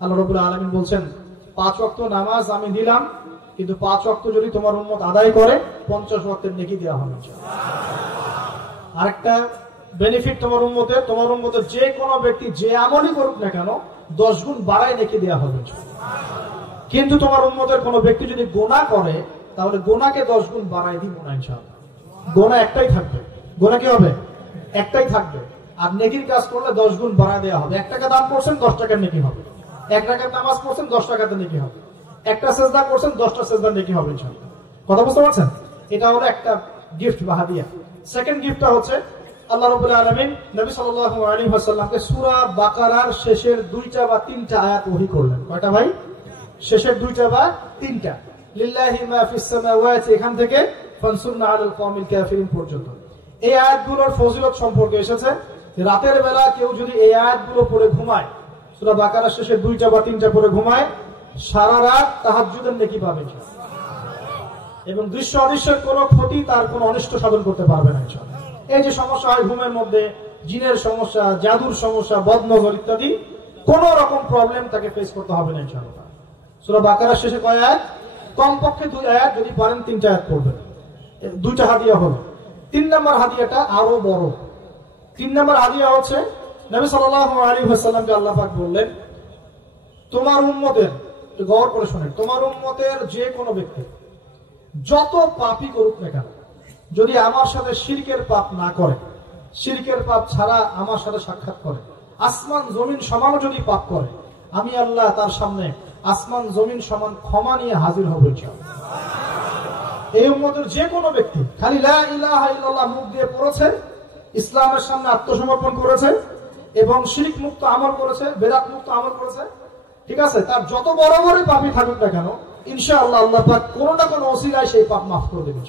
আল্লাহ রাব্বুল আলামিন বলছেন 5 ওয়াক্ত নামাজ আমি দিলাম, কিন্তু 5 ওয়াক্ত যদি তোমার উম্মত আদায় করে 50 ওয়াক্তের নেকি দেওয়া হবে। আরেকটা বেনিফিট তোমার উম্মতের যে কোনো ব্যক্তি যে আমলই করুক না কেন 10 গুণ বাড়ায় নেকি দেওয়া হবে। কিন্তু তোমার উম্মতের কোনো ব্যক্তি যদি গুনাহ করে তাহলে গুনাহকে 10 গুণ বাড়ায় দিব না ইনশাআল্লাহ। গুনাহ একটাই থাকবে, গুনাহ কি হবে? একটাই থাকবে। আর নেকির কাজ করলে 10 গুণ বাড়ায় দেওয়া হবে। 1 টাকা দান করছেন 10 টাকার নেকি হবে, 1 রাকাত নামাজ পড়ছেন 10 টাকাতে নেকি হবে, একটা সিজদা করছেন 10টা সিজদার নেকি হবে ইনশাআল্লাহ। কথা বুঝতে পারছেন? এটা হলো একটা গিফট বা হাদিয়া। সেকেন্ড গিফটটা হচ্ছে আল্লাহ রাব্বুল আলামিন নবী সাল্লাল্লাহু আলাইহি ওয়াসাল্লামকে সূরা বাকারার শেষের 2টা বা 3টা আয়াত ওহী করলেন। কয়টা ভাই? শেষের 2টা বা 3টা। লিল্লাহি মা ফিস সামাওয়াতি এখান থেকে ফানসুরনা আলাল কওমিল কাফিরিন পর্যন্ত এই আয়াতগুলোর ফজিলত সম্পর্কে এসেছে। রাতের বেলা কেউ যদি এই আয়াতগুলো পড়ে ঘুমায়, সূরা বাকারার শেষে 2টা বা 3টা পড়ে ঘুমায়, সারা রাত তাহাজ্জুদের নেকি পাবে এবং দৃশ্য অদৃশ্যের কোনো ক্ষতি, তার কোনো অনিষ্ট সাধন করতে পারবে না ইনশাআল্লাহ। এই যে সমস্যা হয় ঘুমের মধ্যে, জিনের সমস্যা, জাদুর সমস্যা, বদনজর ইত্যাদি, কোন রকম প্রবলেম তাকে ফেস করতে হবে না ইনশাআল্লাহ। সূরা বাকারার শেষে কয় আয়াত? কমপক্ষে 2 আয়াত, যদি পারেন 3টা আয়াত পড়বেন। 2টা হাদিয়া হলো। 3 নম্বর হাদিয়াটা আরো বড়। 3 নম্বর হাদিয়া হচ্ছে নবী সাল্লাল্লাহু আলাইহি ওয়াসাল্লামকে আল্লাহ পাক বললেন তোমার উম্মতের, গৌর করে শুনেন, তোমার উম্মতের যে কোনো ব্যক্তি যত পাপই করুক না কেন, যদি আমার সাথে শিরকের পাপ না করে, শিরকের পাপ ছাড়া আমার সাথে সাক্ষাৎ করে, আসমান জমিন সমান যদি পাপ করে, আমি আল্লাহ তার সামনে আসমান জমিন সমান ক্ষমা নিয়ে হাজির হব ইনশাআল্লাহ। এই উম্মতের যে কোনো ব্যক্তি খালি লা ইলাহা ইল্লাল্লাহ মুখ দিয়ে পড়েছে, ইসলামের সামনে আত্মসমর্পণ করেছে এবং শিরক মুক্ত আমল করেছে, বেদাত মুক্ত আমল করেছে, ঠিক আছে, তার যত বড় বড় পাপই থাকুক না কেন ইনশাআল্লাহ আল্লাহ পাক কোনো না কোনো ওসিলায় সেই পাপ মাফ করে দেবেন।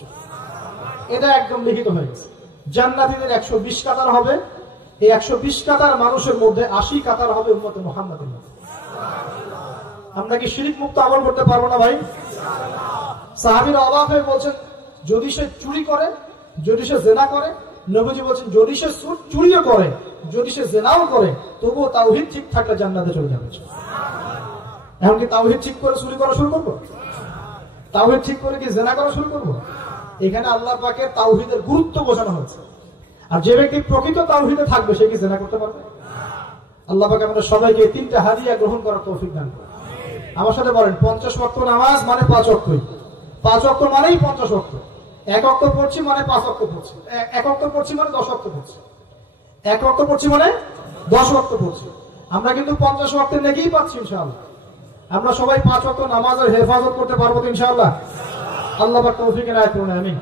এটা একদম লিখিত হয়ে গেছে। জান্নাতীদের 120 কাতার হবে। এই 120 কাতার মানুষের মধ্যে 80 কাতার হবে উম্মতে মুহাম্মাদের মধ্যে। আমরা কি শিরক মুক্ত আমল করতে পারবো না ভাই? সাহাবীরা অবাক হয়ে বলছেন যদি সে চুরি করে, যদি সে জেনা করে, নবীজি বলছেন যদি সে চুরিও করে, যদি সে জেনাও করে, তবুও তাওহীদ ঠিক থাকলে জান্নাতে চলে যাবে। এখন কি তাওহীদ ঠিক করে চুরি করা শুরু করবো? তাওহীদ ঠিক করে কি জেনা করা শুরু করবো? এখানে আল্লাহ পাকের তাওহীদের গুরুত্ব বোঝানো হয়েছে। আর যে ব্যক্তি প্রকৃত তাওহীদে থাকবে সে কি জেনা করতে পারবে? আল্লাহ পাক আমাদের সবাইকে 3টা হাদিয়া গ্রহণ করার তৌফিক দান করুন। আমার সাথে বলেন 50 ওয়াক্ত নামাজ মানে 5 ওয়াক্তই। 5 ওয়াক্ত মানেই 50 ওয়াক্ত। 1 ওয়াক্ত পড়ছি মানে 5 ওয়াক্ত পড়ছি। 1 ওয়াক্ত পড়ছি মানে 10 ওয়াক্ত পড়ছি। 1 ওয়াক্ত পড়ছি মানে 10 ওয়াক্ত পড়ছি। আমরা কিন্তু 50 ওয়াক্তের নেকিই পাচ্ছি ইনশাআল্লাহ। আমরা সবাই 5 ওয়াক্ত নামাজের হেফাজত করতে পারবো তো ইনশাআল্লাহ? আল্লাহ পাক তৌফিক এনায়েত করুন, আমিন।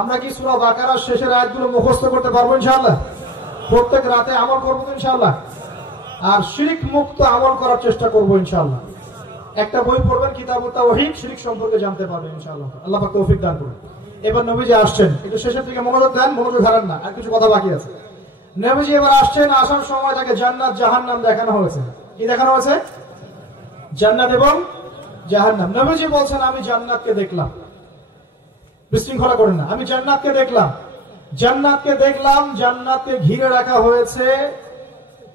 আমরা কি সূরা বাকারার শেষের আয়াতগুলো মুখস্থ করতে পারবো ইনশাআল্লাহ? প্রত্যেক রাতে আমল করবো তো ইনশাআল্লাহ? আর শিরক মুক্ত আমল করার চেষ্টা করবো ইনশাআল্লাহ। একটা বই পড়বেন কিতাবুত তাওহীদ, শিরক সম্পর্কে জানতে পারবেন ইনশাআল্লাহ। আল্লাহ পাক তৌফিক দান করুন। এবার নবীজি আসছেন, একটু শেষের দিকে মনোযোগ দেন, মনোযোগ হারান না, আর কিছু কথা বাকি আছে। নবীজি এবার আসছেন, আসার সময় তাকে জান্নাত জাহান্নাম দেখানো হয়েছে। কি দেখানো হয়েছে? জান্নাত এবং জাহান্নাম। নবীজি বলছেন আমি জান্নাতকে দেখলাম। বিশৃঙ্খলা করেন না। আমি জান্নাতকে দেখলাম, জান্নাতকে দেখলাম, জান্নাতকে ঘিরে রাখা হয়েছে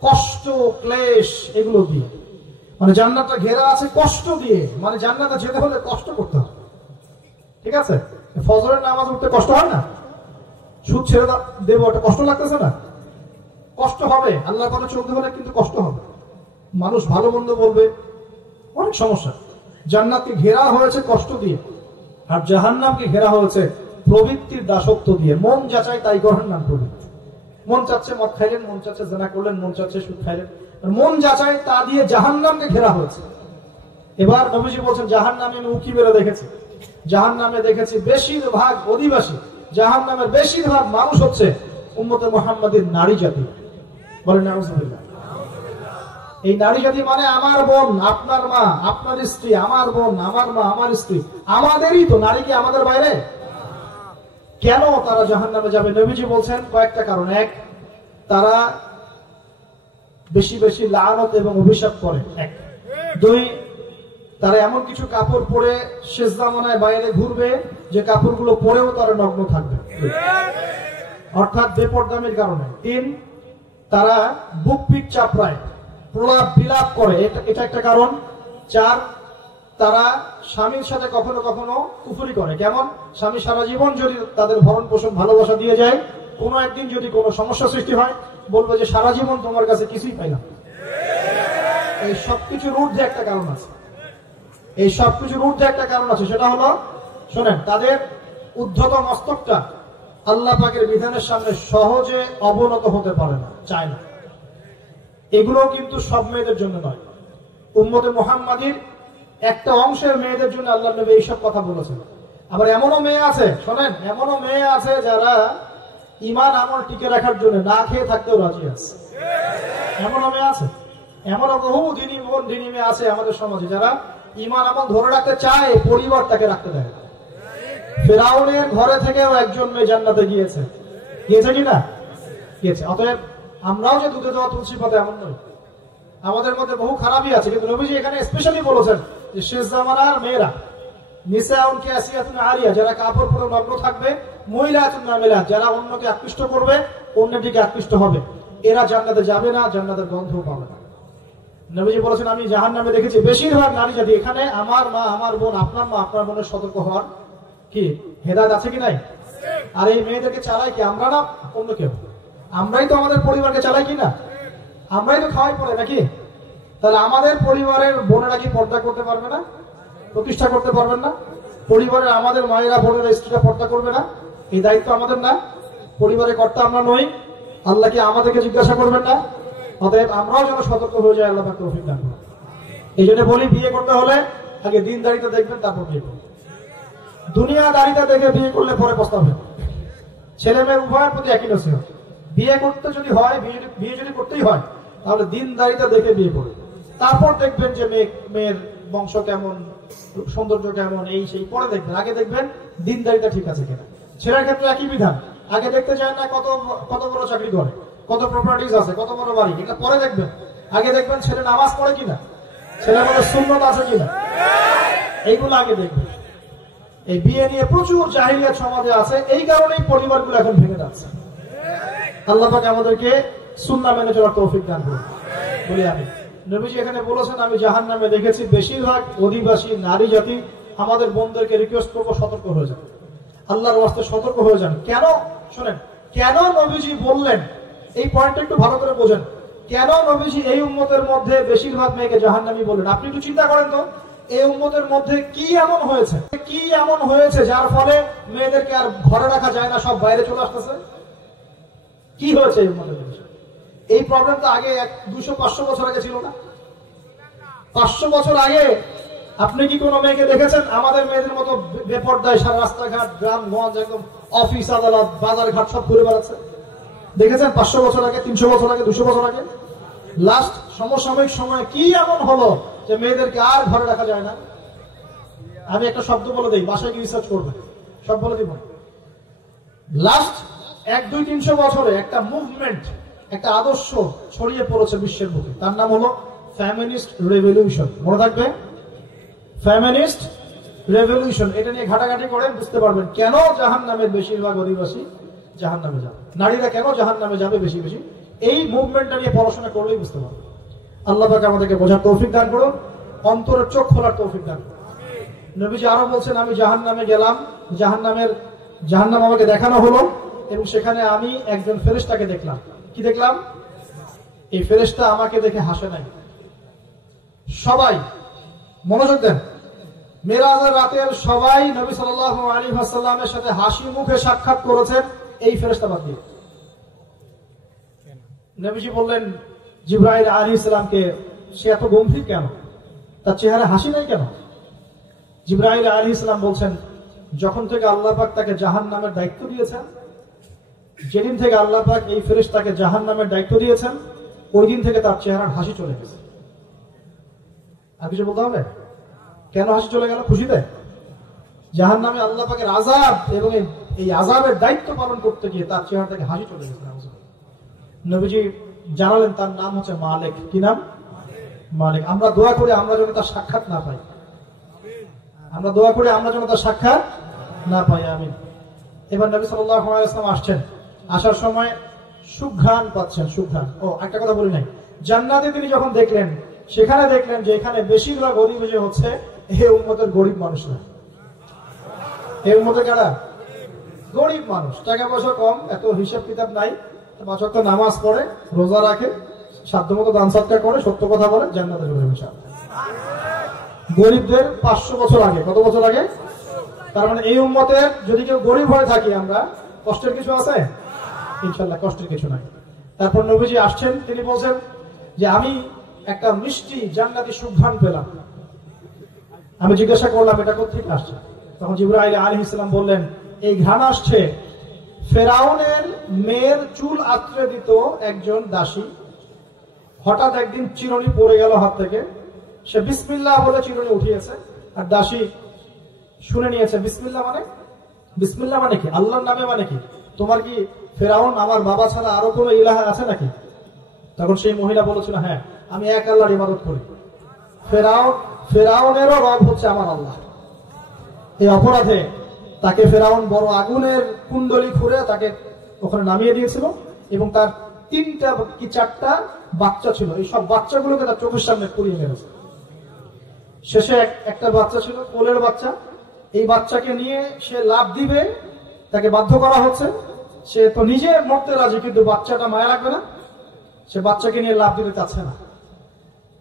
কষ্ট, ক্লেশ, এগুলো দিয়ে। মানে জান্নাতটা ঘেরা আছে কষ্ট দিয়ে, মানে জান্নাতে যেতে হলে কষ্ট করতে হবে। ঠিক আছে? ফজরের নামাজ উঠতে কষ্ট হয় না? সুদ ছেড়ে দেবো, এটা কষ্ট লাগতেছে না? কষ্ট হবে, আল্লাহর কথা চলতে হলে কিন্তু কষ্ট হবে। মানুষ ভালো মন্দ বলবে, অনেক সমস্যা। জান্নাতকে ঘেরা হয়েছে কষ্ট দিয়ে, আর জাহান্নামকে ঘেরা হয়েছে প্রবৃত্তির দাসত্ব দিয়ে। মন যাচাই তাই করার নাম প্রবৃত্তি। মন চাচ্ছে মদ খাইলেন, মন চাচ্ছে জেনা করলেন, মন চাচ্ছে সুদ খাইলেন, মন যাচাই তা দিয়ে জাহান্নামকে ঘেরা হয়েছে। এবার নবীজি বলছেন জাহান্নামে আমি উকি বেড়ে দেখেছি, জাহান্নামে দেখেছি বেশিরভাগ অধিবাসী, জাহান্নামের বেশিরভাগ মানুষ হচ্ছে উম্মতে মুহাম্মাদের নারী জাতি। বলেন নাউজুবিল্লাহ। এই নারী জাতি মানে আমার বোন, আপনার মা, আপনার স্ত্রী, আমার বোন, আমার মা, আমার স্ত্রী, আমাদেরই তো। নারী কি আমাদের বাইরে? কেন তারা জাহান্নামে যাবে? নবীজি বলছেন কয়েকটা কারণ। এক, তারা বেশি বেশি লানত এবং অভিশাপ করে। এক। দুই, তারা এমন কিছু কাপড় পরে শেষ জামানায় বাইরে ঘুরবে যে কাপড়গুলো পরেও তারা নগ্ন থাকবে, অর্থাৎ বেপরদামির কারণে। তিন, তারা বুক পিঠ চাপড়ায়, প্রলাপ বিলাপ করে, এটা একটা কারণ। চার, তারা স্বামীর সাথে কখনো কখনো কুফরি করে। কেমন? স্বামী সারা জীবন যদি তাদের ভরণ পোষণ ভালোবাসা দিয়ে যায়, কোনো একদিন যদি কোনো সমস্যা সৃষ্টি হয়, বলবে যে সারা জীবন তোমার কাছে কিছুই পাইলাম। এই সবকিছুর ঊর্ধ্বে একটা কারণ আছে, এই সবকিছুর ঊর্ধ্বে একটা কারণ আছে। সেটা হলো, শোনেন, তাদের উদ্ধত মস্তকটা আল্লাহ পাকের বিধানের সামনে সহজে অবনত হতে পারে না, চায় না। এগুলো কিন্তু সব মেয়েদের জন্য নয়। উম্মতে মুহাম্মাদির একটা অংশের মেয়েদের জন্য আল্লাহ নবী এইসব কথা বলেছেন। আবার এমনও মেয়ে আছে, শোনেন, এমনও মেয়ে আছে যারা ঈমান আমল টিকে রাখার জন্য না খেয়ে থাকতেও রাজি আছে। এমনও মেয়ে আছে, এমনও বহু দিনী বোন, দিনী মেয়ে আছে আমাদের সমাজে যারা ঈমান আমল ধরে রাখতে চায়, পরিবার তাকে রাখতে দেয়। ফিরআউনের ঘরে থেকেও একজন মেয়ে জান্নাতে গিয়েছে, গিয়েছে কিনা? গিয়েছে। অতএব আমরাও যে দুধে দেওয়া তুলসী পাতা এমন নয়, আমাদের মধ্যে বহু খারাপই আছে। কিন্তু নবীজি এখানে স্পেশালি বলেছেন যে শেষ জামানার মেয়েরা, নিসাউন কাসিয়াতুন আরিয়া, যারা কাপড় পরে নগ্ন থাকবে, মহিলাতুন মামিলাত, যারা অন্যকে আকৃষ্ট করবে, অন্যের দিকে আকৃষ্ট হবে, এরা জান্নাতে যাবে না, জান্নাতের গন্ধও পাবে না। নবীজি বলেছেন আমি জাহান্নামে দেখেছি বেশিরভাগ নারী জাতি। এখানে আমার মা, আমার বোন, আপনার মা, আপনার বোনের সতর্ক হওয়ার কি হেদায়েত আছে কি নাই? আর এই মেয়েদেরকে চালাই কি আমরা না অন্য কেউ? আমরাই তো আমাদের পরিবারকে চালাই কিনা? আমরাই তো খাওয়াই পড়ে নাকি? তাহলে আমাদের পরিবারের বোনেরা কি পর্দা করতে পারবে না? প্রতিষ্ঠা করতে পারবেন না? পরিবারের আমাদের মায়েরা, বোনেরা, স্ত্রীরা পর্দা করবে না? এই দায়িত্ব আমাদের না? পরিবারের কর্তা আমরা নই? আল্লাহ কি আমাদেরকে জিজ্ঞাসা করবেন না? অতএব আমরাও যেন সতর্ক হয়ে যাই, আল্লাহ পাক তৌফিক দান করুন। এই জন্য বলি, বিয়ে করতে হলে আগে দিনদারিতা দেখবেন, তারপর বিয়ে করবেন। দুনিয়াদারিতা দেখে বিয়ে করলে পরে পস্তাবেন। ছেলে মেয়ের উভয়ের প্রতি একই নসিহত। বিয়ে করতে যদি হয়, বিয়ে যদি করতেই হয়, তাহলে দিনদারিতা দেখে বিয়ে করবেন। তারপর দেখবেন যে মেয়ের বংশ কেমন, সৌন্দর্য কেমন, এই সেই পরে দেখবেন। আগে দেখবেন দিনদারিতা ঠিক আছে কিনা। ছেলের ক্ষেত্রে একই বিধান। আগে দেখতে চান না কত বড় চাকরি করে, কত প্রপার্টিজ আছে, কত বড় বাড়ি, এটা পরে দেখবেন। আগে দেখবেন ছেলে নামাজ পড়ে কিনা, ছেলে মধ্যে সুন্নত আছে কিনা, এইগুলো আগে দেখবেন। এই বিয়ে নিয়ে প্রচুর জাহিলিয়াত সমাজে আছে, এই কারণেই পরিবারগুলো এখন ভেঙে যাচ্ছে। আল্লাহ পাক আমাদেরকে সুন্নাহ মেনে চলার তৌফিক দান করুন, বলি আমি। নবীজি এখানে বলেছেন আমি জাহান্নামে দেখেছি বেশিরভাগ অধিবাসী নারী জাতি। আমাদের বোনদেরকে রিকোয়েস্ট করবো, সতর্ক হয়ে যান, আল্লাহর ওয়াস্তে সতর্ক হয়ে যান। কেন? শোনেন, কেন নবীজি বললেন এই পয়েন্টটা একটু ভালো করে বোঝেন। কেন নবীজি এই উম্মতের মধ্যে বেশিরভাগ মেয়েকে জাহান্নামী বললেন? আপনি একটু চিন্তা করেন তো, এই উম্মতের মধ্যে কি এমন হয়েছে, কি এমন হয়েছে যার ফলে মেয়েদেরকে আর ঘরে রাখা যায় না, সব বাইরে চলে আসতেছে? কি হয়েছে এই উম্মতের মধ্যে? এই প্রবলেম তো আগে 200-500 বছর আগে ছিল না। 500 বছর আগে আপনি কি কোনো মেয়েকে দেখেছেন আমাদের মেয়েদের মতো বেপরদায় সারা রাস্তাঘাট, গ্রাম গঞ্জ, একদম অফিস আদালত, বাজার ঘাট সব ঘুরে বেড়াচ্ছে? দেখেছেন 500 বছর আগে, 300 বছর আগে, 200 বছর আগে? লাস্ট সমসাময়িক সময়ে কি এমন হলো যে মেয়েদেরকে আর ঘরে রাখা যায় না? আমি একটা শব্দ বলে দিই, বাসায় কি রিসার্চ করবে, সব বলে দিব। লাস্ট 100-200-300 বছরে একটা মুভমেন্ট, একটা আদর্শ ছড়িয়ে পড়েছে বিশ্বের বুকে, তার নাম হলো ফেমিনিস্ট রেভলিউশন। মনে থাকবে, ফেমিনিস্ট রেভলিউশন। এটা নিয়ে ঘাটাঘাটি করেন, বুঝতে পারবেন কেন জাহান্নামের বেশিরভাগ অধিবাসী জাহান্নামে যাবে, নারীরা কেন জাহান্নামে যাবে বেশি বেশি। এই মুভমেন্টটা নিয়ে পড়াশোনা করলেই বুঝতে পারবেন। আল্লাহ পাক আমাদেরকে বোঝার তৌফিক দান করুন, অন্তরের চোখ খোলার তৌফিক দান করুন। নবীজি আরো বলছেন, আমি জাহান্নামে গেলাম, জাহান্নাম আমাকে দেখানো হলো, এবং সেখানে আমি একজন ফেরেশতাকে দেখলাম। কি দেখলাম? এই ফেরেশতা আমাকে দেখে হাসে নাই। সবাই মনোযোগ দেন, মেরাজের রাতের সবাই নবী সাল্লাল্লাহু আলাইহি ওয়াসাল্লামের সাথে হাসি মুখে সাক্ষাৎ করেছেন, এই ফেরেশতা বাদ দিয়ে। নবীজি বললেন জিবরাইল আলাইহিস সালামকে, সে এত গম্ভীর কেন, তার চেহারা হাসি নাই কেন? জিবরাইল আলাইহিস সালাম বলছেন, যখন থেকে আল্লাহ পাক তাকে জাহান্নামের দায়িত্ব দিয়েছেন, যেদিন থেকে আল্লাহ পাক এই ফেরেশতাকে জাহান্নামের দায়িত্ব দিয়েছেন, ওই দিন থেকে তার চেহারার হাসি চলে গেছে। আর কিছু বলতে হবে? কেন হাসি চলে গেল? খুশিতে? জাহান্নামে আল্লাহ পাকের আযাব এবং এই আযাবের দায়িত্ব পালন করতে গিয়ে তার চেহারা থেকে হাসি চলে গেছে। নবীজি জানালেন তার নাম হচ্ছে মালিক। কি নাম? মালিক। আমরা দোয়া করি আমরা যেন তার সাক্ষাৎ না পাই, আমরা দোয়া করি আমরা যেন তার সাক্ষাৎ না পাই। আমিন। এবার নবী সাল্লাল্লাহু আলাইহি ওয়াসাল্লাম আসছেন, আসার সময় সুঘ্রাণ পাচ্ছেন। সুঘ্রাণ। ও একটা কথা বলি নাই, জান্নাতে তিনি যখন দেখলেন, সেখানে দেখলেন যে এখানে বেশিরভাগ অধিবাসী হচ্ছে এই উম্মতের গরিব মানুষরা। এই উম্মতের কারা? গরিব মানুষ, টাকা পয়সা কম, এত হিসাব কিতাব নাই, 5 ওয়াক্ত নামাজ পড়ে, রোজা রাখে, সাধ্যমতো দান সদকা করে, সত্য কথা বলে, জান্নাতে যাবে ইনশাআল্লাহ। গরিবদের 500 বছর আগে। কত বছর আগে? তার মানে এই উম্মতের যদি কেউ গরিব হয়ে থাকি আমরা, কষ্টের কিছু আছে? ইনশাআল্লাহ কষ্টের কিছু নাই। তারপর নবীজি আসছেন, তিনি বলছেন যে আমি একটা মিষ্টি জান্নাতি সুঘ্রাণ পেলাম। আমি জিজ্ঞাসা করলাম এটা কোথেকে আসছে? তখন জিবরাইল আলাইহিস সালাম বললেন, এই ঘ্রাণ আসছে ফেরাউনের মেয়ের চুল আঁচড়ে দিত একজন দাসী, হঠাৎ একদিন চিরুনি পড়ে গেল হাত থেকে, সে বিসমিল্লাহ বলে চিরুনি উঠিয়েছে, আর দাসী শুনে নিয়েছে বিসমিল্লাহ মানে? বিসমিল্লাহ মানে কি? আল্লাহর নামে মানে কি? তোমার কি ফেরাউন আমার বাবা ছাড়া আরো কোনো ইলাহ আছে নাকি? তখন সেই মহিলা বলেছিল, হ্যাঁ আমি এক আল্লাহর ইবাদত করি, ফেরাউনেরও রব হচ্ছে আমার আল্লাহ। এই অপরাধে তাকে ফেরাউন বড় আগুনের কুণ্ডলি খুঁড়ে তাকে ওখানে নামিয়ে দিয়েছিল, এবং তার 3টা কি 4টা বাচ্চা ছিল, এই সব বাচ্চাগুলোকে তার চোখের সামনে পুড়িয়ে মেরেছে। শেষে একটা বাচ্চা ছিল, কোলের বাচ্চা, এই বাচ্চাকে নিয়ে সে লাফ দিবে, তাকে বাধ্য করা হচ্ছে, সে তো নিজে মরতে রাজি, কিন্তু বাচ্চাটা মায়া লাগবে না, সে বাচ্চাকে নিয়ে লাফ দিতে চাচ্ছে না।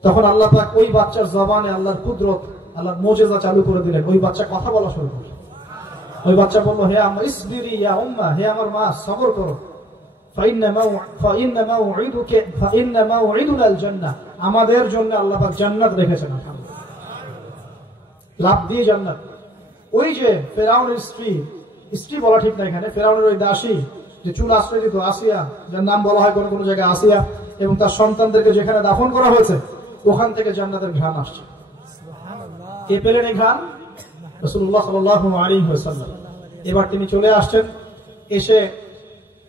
তখন আল্লাহ পাক ওই বাচ্চার জবানে আল্লাহর কুদরত, আল্লাহর মুজিজা চালু করে দিলেন, ওই বাচ্চা কথা বলা শুরু করল। ওই বাচ্চা বলল, হে আম্মা ইসবিরি ইয়া উম্মা, হে আমার মা সবর করো, আমাদের জন্য আল্লাহ পাক জান্নাত রেখেছেন। লাভ দিয়ে জান্নাত। ওই যে ফেরাউনের স্ত্রী বলা ঠিক না এখানে, ফেরাউনের ওই দাসী যে চুল আশ্রয় দিত, আসিয়া, যার নাম বলা হয় কোন কোন জায়গায় আসিয়া, এবং তার সন্তানদেরকে যেখানে দাফন করা হয়েছে ওখান থেকে জান্নাতের ঘ্রাণ আসছে। কে পেলেন এই ঘ্রাণ? রাসূলুল্লাহ সাল্লাল্লাহু আলাইহি ওয়াসাল্লাম। এবার তিনি চলে আসছেন, এসে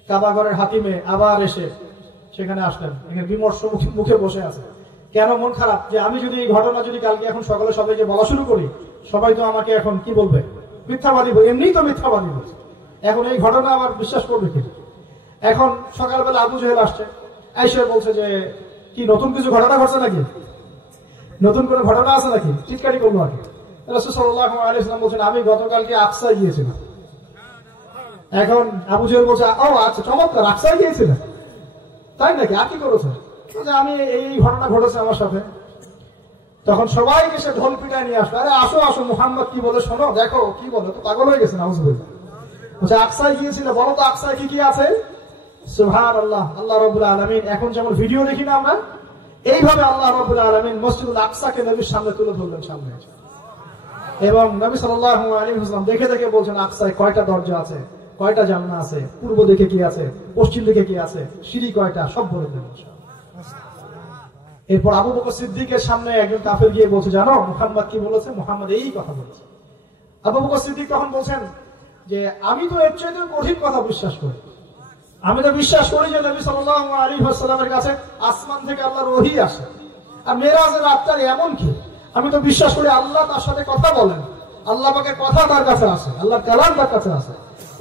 কাবাঘরের হাতিমে আবার এসে সেখানে আসলেন, এখানে বিমর্ষ মুখে বসে আছে। কেন মন খারাপ? যে আমি যদি এই ঘটনা যদি কালকে এখন সকালে সবাইকে বলা শুরু করি, সবাই তো আমাকে এখন কি বলবে? মিথ্যাবাদী বলবে, এমনিই তো মিথ্যাবাদী বলছে, এখন এই ঘটনা আবার বিশ্বাস করবে কি? এখন সকালবেলা আবু জেহেল আসছে, আইসা বলছে যে কি নতুন কিছু ঘটনা ঘটছে নাকি, নতুন কোনো ঘটনা আছে নাকি? চিৎকারি করলো আগে। রাসূল সাল্লাল্লাহু আলাইহি ওয়াসাল্লাম বলছেন, আমি গতকালকে আকসায় গিয়েছিলাম। এখন আবু জেহেল বলছে, ও আচ্ছা চমৎকার, আকসায় গিয়েছিলেন, তাই নাকি? আর কি করেছে? আমি এই ঘটনা ঘটেছে আমার সাথে। তখন সবাইকে সে ঢোল পিটায় নিয়ে আসলো, আরে আসো আসো, মুহাম্মদ কি বলে শোনো, দেখো কি বলে, তো পাগল হয়ে গেছে। নাউজুবিল্লাহ। বলছে আকসায় গিয়েছিল, বলো তো আকসায় কি কি আছে? সুবহানাল্লাহ। আল্লাহ রাব্বুল আলামিন এখন যেমন ভিডিও দেখি না আমরা, এইভাবে আল্লাহ রাব্বুল আলামিন মসজিদুল আকসাকে নবীর সামনে তুলে ধরলেন সামনে, এবং নবী সাল্লাল্লাহু আলাইহি ওয়াসাল্লাম দেখে দেখে বলছেন আকসায় কয়টা দরজা আছে, কয়টা জানলা আছে, পূর্ব দিকে কি আছে, পশ্চিম দিকে কি আছে, সিঁড়ি কয়টা, সব বলে দেন। এরপর আবু বকর সিদ্দিকের সামনে একজন কাফের গিয়ে বলছে, জানো মুহাম্মদ কি বলেছে? মুহাম্মদ এই কথা বলেছে। আবু বকর সিদ্দিক তখন বলছেন যে আমি তো এর চাইতে কঠিন কথা বিশ্বাস করি, আমি তো বিশ্বাস করি যে নবী সাল্লাল্লাহু আলাইহি ওয়াসাল্লামের কাছে আসমান থেকে আল্লাহর ওহী আসে, আর মেরাজের রাতটার এমন কি, আমি তো বিশ্বাস করি আল্লাহ তার সাথে কথা বলেন, আল্লাহ পাকের কথা তার কাছে আসে, আল্লাহর কালাম তার কাছে আসে।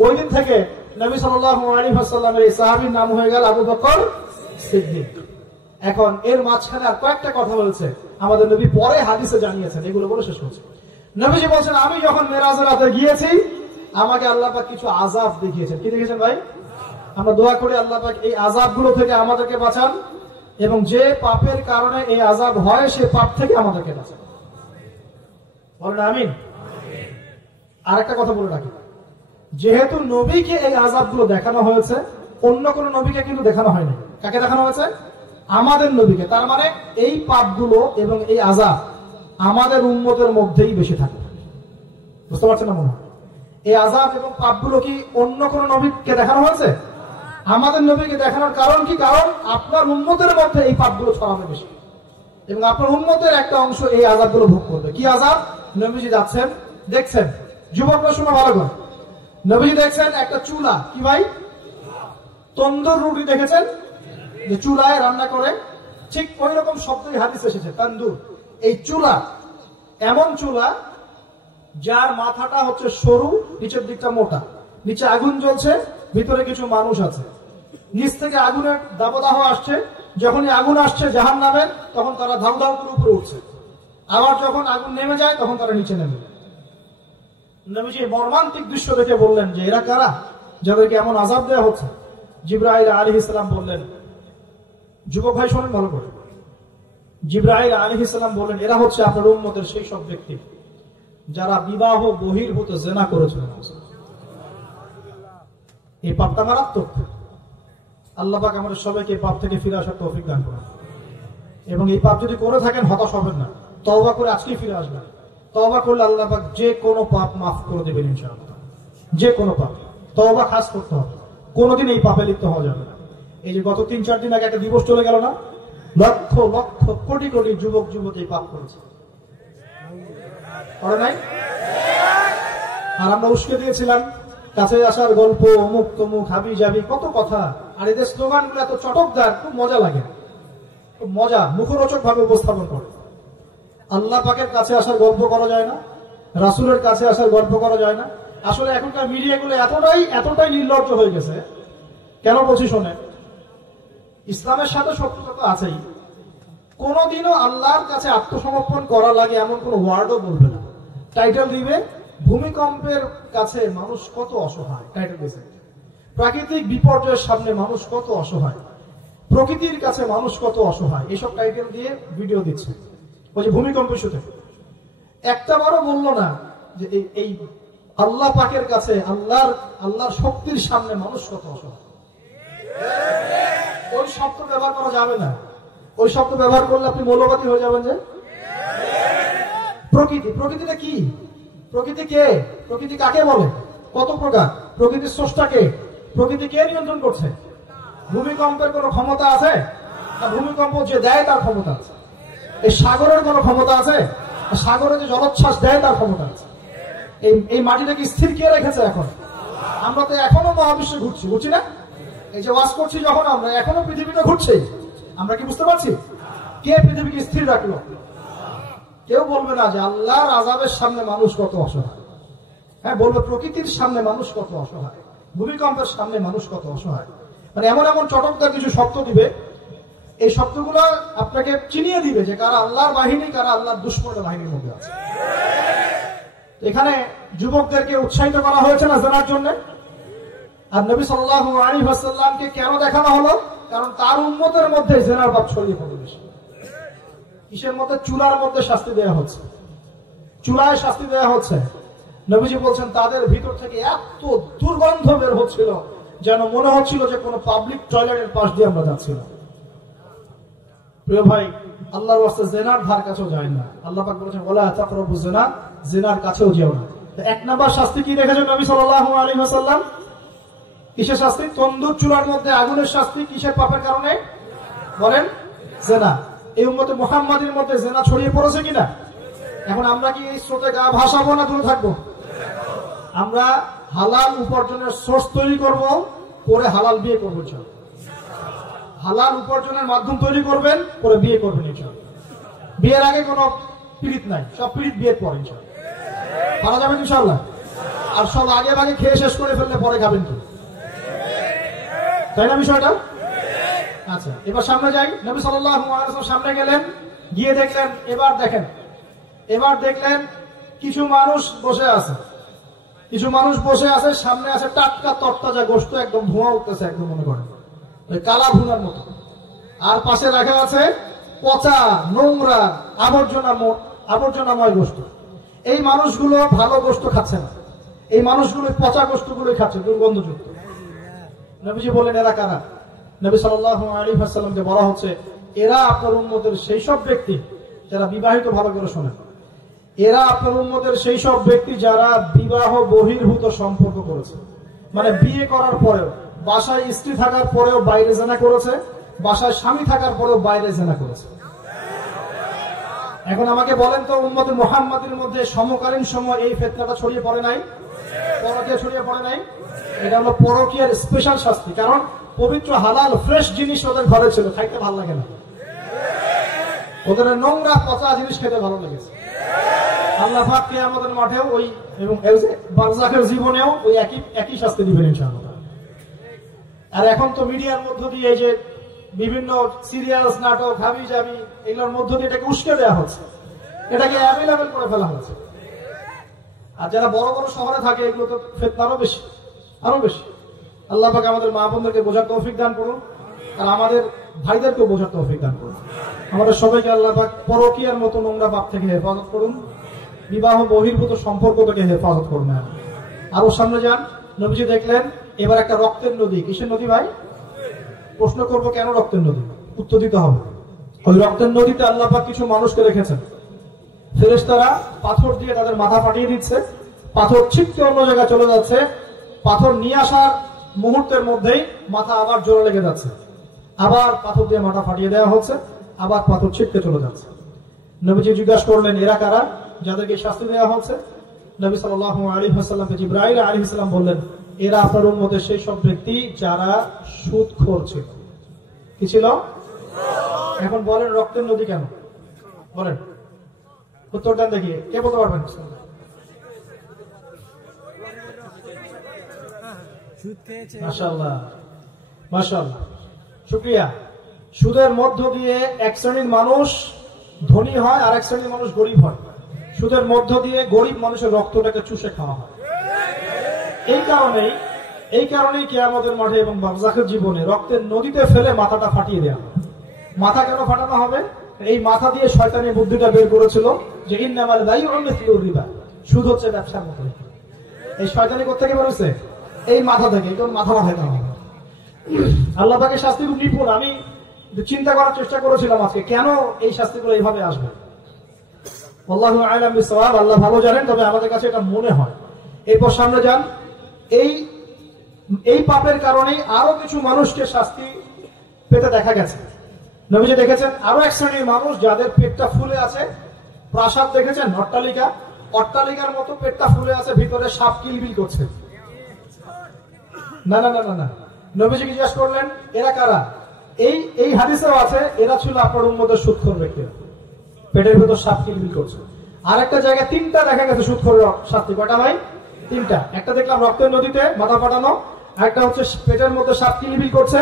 ওই দিন থেকে নবী সাল্লাল্লাহু আলাইহি ওয়াসাল্লামের এই সাহাবীর নাম হয়ে গেল আবু বকর সিদ্দিক। এখন এর মাঝখানে আর কয়েকটা কথা বলছে আমাদের নবী পরে হাদিসে জানিয়েছেন, এগুলো বলে শেষ করছে। নবীজি বলছেন আমি যখন মেরাজের রাতে গিয়েছি আমাকে আল্লাহ পাক কিছু আযাব দেখিয়েছেন। কি দেখেছেন ভাই? আমরা দোয়া করি আল্লাহ পাক এই আযাবগুলো থেকে আমাদেরকে বাঁচান এবং যে পাপের কারণে এই আযাব হয় সে পাপ থেকে আমাদেরকে বাঁচান। বলেন আমিন। আর একটা কথা বলে রাখি, যেহেতু নবীকে এই আযাবগুলো দেখানো হয়েছে, অন্য কোন নবীকে কিন্তু দেখানো হয়নি। কাকে দেখানো হয়েছে? আমাদের নবীকে। তার মানে এই পাপগুলো এবং এই আযাব আমাদের উম্মতের মধ্যেই বেশি থাকে। বুঝতে পারছেন না মনে হয়? এই আযাব এবং পাপগুলো কি অন্য কোন নবীকে দেখানো হয়েছে? আমাদের নবীকে দেখানোর কারণ কি? কারণ আপনার উম্মতের মধ্যে এই পাপগুলো ছড়াবে বেশি এবং আপনার উম্মতের একটা অংশ এই আযাবগুলো ভোগ করবে। কি আযাব? নবীজি যাচ্ছেন, দেখছেন, যুবকরা শোনো ভালো করে, নবীজি দেখছেন একটা চুলা। কি ভাই? তন্দুর রুটি দেখেছেন যে চুলায় রান্না করে, ঠিক ওই রকম শব্দই হাদিসে এসেছে, তন্দুর। এই চুলা এমন চুলা যার মাথাটা হচ্ছে সরু, নিচের দিকটা মোটা, নিচে আগুন জ্বলছে, ভিতরে কিছু মানুষ আছে, নিচ থেকে আগুনের দাবদাহ আসছে। যখনই আগুন আসছে জাহান্নামের, তখন তারা ধাউ ধাউ করে উপরে উঠছে, আবার যখন আগুন নেমে যায় তখন তারা নিচে নেমে যায়। নবীজি মর্মান্তিক দৃশ্য দেখে বললেন যে এরা কারা, যাদেরকে এমন আযাব দেওয়া হচ্ছে? জিবরাইল আলাইহিস সালাম বললেন, যুবক ভাই শোনেন ভালো করে, জিবরাইল আলাইহিস সালাম বললেন এরা হচ্ছে আপনার উম্মতের সেই সব ব্যক্তি যারা বিবাহ বহির্ভূত জিনা করেছিলেন। এই পাপটা মারাত্মক। আল্লাহ পাক আমাদের সবাইকে পাপ থেকে ফিরে আসার তৌফিক দান করুন। এবং এই পাপ যদি করে থাকেন হতাশ হবেন না, তওবা করে আজকেই ফিরে আসবেন। তওবা করলে আল্লাহ পাক যে কোনো পাপ মাফ করে দেবেন ইনশাআল্লাহ। যে কোনো পাপ তওবা খাস করতে হবে, কোনোদিন এই পাপে লিপ্ত হওয়া যাবে না। এই যে গত ৩-৪ দিন আগে একটা দিবস চলে গেল না, লক্ষ লক্ষ কোটি কোটি যুবক যুবতী এই পাপ করেছে, করে নাই? আর আমরা উস্কে দিয়েছিলাম কাছে আসার গল্প, অমুক তমুক, হাবি জাবি, কত কথা। আর এদের স্লোগান গুলো এত চটকদার, খুব মজা লাগে, খুব মজা, মুখরোচক ভাবে উপস্থাপন করে। আল্লাহ পাকের কাছে আসার গল্প করা যায় না, রাসূলের কাছে আসার গল্প করা যায় না। আসলে এখনকার মিডিয়াগুলো এতটাই নির্লজ্জ হয়ে গেছে। কেন বলছি শোনে, ইসলামের সাথে শত্রুতা তো আছেই, কোনদিনও আল্লাহর কাছে আত্মসমর্পণ করা লাগে এমন কোন ওয়ার্ডও বলবে না। টাইটেল দিবে ভূমিকম্পের কাছে মানুষ কত অসহায়, টাইটেল দিয়েছে। প্রাকৃতিক বিপর্যয়ের সামনে মানুষ কত অসহায়, প্রকৃতির কাছে মানুষ কত অসহায়, এসব টাইটেল দিয়ে ভিডিও দিচ্ছে। ওই যে ভূমিকম্প ইস্যুতে একটা বারও বললো না যে এই আল্লাহ পাকের কাছে, আল্লাহর শক্তির সামনে মানুষ কত অসহায়। ওই শব্দ ব্যবহার করা যাবে না। ওই শব্দ ব্যবহার করলে আপনি মৌলবাদী হয়ে যাবেন। যে প্রকৃতিটা কি? প্রকৃতি কে? প্রকৃতি কাকে বলে? কত প্রকার? প্রকৃতির স্রষ্টা কে? প্রকৃতি কে নিয়ন্ত্রণ করছে? ভূমিকম্পের কোন ক্ষমতা আছে? ভূমিকম্প যে দেয় তার ক্ষমতা আছে। এই সাগরের কোন ক্ষমতা আছে? সাগরে যে জলোচ্ছ্বাস দেয় তার ক্ষমতা আছে। এই মাটিটাকে স্থির কে রেখেছে? এখন আমরা তো এখনো মহাবিশ্বে ঘুরছি, বুঝছি না? এই যে ওয়াজ করছি যখন আমরা, এখনো পৃথিবীতে ঘুরছে, আমরা কি বুঝতে পারছি? কে পৃথিবীকে স্থির রাখলো? কেউ বলবে না যে আল্লাহর আযাবের সামনে মানুষ কত অসহায়। হ্যাঁ, বলবে প্রকৃতির সামনে মানুষ কত অসহায়, ভূমিকম্পের সামনে মানুষ কত অসহায়। মানে এমন এমন চটকদার কিছু শব্দ দিবে, এই শব্দগুলো আপনাকে চিনিয়ে দিবে যে কারা আল্লাহর বাহিনী, কারা আল্লাহর দুশমনের বাহিনীর মধ্যে আছে। এখানে যুবকদেরকে উৎসাহিত করা হয়েছে না জানার জন্য। আর নবী সাল্লাল্লাহু আলাইহি ওয়াসাল্লামকে কেন দেখানো হলো? কারণ তার উম্মতের মধ্যে জিনার পাপ ছড়িয়ে পড়ে বেশি। কিসের মধ্যে? চুলার মধ্যে শাস্তি দেওয়া হচ্ছে, চুলায় শাস্তি দেওয়া হচ্ছে। নবীজি বলছেন তাদের ভিতর থেকে এত দুর্গন্ধ বের হচ্ছিল যেন মনে হচ্ছিল যে কোনো পাবলিক টয়লেটের পাশ দিয়ে আমরা যাচ্ছিলাম। প্রিয় ভাই, আল্লাহর ওয়াস্তে জিনার ধার কাছেও যায় না। আল্লাহ পাক বলেছেন ওয়ালা তাকরাবু জিনা, জিনার কাছেও যেও না। এক নাম্বার শাস্তি কি রেখেছেন নবী সাল্লাল্লাহু আলাইহি ওয়াসাল্লাম? কিসের শাস্তি? তন্দুর চুলার মধ্যে আগুনের শাস্তি। কিসের পাপের কারণে? বলেন, জিনা। এই উম্মতে মুহাম্মাদের মধ্যে জিনা ছড়িয়ে পড়েছে কিনা? এখন আমরা কি এই স্রোতে গা ভাসাবো না দূরে থাকবো? আমরা হালাল উপার্জনের সোর্স তৈরি করব, পরে হালাল বিয়ে করবো। হালাল উপার্জনের মাধ্যম তৈরি করবেন, পরে বিয়ে করবেন ইনশাআল্লাহ। বিয়ের আগে কোনো পীড়িত নাই, সব পীড়িত বিয়ের পর ইনশাআল্লাহ পারা যাবে ইনশাআল্লাহ। আর সব আগে ভাগে খেয়ে শেষ করে ফেললে পরে খাবেন কি? তাই না বিষয়টা? আচ্ছা, এবার সামনে যাই। নবী সাল্লাল্লাহু আলাইহি ওয়াসাল্লাম সামনে গেলেন, গিয়ে দেখলেন, এবার দেখলেন কিছু মানুষ বসে আছে, সামনে আছে টাটকা তরতাজা গোশত, একদম ধোঁয়া উঠতেছে, একদম মনে করেন কালা ভুনার মতো। আর পাশে রাখা আছে পচা নোংরা আবর্জনাময় গোশত। এই মানুষগুলো ভালো গোশত খাচ্ছে না, এই মানুষগুলো পচা গোশতগুলোই খাচ্ছে, দুর্গন্ধযুক্ত। নবীজি বলেন এরা কারা? নবী সাল্লাল্লাহু আলাইহি ওয়াসাল্লামকে বলা হচ্ছে এরা আপনার উম্মতের সেই সব ব্যক্তি যারা বিবাহিত, ভালো করে শোনেন, এরা আপনার উম্মতের সেই সব ব্যক্তি যারা বিবাহ বহির্ভূত সম্পর্ক করেছে, মানে বিয়ে করার পরেও, বাসায় স্ত্রী থাকার পরেও বাইরে জেনা করেছে, বাসায় স্বামী থাকার পরেও বাইরে জেনা করেছে। এখন আমাকে বলেন তো, উম্মতে মুহাম্মাদের মধ্যে সমকালীন সময় এই ফিতনাটা ছড়িয়ে পড়ে নাই? পরকীয়া ছড়িয়ে পড়ে নাই? এটা হলো পরকীয়ার স্পেশাল শাস্তি। কারণ পবিত্র হালাল ফ্রেশ জিনিস ওদের ঘরে ছিল, খাইতে ভালো লাগে না, ওদের নোংরা পচা জিনিস খেতে ভালো লেগেছে। আল্লাহ পাক কিয়ামতের মাঠেও ওই এবং বারজাখের জীবনেও ওই একই শাস্তি দিবেন ইনশাআল্লাহ। আর এখন তো মিডিয়ার মধ্য দিয়ে এই যে বিভিন্ন সিরিয়ালস, নাটক, হাবি জাবি, এগুলোর মধ্য দিয়ে এটাকে উস্কে দেওয়া হচ্ছে, এটাকে অ্যাভেলেবেল করে ফেলা হচ্ছে। আর যারা বড় বড় শহরে থাকে এগুলো তো ফিতনা আরো বেশি। আল্লাহ পাক আমাদের মা বোনদেরকে বোঝার তৌফিক দান করুন, আর আমাদের ভাইদেরকেও বোঝার তৌফিক দান করুন। আমাদের সবাইকে আল্লাহ পাক পরকীয়ার মতো নোংরা পাপ থেকে হেফাজত করুন, বিবাহ বহির্ভূত সম্পর্ক থেকে হেফাজত করুন। আরো সামনে যান, নবীজি দেখলেন এবার একটা রক্তের নদী। কিসের নদী ভাই? প্রশ্ন করবো কেন রক্তের নদী, উত্তর দিতে হবে। ওই রক্তের নদীতে আল্লাহ পাক কিছু মানুষকে রেখেছেন, ফেরেশতারা পাথর দিয়ে তাদের মাথা ফাটিয়ে দিচ্ছে, পাথর ছিটকে অন্য জায়গায় চলে যাচ্ছে, পাথর নিয়ে আসার মুহূর্তের মধ্যেই মাথা আবার জোরে লেগে যাচ্ছে, আবার পাথর দিয়ে মাথা ফাটিয়ে দেওয়া হচ্ছে, আবার পাথর ছিটকে চলে যাচ্ছে। নবীজি জিজ্ঞাসা করলেন এরা কারা যাদেরকে শাস্তি দেওয়া হচ্ছে? নবী সাল্লাল্লাহু আলাইহি ওয়াসাল্লামকে জিবরাইল আলাইহিস সালাম বললেন এরা আপনার উম্মতের সেই সব ব্যক্তি যারা সুদখোর ছিল। কি ছিল? এখন বলেন রক্তের নদী কেন? বলেন, উত্তরটা দেখি, কে বলতে পারবেন? মাশাআল্লাহ, মাশাআল্লাহ, শুকরিয়া। সুদের মধ্য দিয়ে এক শ্রেণীর মানুষ ধনী হয় আর এক শ্রেণীর মানুষ গরিব হয়। সুদের মধ্য দিয়ে গরিব মানুষের রক্তটাকে চুষে খাওয়া হয়। এই কারণেই কিয়ামতের মাঠে এবং বারজাখের জীবনে রক্তের নদীতে ফেলে মাথাটা ফাটিয়ে দেওয়া হয়। মাথা কেন ফাটানো হবে? এই মাথা দিয়ে শয়তানি বুদ্ধিটা বের করেছিল যে ইন্নামাল বাইউ মিসলুর রিবা, সুদ হচ্ছে ব্যবসার মতো। এই শয়তানি কোত্থেকে বেরোছে? এই মাথা থেকে। এই মাথা মাথায় দেওয়া হবে। আল্লাহ পাকের শাস্তি খুব নিপুণ। আমি চিন্তা করার চেষ্টা করেছিলাম আজকে কেন এই শাস্তিগুলো এইভাবে আসবে। আল্লাহু আ'লাম বিসওয়াব, আল্লাহ ভালো জানেন, তবে আমাদের কাছে এটা মনে হয়। এরপর সামনে যান, এই পাপের কারণেই আরো কিছু মানুষকে শাস্তি পেতে দেখা গেছে। নবীজি দেখেছেন আরো এক শ্রেণীর মানুষ যাদের পেটটা ফুলে আছে। প্রাসাদ দেখেছেন, অট্টালিকার মতো পেটটা ফুলে আছে, ভিতরে সাপ কিলবিল করছে। না না না না না, নবীজি জিজ্ঞাসা করলেন এরা কারা? এই হাদিসেও আছে এরা ছিল আপনার উম্মতের সুদখোর ব্যক্তিরা, পেটের ভেতর সাপ কিলবিল করছে। আর একটা জায়গায় তিনটা দেখা গেছে সুদখোর শাস্তি। কয়টা ভাই? তিনটা। একটা দেখলাম রক্তের নদীতে মাথা ফাটানো, একটা হচ্ছে পেটের মধ্যে সাপ কিলবিল করছে,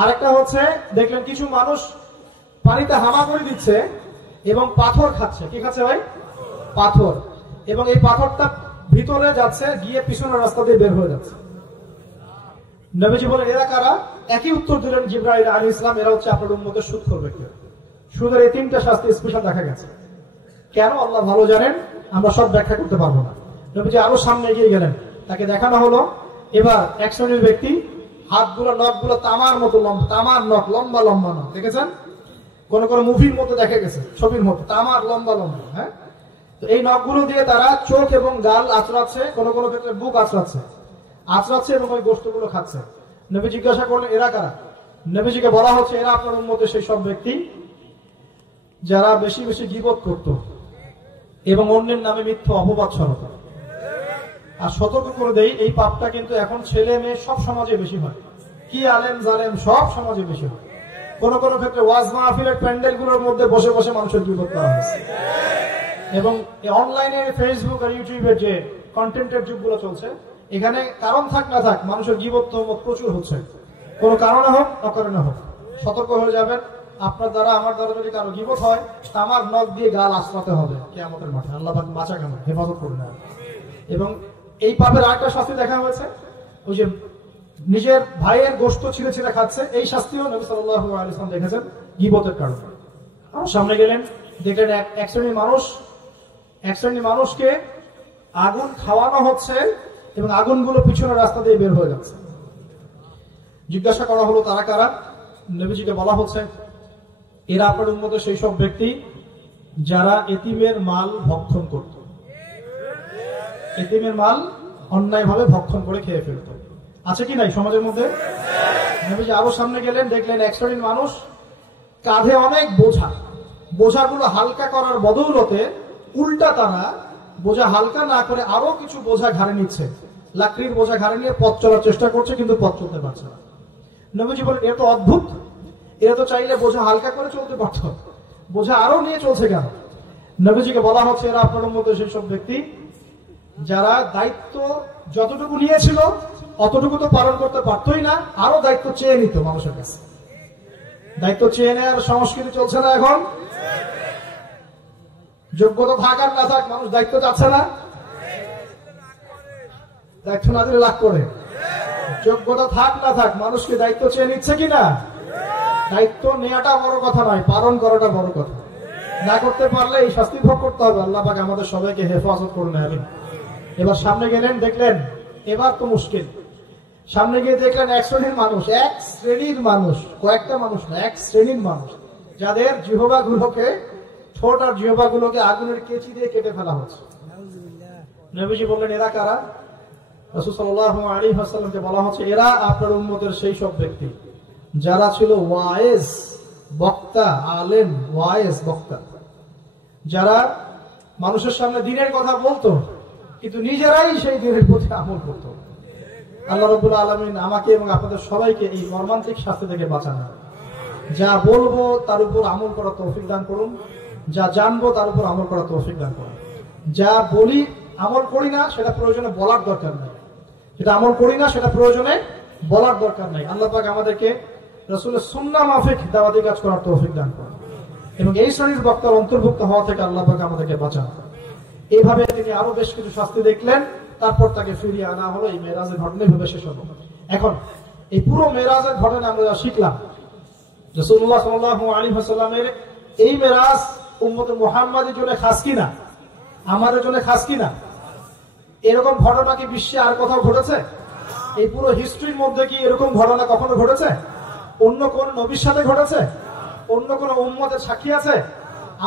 আর একটা হচ্ছে দেখলেন কিছু মানুষ পানিতে হামাগুড়ি দিচ্ছে এবং পাথর খাচ্ছে। কি খাচ্ছে ভাই? পাথর। এবং এই পাথরটা ভিতরে যাচ্ছে, গিয়ে পিছনের রাস্তা দিয়ে বের হয়ে যাচ্ছে। নবীজি বলেন এরা কারা? একই উত্তর দিলেন জিবরাইল আলাইহিস সালাম, এরা হচ্ছে আপনার উম্মতের সুদখোর ব্যক্তি। সুদের এই তিনটা শাস্তি স্পেশাল দেখা গেছে। কেন আল্লাহ ভালো জানেন, আমরা সব ব্যাখ্যা করতে পারবো না। নবীজি আরো সামনে এগিয়ে গেলেন, তাকে দেখানো হলো এবার এক শ্রেণীর ব্যক্তি, হাতগুলো নখগুলো তামার মতো লম্বা, তামার নখ, লম্বা লম্বা নখ। দেখেছেন? কোন কোন মুভির মতো দেখা গেছে, ছবির মতো তামার লম্বা লম্বা। হ্যাঁ, তো এই নখগুলো দিয়ে তারা চোখ এবং গাল আঁচড়াচ্ছে, কোন কোন ক্ষেত্রে বুক আঁচড়াচ্ছে এবং ওই গোশতগুলো খাচ্ছে। নবী জিজ্ঞাসা করলেন এরা কারা? নবীজিকে বলা হচ্ছে এরা আপনার উম্মতের সেই সব ব্যক্তি যারা বেশি বেশি গীবত করত এবং অন্যের নামে মিথ্যা অপবাদ ছড়াতো। আর সতর্ক করে দেই, এই পাপটা কিন্তু এখন ছেলে মেয়ে সব সমাজে বেশি হয়। কি আলেম জালেম সব সমাজে বেশি হয়। কোন কোন ক্ষেত্রে ওয়াজ মাহফিলের প্যান্ডেলগুলোর মধ্যে বসে বসে মানুষের গীবত করা হয়েছে। এবং অনলাইনে ফেসবুক আর ইউটিউবের যে কন্টেন্টের যুগগুলো চলছে, এখানে কারণ থাক না থাক মানুষের গীবত তহমত প্রচুর হচ্ছে। কোনো কারণে হোক অকারণে হোক, সতর্ক হয়ে যাবেন। আপনার দ্বারা আমার দ্বারা যদি কারো গীবত হয়, তামার নখ দিয়ে গাল আশ্রাতে হবে কিয়ামতের মাঠে। আল্লাহ পাক বাঁচা কেন, হেফাজত করুন। এবং এই পাপের আরেকটা শাস্তি দেখা হয়েছে, ওই যে নিজের ভাইয়ের গোশত ছিঁড়ে ছিঁড়ে খাচ্ছে, এই শাস্তিও নবী সাল্লাল্লাহু আলাইহি ওয়াসাল্লাম দেখেছেন গীবতের কারণে। আর সামনে গেলেন, দেখলেন এক শ্রেণীর মানুষকে আগুন খাওয়ানো হচ্ছে এবং আগুনগুলো পিছনের রাস্তা দিয়ে বের হয়ে যাচ্ছে। জিজ্ঞাসা করা হলো তারা কারা? নবীজিকে বলা হচ্ছে এরা আপনার উম্মতের সেই সব ব্যক্তি যারা এতিমের মাল ভক্ষণ করত, এতিমের মাল অন্যায়ভাবে ভক্ষণ করে খেয়ে ফেলত। আছে কি নাই সমাজের মধ্যে? নবীজি আরো সামনে গেলেন, দেখলেন এক শ্রেণীর মানুষ কাঁধে অনেক বোঝাগুলো হালকা করার বদৌলতে উল্টা তারা বোঝা হালকা না করে আরো কিছু বোঝা ঘাড়ে নিচ্ছে, লাকড়ির বোঝা ঘাড়ে নিয়ে পথ চলার চেষ্টা করছে, কিন্তু পথ চলতে পারছে না। নবীজি বলেন এরা তো অদ্ভুত, এরা তো চাইলে বোঝা হালকা করে চলতে পারত, বোঝা আরো নিয়ে চলছে কেন? নবীজিকে বলা হচ্ছে এরা আপনার মধ্যে সেই সব ব্যক্তি যারা দায়িত্ব যতটুকু নিয়েছিল অতটুকু তো পালন করতে পারতই না, আরো দায়িত্ব চেয়ে নিত মানুষের কাছে। দায়িত্ব চেয়ে নেওয়ার সংস্কৃতি চলছে না এখন? যোগ্যতা থাক আর না থাক, মানুষ দায়িত্ব চাচ্ছে না, দায়িত্ব না দিলে লাভ করে। যোগ্যতা থাক না থাক, মানুষকে দায়িত্ব চেয়ে নিচ্ছে কিনা? দায়িত্ব নেওয়াটা বড় কথা নয়, পালন করাটা বড় কথা। না করতে পারলে এই শাস্তি ভোগ করতে হবে। আল্লাহ পাক আমাদের সবাইকে হেফাজত করুন, আমিন। এবার সামনে গেলেন, দেখলেন এবার তো মুশকিল। সামনে গিয়ে দেখলেন এক শ্রেণীর মানুষ, কয়েকটা মানুষ না, এক শ্রেণীর মানুষ যাদের জিহ্বাগুলোকে, ঠোঁট আর জিহ্বাগুলোকে আগুনের কেচি দিয়ে কেটে ফেলা হচ্ছে। নবীজি বললেন এরা কারা? রাসূল সাল্লাল্লাহু আলাইহি ওয়াসাল্লামকে বলা হচ্ছে এরা আপনার উম্মতের সেই সব ব্যক্তি যারা ছিল ওয়াইজ বক্তা, আলেম ওয়াইজ বক্তা, যারা মানুষের সামনে দ্বীনের কথা বলতো কিন্তু নিজেরাই সেই দ্বীনের প্রতি আমল করত। আল্লাহ রাব্বুল আলামিন আমাকে এবং আপনাদের সবাইকে এই মর্মান্তিক শাস্তি থেকে বাঁচান। যা বলবো তার উপর আমল করার তৌফিক দান করুন, যা জানবো তার উপর আমল করার তৌফিক দান করুন। যা বলি আমল করি না সেটা প্রয়োজনে বলার দরকার নাই, যেটা আমল করি না সেটা প্রয়োজনে বলার দরকার নাই। আল্লাহ পাক আমাদেরকে রাসূলের সুন্নাহ মাফিক দাওয়াতি কাজ করার তৌফিক দান করুন এবং এই শ্রেণীর বক্তার অন্তর্ভুক্ত হওয়া থেকে আল্লাহ পাক আমাদেরকে বাঁচান। এইভাবে তিনি আরো বেশ কিছু শাস্তি দেখলেন, তারপর তাকে ফিরিয়ে আনা হলো। এই মেরাজের ঘটনা এইভাবে শেষ হলো। এখন এই পুরো মেরাজের ঘটনা আমরা যা শিখলাম, রাসূলুল্লাহ সাল্লাল্লাহু আলাইহি ওয়াসাল্লামের এই মেরাজ উম্মতে মুহাম্মাদের জন্য খাস কিনা, আমাদের জন্য খাস কিনা? এরকম ঘটনা কি বিশ্বে আর কোথাও ঘটেছে? এই পুরো হিস্ট্রির মধ্যে কি এরকম ঘটনা কখনো ঘটেছে? অন্য কোন নবীর সাথে ঘটেছে? অন্য কোন উম্মতের সাক্ষী আছে?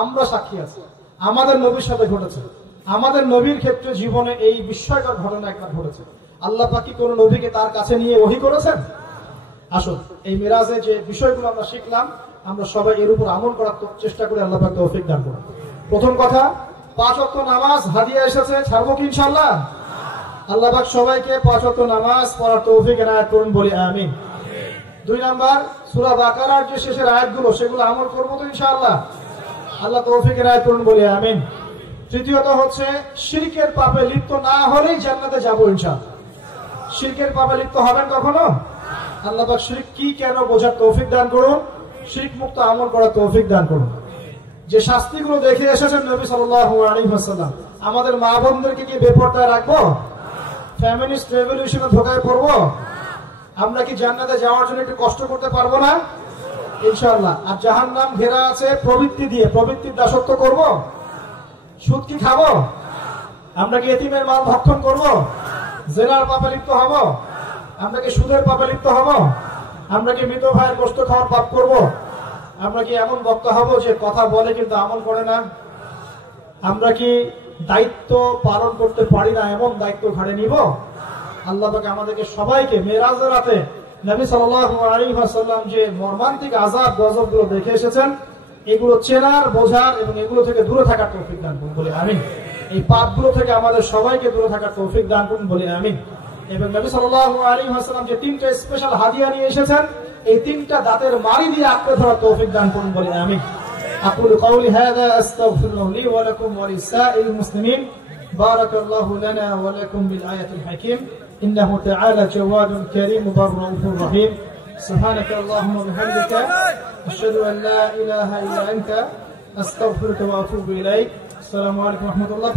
আমরা সাক্ষী আছি, আমাদের নবীর সাথে ঘটেছে। আমাদের নবীর ক্ষেত্রে জীবনে এই বিস্ময়কর ঘটনা একটা ঘটেছে। আল্লাহ পাক কি কোন নবীকে তার কাছে নিয়ে ওহী করেছেন? আসুন এই মিরাজে যে বিষয়গুলো আমরা শিখলাম, আমরা সবাই এর উপর আমল করার চেষ্টা করি। আল্লাহ পাক তৌফিক দান করুন। প্রথম কথা, 5 ওয়াক্ত নামাজ হাদিয়া এসেছে, ছাড়বো কি ইনশাআল্লাহ? আল্লাহ পাক সবাইকে 5 ওয়াক্ত নামাজ পড়ার তৌফিক এনায়েত করুন, বলি আমিন। 2 নাম্বার, সূরা বাকারার যে শেষের আয়াতগুলো সেগুলো আমল করবো তো ইনশাআল্লাহ? আল্লাহ তৌফিক এনায়েত করুন, বলি আমিন। তৃতীয়ত হচ্ছে শিরকের পাপে লিপ্ত না হলেই জান্নাতে যাবো ইনশাআল্লাহ। শিরকের পাপে লিপ্ত হবেন কখনো? আল্লাহ পাক শিরক কি কেন বোঝার তৌফিক দান করুন, শিরক মুক্ত আমল করার তৌফিক দান করুন। যে শাস্তিগুলো দেখে এসেছেন নবী সাল্লাল্লাহু আলাইহি ওয়াসাল্লাম, আমাদের মা বোনদেরকে কি বেপরদায় রাখবো? ফ্যামিলিস্ট রেভলিউশনে ধোকায় পড়বো? আমরা কি জান্নাতে যাওয়ার জন্য একটু কষ্ট করতে পারবো না? ইনশাআল্লাহ। আর জাহান্নাম ঘেরা আছে প্রবৃত্তি দিয়ে, প্রবৃত্তির দাসত্ব করবো? সুদ কি খাবো? আমরা কি এতিমের মাল ভক্ষণ করবো? জেনার পাপে লিপ্ত হব? আমরা কি সুদের পাপে লিপ্ত হব? আমরা কি মৃত ভাইয়ের গোশত খাওয়ার পাপ করব? আমরা কি এমন বক্তা হব যে কথা বলে কিন্তু আমল করে না? আমরা কি দায়িত্ব পালন করতে পারি না, এমন দায়িত্ব ঘাড়ে নিব? আল্লাহ পাক আমাদেরকে সবাইকে মেরাজের রাতে নবী সাল্লাল্লাহু আলাইহি ওয়াসাল্লাম যে মর্মান্তিক আযাব গজবগুলো দেখে এসেছেন, এগুলো চেনার, বোঝার এবং এগুলো থেকে দূরে থাকার তৌফিক দান করুন, বলে আমিন। এই পাপগুলো থেকে আমাদের সবাইকে দূরে থাকার তৌফিক দান করুন, বলে আমিন। এবং নবী সাল্লাল্লাহু আলাইহি ওয়াসাল্লাম যে 3টা স্পেশাল হাদিয়া নিয়ে এসেছেন, এই 3টা দাঁতের মাড়ি দিয়ে আঁকড়ে ধরার তৌফিক দান করুন, বলে আমিন। আকুলু কাওলি হাযা আস্তাগফিরুল্লাহ লি ওয়া লাকুম ওয়া লিসাইরিল মুসলিমিন। বারাকাল্লাহু লানা ওয়া লাকুম বিল আয়াতিল হাকীম। ইন্নাহু তাআলা জাওয়াদুন কারীম বাররাউফুর রহিম। সুবহানাকা আল্লাহুম্মা ওয়া বিহামদিকা আশহাদু আন লা ইলাহা ইল্লা আনতা আস্তাগফিরুকা ওয়া আতুবু ইলাইক। আসসালামু আলাইকুম ওয়া রাহমাতুল্লাহ।